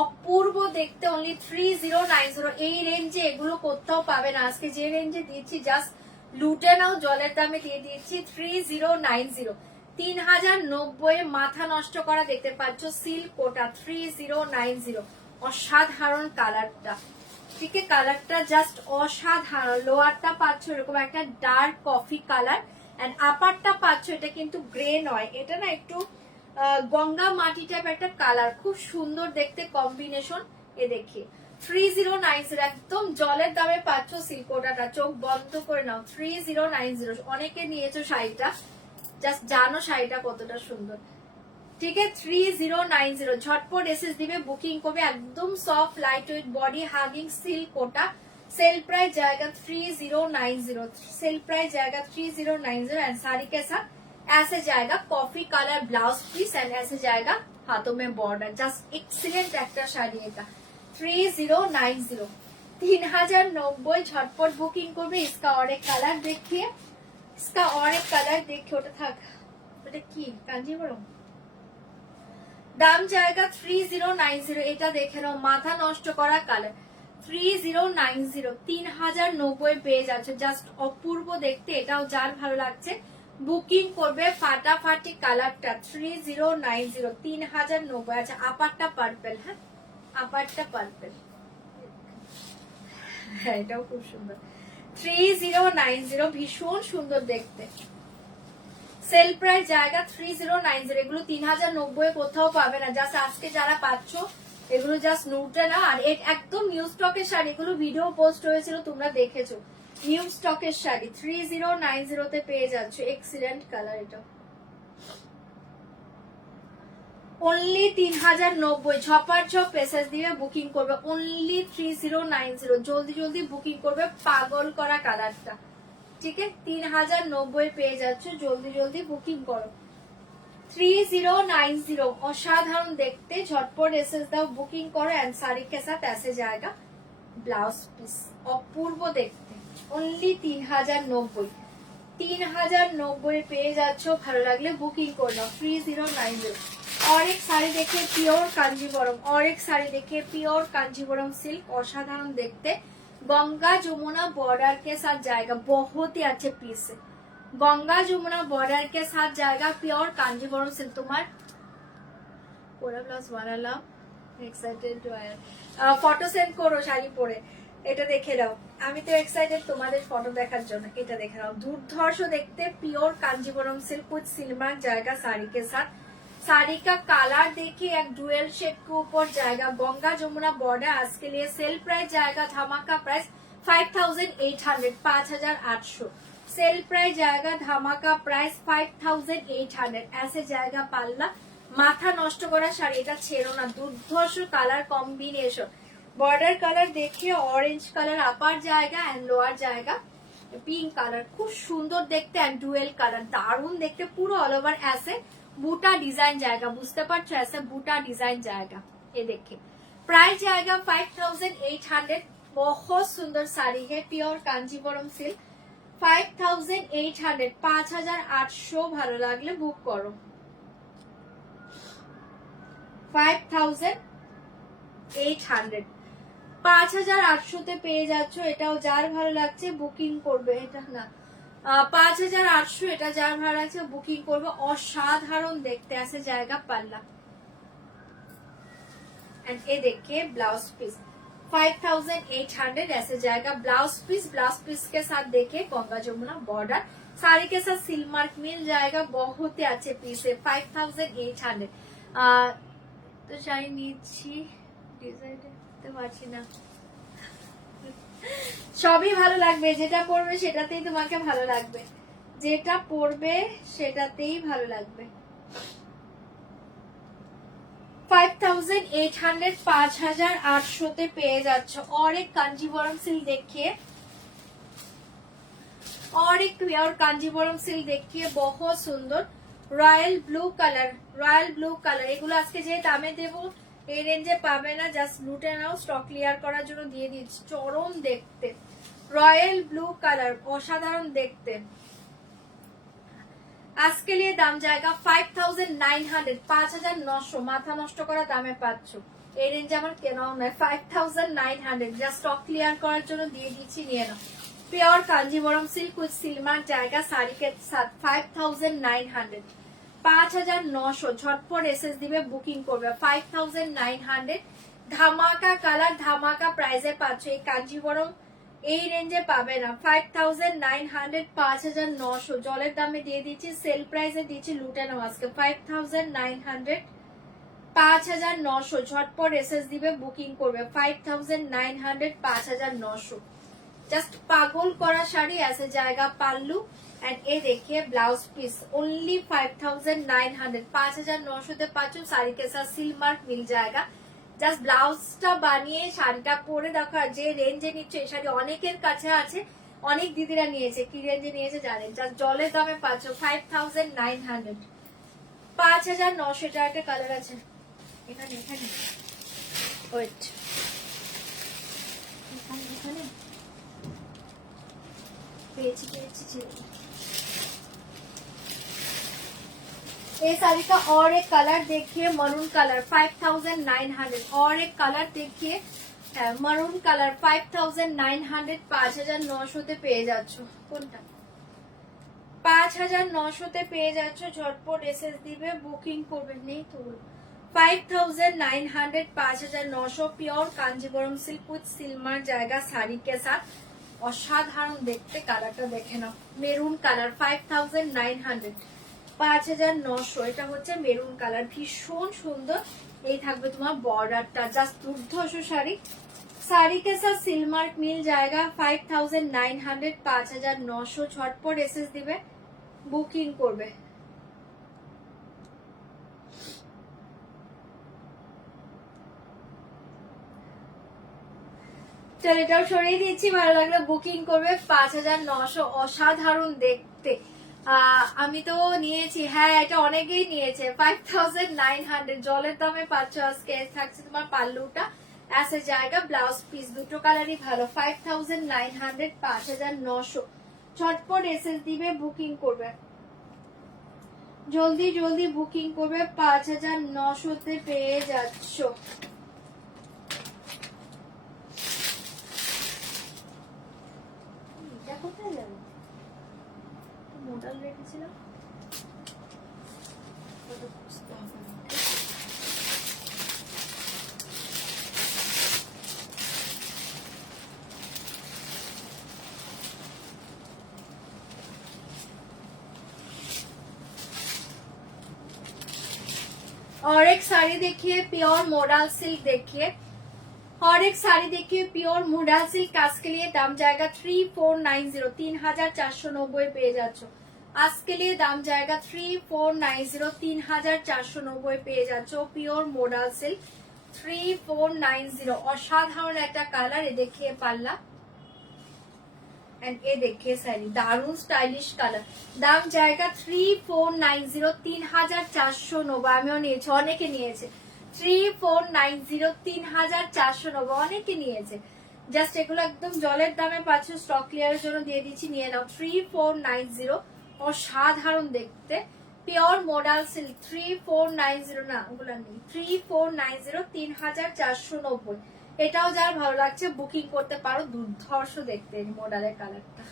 অপূর্ব দেখতে। অনলি 3090। এই রেঞ্জে এগুলো কোথাও পাবে না। আজকে যে রেঞ্জে দিচ্ছি জাস্ট লুটে নাও, জলের দামে দিয়ে দিচ্ছি 3090। 3090 মাথা নষ্ট করা দেখতে পাচ্ছ সিল্ক কোটা 3090। অসাধারণ কালারটা, ঠিক আছে, কালারটা জাস্ট অসাধারণ। লোয়ারটা পাচ্ছ এরকম একটা ডার্ক কফি কালার, এন্ড আপারটা পাচ্ছ এটা কিন্তু গ্রে নয়, এটা না একটু গঙ্গা মাটি টাইপ একটা কালার, খুব সুন্দর দেখতে কম্বিনেশন। এ দেখি 3090, একদম জলের দামে পাচ্ছ সিল্কোটাটা, চোখ বন্ধ করে নাও। 3090, অনেকে নিয়েছো শাড়িটা, জাস্ট জানো শাড়িটা কতটা সুন্দর, ঠিক আছে। 3090 ঝটপট এসএস দিবে, বুকিং করবে। একদম soft light weight body hugging silk Kota, sale price जाएगा 3090, सेल प्राइस जाएगा 3090। एंड साड़ी के साथ ऐसे जाएगा coffee colour blouse piece, and ऐसे जाएगा हाथों में बॉर्डर। जस्ट एक्सीलेंट একটা শাড়ি এটা, 3090, 3090। झटपट बुकिंग করবে। इसका और एक कलर देखिए, इसका और एक कलर देखिए, ওটা থাক, ওটা কি কাঞ্জিবরম, দাম জায়গা 3090। এটা দেখে নাও, মাথা নষ্ট করা কালার 3090, 3090 পেয়ে যাচ্ছে, জাস্ট অপূর্ব দেখতে। এটাও যার ভালো লাগছে বুকিং করবে ফাটাফাটি। কালারটা 3090, 3090। আচ্ছা আপারটা পার্পল, হ্যাঁ আপারটা পার্পল, হ্যাঁ এটাও খুব সুন্দর। 3090 ভীষণ সুন্দর দেখতে, সেল প্রাইস জায়গা 3090। এগুলো 3090 কোথাও পাবে না, জাস্ট আজকে যারা পাচ্ছ এগুলো জাস্ট নোটে না। আর একদম নিউ স্টকের শাড়ি, এগুলো ভিডিও পোস্ট হয়েছিল তোমরা দেখেছো, নিউ স্টকের শাড়ি 3090 তে পেয়ে যাচ্ছ। এক্সিলেন্ট কালার এটা, অনলি 3090। ছপার ছপ এসএস দিয়ে বুকিং করবে, অনলি 3090। জলদি জলদি বুকিং করবে, পাগল করা কালারটা, ঠিক আছে। 3090 পেয়ে যাচ্ছ, জলদি জলদি বুকিং করো। 3090 অসাধারণ দেখতে, झटपट एसएस দাও, বুকিং করো। এন্ড শাড়ি के साथ ऐसे जाएगा ব্লাউজ পিস, অপূর্ব দেখতে। অনলি 3090, 3090 পেয়ে যাচ্ছ। ভালো লাগলে বুকিং করে নাও, 3090। और एक साड़ी देखिए प्योर कांजीवरम, और एक साड़ी देखिए प्योर कांजीवरम सिल्क, असाधारण देखते। गंगा जमुना बॉर्डर के साथ जाएगा, बहुत ही अच्छे पीस है। गंगा जमुना बॉर्डर के साथ जाएगा प्योर कांजीवरम सिल्क। तुम्हार পুরো ব্লাউজ বানালাম, এক্সাইটেড ফটো সেন্ড করো শাড়ি পরে, এটা দেখে নাও। আমি তো এক্সাইটেড তোমাদের ফটো দেখার জন্য। এটা দেখে নাও, দুর্ধর্ষ দেখতে प्योर कांजीवरम सिल्क, कुछ सिल्वर जाएगा साड़ी के साथ। साड़ी का कलर देखिए एक डुअल शेड के ऊपर जाएगा। गंगा जमुना बॉर्डर आज के लिए सेल प्राइस जाएगा धमाका प्राइस 5800, 5800। सेल प्राइस जाएगा धमाका प्राइस 5800। ऐसे जाएगा पाल्ला, माथा नष्ट करा शाड़ी, এটা ছেড়ো না। দুর্ধর্ষ কালার কম্বিনেশন, বর্ডার কালার देखिए ऑरेंज कलर अपर जाएगा एंड लोअर जाएगा पिंक कलर, খুব সুন্দর দেখতে। एंड डुअल कलर दारुण देखते, पूरा ऑल ओवर ऐसे बूटा डिजाइन जाएगा, बुझते पारछो, ऐसे बूटा डिजाइन जाएगा। ये देखिए प्राइस जाएगा 5800। बहुत सुंदर साड़ी है, प्योर कांजीवरम सिल्क, 5800, 5800। ভালো লাগলে বুক করো, 5800, 5800 তে পেয়ে যাচ্ছ। এটাও যার ভালো লাগছে বুকিং করবে। এটা না 5800, এটা যার ভালো লাগছে বুকিং করবে। অসাধারণ দেখতে, আসে জায়গা পাল্লা, एंड ये देखिए ब्लाउज पीस 5800 ऐसे जाएगा ब्लाउज पीस के साथ देखिए गंगा जमुना बॉर्डर साड़ी के साथ सिल मार्क मिल जाएगा बहुत ही अच्छे पीस है 5800 তো চাই নিচ্ছি ডিজাইন দেখতে পাচ্ছি না সবই ভালো লাগবে যেটা পরবে সেটাতেই তোমাকে ভালো লাগবে যেটা পরবে সেটাতেই ভালো লাগবে 5800 5800 তে পেয়ে যাচ্ছ और एक कांजीवरम सिल्क देखिए और एक प्योर कांजीवरम सिल्क देखिए बहुत सुंदर রয়্যাল ব্লু কালার এগুলো আজকে যে দামে দেব এই রেঞ্জে পাবে না জাস্ট লুটে নাও স্টক ক্লিয়ার করার জন্য দিয়ে দিচ্ছি চরম দেখতে রয়্যাল ব্লু কালার অসাধারণ দেখতে আজকে लिए দাম জায়গা 5900 5900 মাথা নষ্ট করা দামে পাচ্ছ এই রেঞ্জে আমার কেনাও নয় 5900 জাস্ট স্টক ক্লিয়ার করার জন্য দিয়ে দিচ্ছি নিয়ে নাও प्योर कांजीवरम सिल्क कुछ सिल्मार जाएगा साड़ी के साथ 5900 5900 झटपट एसएस दिबे बुकिंग करबे 5900 ধামাকা কালার ধামাকা প্রাইসে পাচ্ছ এই কাঞ্জিবরম এই রেঞ্জে পাবে না 5900 5900 জলের দামে দিয়ে দিচ্ছি সেল প্রাইসে দিচ্ছি লুটে নাও আজকে 5900 5900 झटपट एसएस दिबे बुकिंग करबे 5900 5900 जस्ट पागल करा शाड़ी ऐसे जाएगा पाल्लू एंड ये देखिए ब्लाउज पीस ओनली 5900 5900 ते पाचो साड़ी के साथ सिल मार्क मिल जाएगा जस्ट ब्लाउजটা বানিয়ে শাড়িটা পরে দেখো যে রেঞ্জে নিচ্ছে এই শাড়ি অনেকের কাছে আছে অনেক দিদিরা নিয়েছে কি রেঞ্জে নিয়েছে জানেন জাস্ট জলের দামে পাচ্ছো 5900 5900 টাকা কালার আছে এখানে ওয়েট এখানে ये साड़ी का और एक कलर देखिए मरून कलर 5900 और एक कलर देखिए मरून कलर 5900 5900 তে পেয়ে যাচ্ছ কোনটা 5900 তে পেয়ে যাচ্ছ ঝটপট এসএস দিবে বুকিং করবে নেই তো 5900 5900 प्योर कांजीवरम सिल्क विथ सिल्मार जाएगा साड़ी के साथ অসাধারণ দেখতে কালারটা দেখে নাও মেরুন কালার 5900 5900 এটা হচ্ছে মেরুন কালার ভীষণ সুন্দর এই থাকবে তোমার বর্ডারটা জাস্ট দুর্ধর্ষ শাড়ি के साथ सिल मार्क मिल जाएगा 5900 5900 झटपट एसएस দিবে বুকিং করবে চলো এটাও সরিয়ে দিচ্ছি ভালো লাগলে বুকিং করবে 5900 অসাধারণ দেখতে আমি তো নিয়েছি হ্যাঁ এটা অনেকেই নিয়েছে 5900 জলের দামে পাচ্ছ আজকে থাকছে তোমার পাল্লুটা ऐसे जाएगा ब्लाउज पीस দুটো কালারই ভালো 5900 5900 ঝটপট এসএস দিবে বুকিং করবে জলদি জলদি বুকিং করবে 5900 তে পেয়ে যাচ্ছ কোথায় যাবে মডেল রেখেছিলাম और एक साड़ी देखिए प्योर मोडल सिल्क देखिए और एक साड़ी देखिए प्योर मोडल सिल्क आज के लिए दाम जाएगा 3490 3490 পেয়ে যাচ্ছ আজকে लिए দাম जाएगा 3490 3490 পেয়ে যাচ্ছ পিওর মোডাল সিল্ক 3490 অসাধারণ একটা কালার এ দেখিয়ে পাল্লা एंड ये देखिए साड़ी दारुण स्टाइलिश कलर दाम जाएगा 3490 3490 আমিও নিয়েছি অনেকে নিয়েছে 3490 3490 অনেকে নিয়েছে জাস্ট এগুলো একদম জলের দামে পাচ্ছ স্টক ক্লিয়ারের জন্য দিয়ে দিচ্ছি নিয়ে নাও 3490 অসাধারণ দেখতে পিওর মোডাল সিল্ক 3490 না ওগুলো নেই 3490 3490 এটাও যার ভালো লাগছে বুকিং করতে পারো দুর্ধর্ষ দেখতে মডেলের কালারটা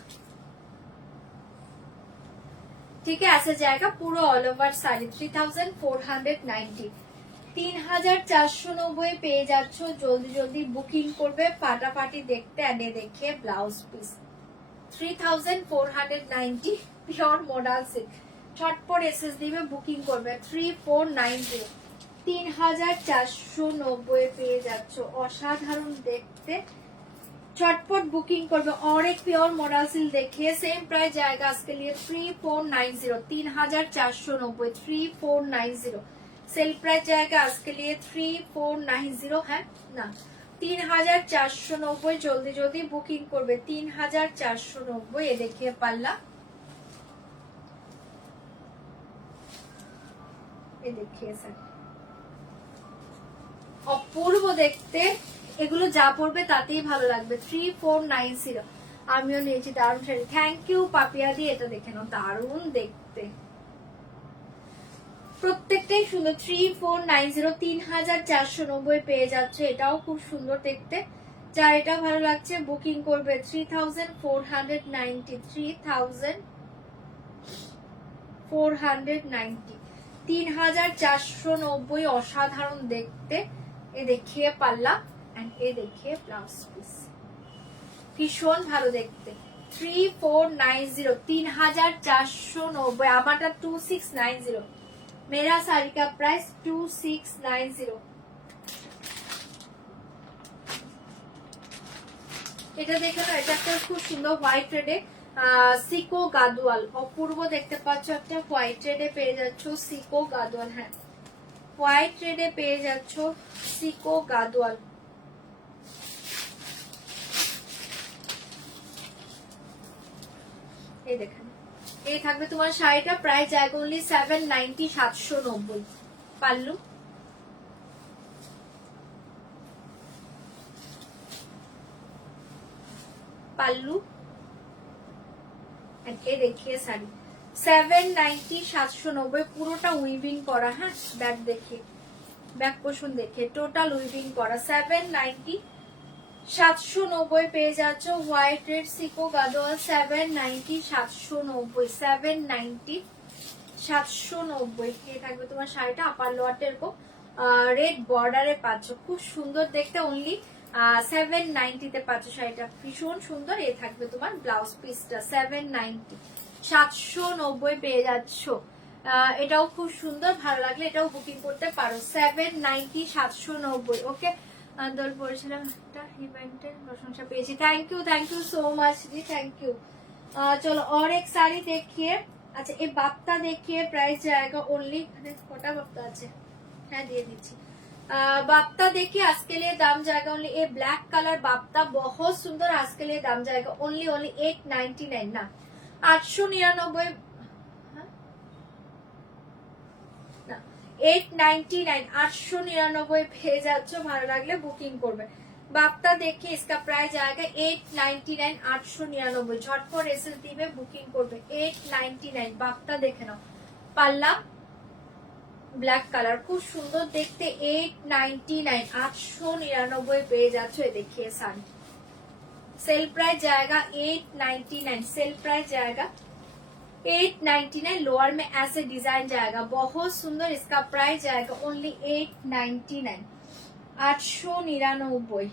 ठीक है ऐसे जाएगा पूरा ऑल ओवर साड़ी 3490 3490 পেয়ে যাচ্ছ, জলদি জলদি বুকিং করবে, ফাটাফাটি দেখতে। এনে দেখে blouse piece 3490 pure modal silk, ছটপট এসএস দিবে, বুকিং করবে 3490, 3490 পেয়ে যাচ্ছ, অসাধারণ দেখতে, চটপট বুকিং করবে। और एक प्योर मॉडल सिल्क देखिए, सेम प्राइस जाएगा इसके लिए 3490, 3490, 3490 सेल प्राइस जाएगा इसके लिए 3490 है ना, 3490। जल्दी जल्दी बुकिंग करबे 3490। ये देखिए पल्ला, ये देखिए सर, অপূর্ব দেখতে, এগুলো যা পড়বে তাতেই ভালো লাগবে। 3490 আমিও নিয়েছি, দারুণ শাড়ি। থ্যাংক ইউ পাপিয়া দি, এটা দেখে নাও, দারুণ দেখতে, প্রত্যেকটাই সুন্দর। 3490, 3490 পেয়ে যাচ্ছে, এটাও খুব সুন্দর দেখতে। যার এটা ভালো লাগছে বুকিং করবে 3490, 3490, 3490, অসাধারণ দেখতে। এ দেখিয়ে পাল্লা এন্ড এ দেখিয়ে ব্লাউজ পিস, ভীষণ ভালো দেখতে। 3490, 3490, আমারটা 2690, मेरा साड़ी का प्राइस 2690। এটা দেখো না, এটা একটা খুব সুন্দর হোয়াইট রেডে সিকো গাদওয়াল, অপূর্ব দেখতে পাচ্ছ, একটা হোয়াইট রেডে পেয়ে যাচ্ছ সিকো গাদওয়াল। হ্যাঁ, হোয়াইট রেডে পেয়ে যাচ্ছ সিকো গাদওয়াল। এই দেখেন, এই থাকবে তোমার শাড়িটা, প্রাইস জায়গা অনলি 790, 790। পাল্লু, পাল্লু এই দেখিয়ে শাড়ি 790, 790, পুরোটা উইভিং করা। হ্যাঁ, ব্যাক দেখে, ব্যাক পোর্শন দেখে টোটাল উইভিং করা। 790, 790 পেয়ে যাচ্ছ, হোয়াইট রেড সিকো গাদোয়াল 790, 790, 790, 790। এই থাকবে তোমার শাড়িটা, আপার লোয়ারটা এরকম রেড বর্ডারে পাচ্ছ, খুব সুন্দর দেখতে। অনলি 790 তে পাচ্ছ শাড়িটা, ভীষণ সুন্দর। এই থাকবে তোমার ব্লাউজ পিসটা 790, 790 পেয়ে যাচ্ছ। এটাও খুব সুন্দর, ভালো লাগলে এটাও বুকিং করতে পারো। 790, 790। ওকে, দোল পড়েছিলাম একটা ইভেন্টের প্রশংসা পেয়েছি, thank you so much ji, thank you. চলো और एक साड़ी देखिए। আচ্ছা, এই বাপ্তা দেখিয়ে, প্রাইস जाएगा ओनली, কটা বাপ্তা আছে, হ্যাঁ দিয়ে দিচ্ছি। बाप्ता देखिए, आज के लिए दाम जाएगा ओनली, ये ब्लैक कलर बाप्ता बहुत सुंदर, आज के लिए दाम जाएगा ओनली 899 ना, 899, 899, 899 পেয়ে যাচ্ছ। ভালো লাগলে বুকিং করবে। বাপ্তা দেখে इसका प्राइस आएगा 899, 899। ঝটপট এসএস দিবে, বুকিং করবে 899। বাপ্তা দেখে নাও, পাল্লা ব্ল্যাক কালার, খুব সুন্দর দেখতে। 899, 899 পেয়ে যাচ্ছ। এ দেখিয়ে শাড়ি, सेल प्राइस जाएगा 899, सेल प्राइस जाएगा 899। लोअर में ऐसे डिजाइन जाएगा, बहुत सुंदर। इसका प्राइस जाएगा ओनली 899, 899।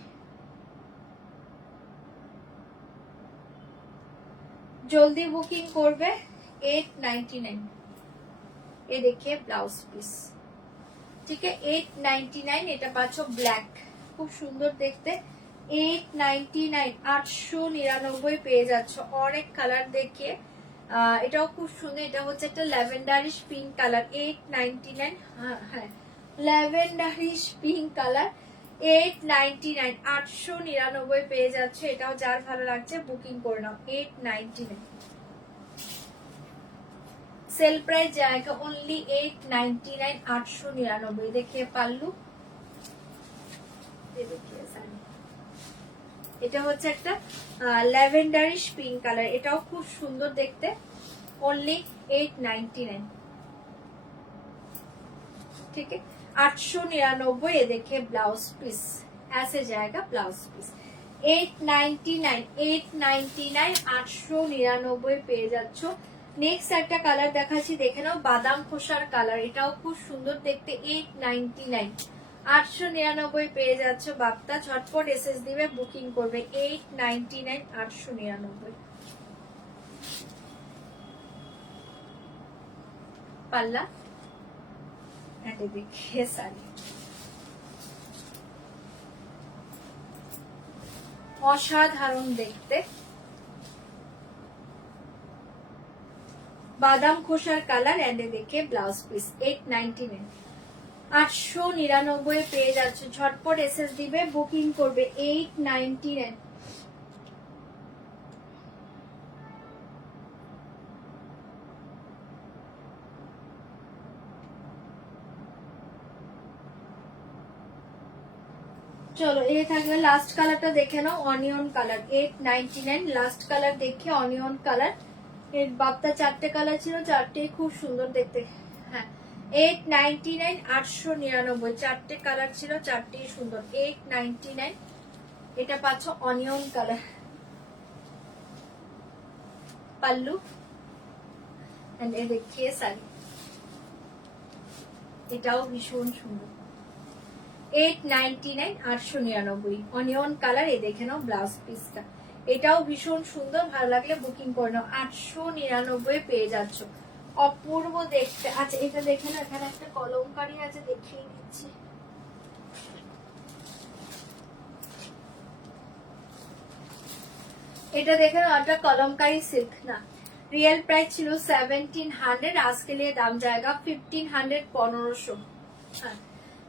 जल्दी बुकिंग करबे 899। ये देखिए ब्लाउज पीस, ठीक है 899। এটা পাচ্ছ ব্ল্যাক, খুব সুন্দর দেখতে। 899, 899 পেয়ে যাচ্ছ। অনেক কালার দেখিয়ে, এটাও খুব সুন্দর। এটা হচ্ছে একটা ল্যাভেন্ডারিশ পিঙ্ক কালার, 899। হ্যাঁ, ল্যাভেন্ডারিশ পিঙ্ক কালার, 899, 899 পেয়ে যাচ্ছে। এটাও যার ভালো লাগছে বুকিং করে নাও, 899। सेल प्राइस जाएगा ओनली 899, 899। देखिए पाल्लू, ये देखिए साड़ी, এটা হচ্ছে একটা ল্যাভেন্ডারিশ পিঙ্ক কালার, এটাও খুব সুন্দর দেখতে। ओनली 899, ठीक है 899। ये देखिए ब्लाउज पीस, ऐसे जाएगा ब्लाउज पीस। 899, 899, 899 পেয়ে যাচ্ছ। নেক্সট একটা কালার দেখাচ্ছি, দেখে নাও, বাদাম খোসার কালার। এটাও খুব সুন্দর দেখতে। 899, 899 পেয়ে যাচ্ছ বাপ্তা। ঝটপট এসএস দিবে, বুকিং করবে। 899, 899। পাল্লা দেখিয়ে শাড়ি, অসাধারণ দেখতে। বাদাম খোসার কালার এন্ড দেখে ব্লাউজ পিস। 899, 899 পেয়ে যাচ্ছে। ঝটপট এসএস দিবে, বুকিং করবে। 899। চলো এই থাকবে লাস্ট কালারটা দেখে নাও, অনিয়ন কালার। 899, লাস্ট কালার দেখে অনিয়ন কালার। এর বাপ্তা চারটে কালার ছিল, চারটেই খুব সুন্দর দেখতে। হ্যাঁ, 899, 899, চারটে কালার ছিল, চারটেই সুন্দর। 899, এটা পাচ্ছ অনিয়ন কালার। পাল্লু এন্ড এ দেখিয়ে শাড়ি, এটাও ভীষণ সুন্দর। 899, 899, অনিয়ন কালার। এ দেখে নাও ব্লাউজ পিসটা, এটাও ভীষণ সুন্দর। ভালো লাগলে বুকিং করে নাও। 899 পেয়ে যাচ্ছ, অপূর্ব দেখতে। আচ্ছা এটা দেখে নাও, এখানে একটা কলমকারি আছে, দেখিয়ে দিচ্ছি। এটা দেখে নাও, একটা কলমকারি সিল্ক। না, रियल प्राइस ছিল 1700, आज के लिए दाम जाएगा 1500, 1500। हाँ,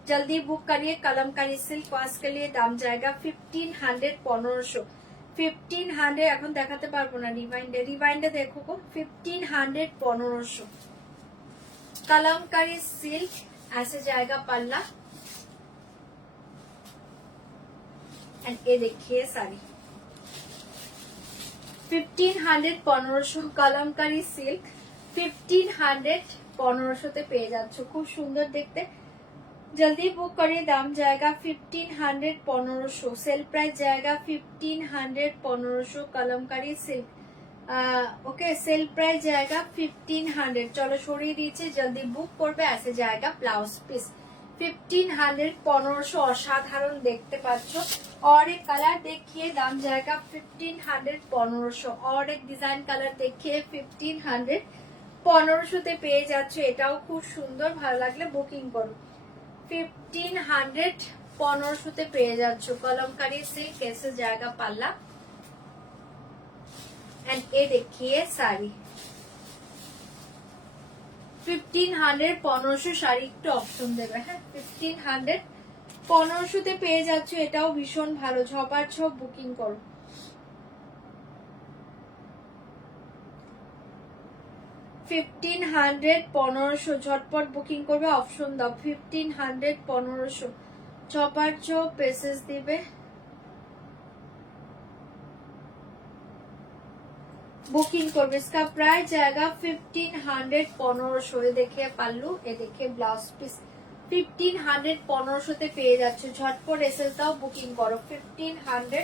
जल्दी बुक करिए। कलमकारी सिल्क आज के लिए दाम जाएगा 1500, 1500। 1500 এখন দেখাতে পারবো না, রিভাইন্ডে দেখো গো। 1500, 1500। कलमकारी सिल्क ऐसे जाएगा पल्ला एंड ये देखिए साड़ी। 1500, 1500 कलमकारी सिल्क। 1500, 1500 পেয়ে যাচ্ছ, খুব সুন্দর দেখতে। जल्दी बुक करिए, दाम जाएगा 1500, 1500। सेल प्राइस जाएगा 1500, 1500। Kalamkari silk okay, cell price जाएगा 1500। चलो সরিয়ে দিয়েছে, जल्दी बुक করবে। ऐसे जाएगा ब्लाउज पीस। 1500, 1500, অসাধারণ দেখতে পাচ্ছ। और एक कलर देखिए, दाम जाएगा 1500, 1500। और एक डिजाइन कलर देखिए, 1500, 1500 তে পেয়ে যাচ্ছ। এটাও খুব সুন্দর, ভালো লাগলে বুকিং করো। 1500, 1500 তে পেয়ে যাচ্ছ। कलमकारी सिल्क कैसे जाएगा पल्ला एंड ये देखिए साड़ी। 1500, 1500 শাড়ি একটু অপশন দেবে। হ্যাঁ, 1500, 1500 তে পেয়ে যাচ্ছ, এটাও ভীষণ ভালো। ঝপার ঝপ বুকিং করো। 1500, 1500, ঝটপট বুকিং করবে, অপশন দাও। 1500, 1500, ঝপার ঝপ পেসেস দিবে, बुकिंग করবে। इसका प्राइस जाएगा 1500, 1500। ये देखिए पल्लू, ये देखिए ब्लाउज पीस। 1500, 1500 তে পেয়ে যাচ্ছ। ঝটপট এসএস দাও, বুকিং করো। 1500,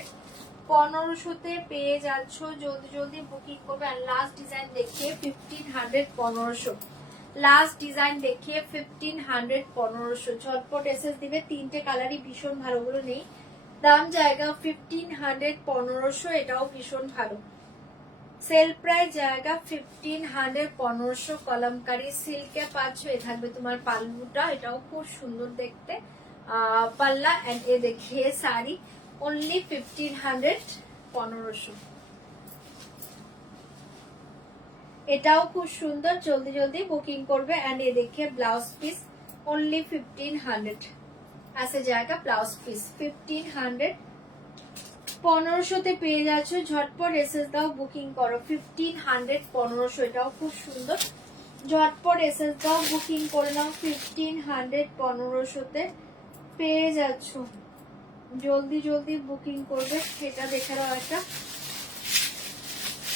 1500 তে পেয়ে যাচ্ছ, জলদি জলদি বুকিং করবে। আর লাস্ট ডিজাইন দেখিয়ে 1500, 1500, লাস্ট ডিজাইন দেখিয়ে 1500, 1500। ঝটপট এসএস দিবে, তিনটে কালারই ভীষণ ভালো, গুলো নেই। দাম জায়গা 1500, 1500, এটাও ভীষণ ভালো। সেল প্রাইস জায়গা 1500, 1500। কলমকারি সিল্কে পাচ্ছ। এ থাকবে তোমার পাল্লুটা, এটাও খুব সুন্দর দেখতে। পাল্লা এন্ড এ দেখিয়ে শাড়ি। অনলি 1500, 1500। এটাও খুব সুন্দর, জলদি জলদি বুকিং করবে। এন্ড এ দেখিয়ে ব্লাউজ পিস। অনলি 1500 ऐसे जाएगा ब्लाउज পিস। 1500, 1500 তে পেয়ে যাচ্ছ। ঝটপট এসএস দাও, বুকিং করো। 1500, 1500, এটাও খুব সুন্দর। ঝটপট এসএস দাও, বুকিং করে নাও। 1500, 1500 তে পেয়ে যাচ্ছ, জলদি জলদি বুকিং করবে। এটা দেখে নাও, একটা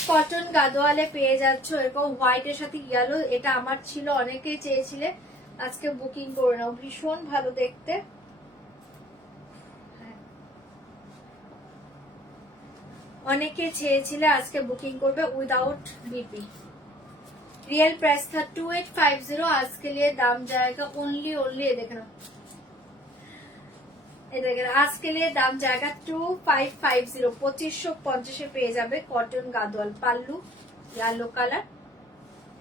কটন গাদোয়ালে পেয়ে যাচ্ছ, এরকম হোয়াইট এর সাথে ইয়েলো। এটা আমার ছিল, অনেকেই চেয়েছিলে, আজকে বুকিং করে নাও। ভীষণ ভালো দেখতে। অনেকে চেয়েছিলে, আজকে বুকিং করবে উইদাউট বিপি। रियल प्राइस था 2850, आज के लिए दाम जाएगा ओनली ये देखना, आज के लिए दाम जाएगा 2550, 2550 পেয়ে যাবে cotton Gadwal. Pallu yellow colour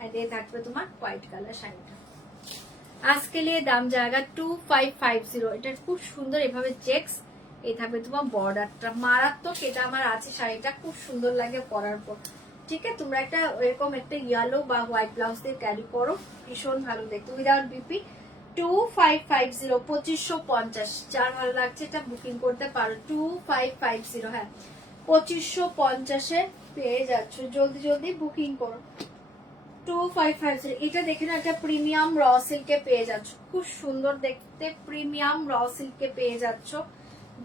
and এ থাকবে তোমার হোয়াইট কালার শাড়িটা। आज के लिए दाम जाएगा 2550। এটা খুব সুন্দর এভাবে চেকস, এই থাকবে তোমার বর্ডারটা মারাত্মক। এটা আমার আছে শাড়িটা, খুব সুন্দর লাগে পরার পর। ঠিক আছে, তোমরা একটা এরকম একটা ইয়েলো বা হোয়াইট ব্লাউজ দিয়ে ক্যারি করো, ভীষণ ভালো দেখতে। Without BP 2550, 2550। যার ভালো লাগছে এটা বুকিং করতে পারো। 2550, হ্যাঁ 2550 পেয়ে যাচ্ছ, জলদি জলদি বুকিং করো। 2550, এটা দেখে না, একটা প্রিমিয়াম র সিল্কে পেয়ে যাচ্ছ, খুব সুন্দর দেখতে প্রিমিয়াম র সিল্কে পেয়ে যাচ্ছ,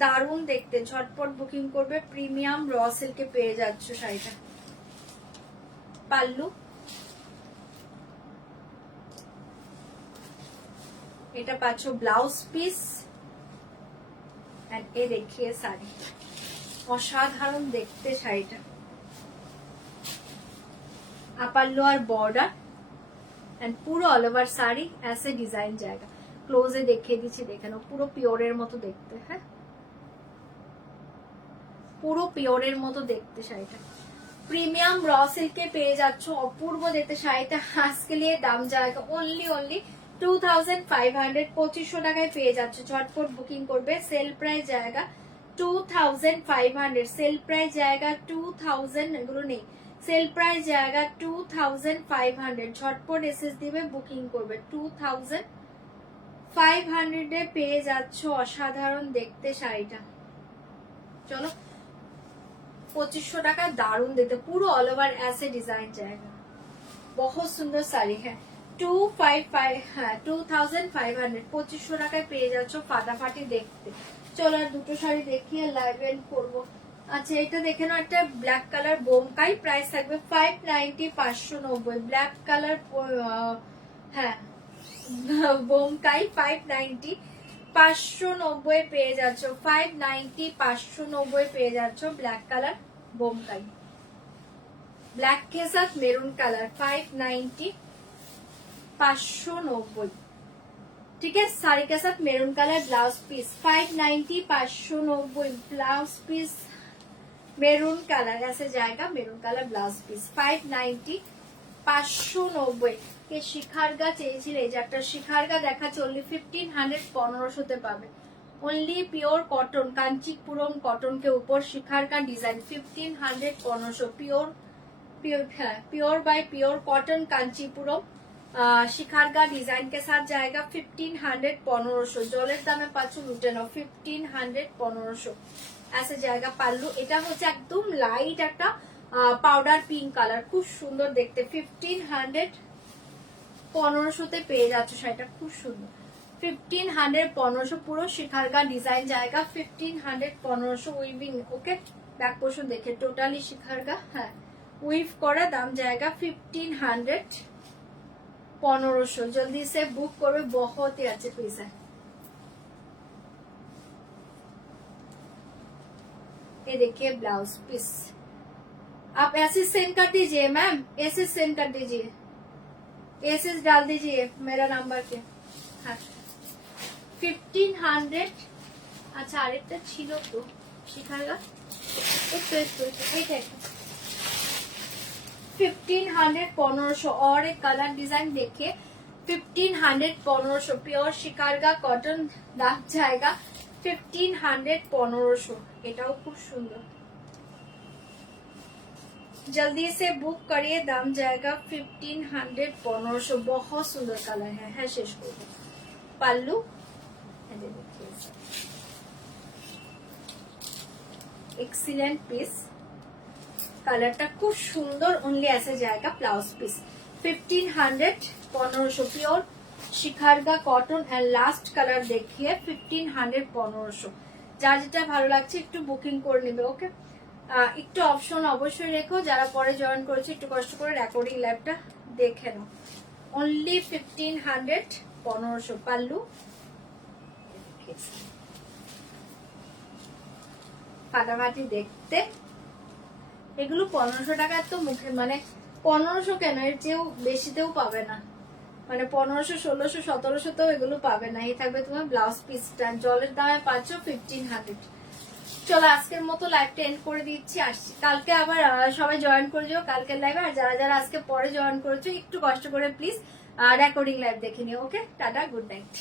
দারুণ দেখতে। ঝটপট বুকিং করবে, প্রিমিয়াম র সিল্কে পেয়ে যাচ্ছ শাড়িটা। পাল্লু এটা পাচ্ছ ব্লাউজ পিস এন্ড এ দেখিয়ে শাড়ি, অসাধারণ দেখতে শাড়িটা। পাল্লু আর বর্ডার এন্ড পুরো অল ওভার শাড়ি ऐसे ডিজাইন জায়গা। ক্লোজে দেখিয়ে দিচ্ছি, দেখে নাও, পুরো পিওরের মতো দেখতে। হ্যাঁ পুরো পিওরের মতো দেখতে শাড়িটা। প্রিমিয়াম র সিল্কে পেয়ে যাচ্ছ, অপূর্ব দেখতে শাড়িটা। আজকে লিয়ে দাম জায়গা ওনলি 2500, 2500 টাকায় পেয়ে যাচ্ছ। ঝটপট বুকিং করবে। সেল প্রাইস জায়গা 2500, সেল প্রাইস জায়গা 2000, এগুলো নেই। সেল প্রাইস জায়গা 2500, ঝটপট এসএস দিবে, বুকিং করবে। 2500 এ পেয়ে যাচ্ছ, অসাধারণ দেখতে শাড়িটা। চলো 2500 টাকা, দারুণ দেখতে, পুরো অল ওভার ऐसे ডিজাইন জায়গা, बहुत সুন্দর শাড়ি। হ্যাঁ 255, হ্যাঁ 2500, 2500 টাকায় পেয়ে যাচ্ছ, ফাটাফাটি দেখতে। চলো আর দুটো শাড়ি দেখিয়ে লাইভ এন্ড করবো। আচ্ছা এটা দেখে নাও, একটা ব্ল্যাক কালার বোমকাই, প্রাইস থাকবে 590, 590। ব্ল্যাক কালার, হ্যাঁ বোমকাই 590, 590 পেয়ে যাচ্ছ। 590, 590 পেয়ে যাচ্ছ ব্ল্যাক কালার বোমকাই। ब्लैक के साथ मेरून कलर 590, 590। ठीक है, साड़ी के साथ maroon colour blouse piece 590, 590 blouse piece maroon colour ऐसे जाएगा। Maroon colour blouse piece 590, 590। কে শিখারগা চেয়েছিলে, যে একটা শিখারগা দেখাচ্ছে অনলি 1500, 1500 পাবে। Only pure cotton, Kanchipuram cotton के ऊपर शिखार का design 1500, 1500। Pure by pure cotton Kanchipuram शिखार का डिजाइन के साथ जाएगा 1500, 1500। জলের দামে পাচ্ছ লুটে নাও 1500, 1500 ऐसे जाएगा। পাল্লু এটা হচ্ছে একদম লাইট একটা পাউডার পিঙ্ক কালার, খুব সুন্দর দেখতে। 1500, 1500 তে পেয়ে যাচ্ছ শাড়িটা, খুব সুন্দর। 1500, 1500 পুরো শিখার का डिजाइन जाएगा। 1500, 1500 উইভিং। ওকে, ব্যাক পোর্শন দেখে টোটালি শিখার का, হ্যাঁ উইভ করা, দাম जाएगा 1500, 1500। जल्दी से बुक करो, बहुत ही अच्छे पीस है। ये देखिए ब्लाउज पीस, आप ऐसे सेंड कर दीजिए मैम, ऐसे सेंड कर दीजिए, ऐसे डाल दीजिए मेरा नंबर के। हाँ 1500। আচ্ছা আরেকটা ছিল তো শিখারগা, একটু 1500, 1500। और एक कलर डिजाइन देखिए 1500, 1500 प्योर शिकारगा कॉटन, दाम जाएगा 1500, 1500। এটাও খুব সুন্দর, जल्दी से बुक करिए, दाम जाएगा 1500, 1500। बहुत सुंदर कलर है, शेष को पाल्लू एक्सीलेंट पीस, कलरটা খুব সুন্দর। ओनली ऐसे जाएगा ब्लाउज पीस 1500, 1500 प्योर শিখারগা কটন। এন্ড লাস্ট কালার দেখিয়ে 1500, 1500। যা যেটা ভালো লাগছে একটু বুকিং করে নেবে। ওকে, একটু অপশন অবশ্যই রেখো, যারা পরে জয়েন করেছে একটু কষ্ট করে রেকর্ডিং লাইভটা দেখে নাও। ओनली 1500, 1500। পাল্লু ফাটাফাটি দেখতে, এগুলো 1500 টাকার তো মুখে মানে 1500 কেন, এর চেয়েও বেশিতেও পাবে না, মানে 1500, 1600, 1700 এগুলো পাবে না। এই থাকবে তোমার ব্লাউজ পিসটা, জলের দামে পাচ্ছ 1500। চলো আজকের মতো লাইভটা এন্ড করে দিচ্ছি, আসছি কালকে আবার। সবাই জয়েন করে যাও কালকের লাইভে, আর যারা যারা আজকে পরে জয়েন করেছো একটু কষ্ট করে প্লিজ রেকর্ডিং লাইভ দেখে নিও। ওকে, টাটা, গুড নাইট।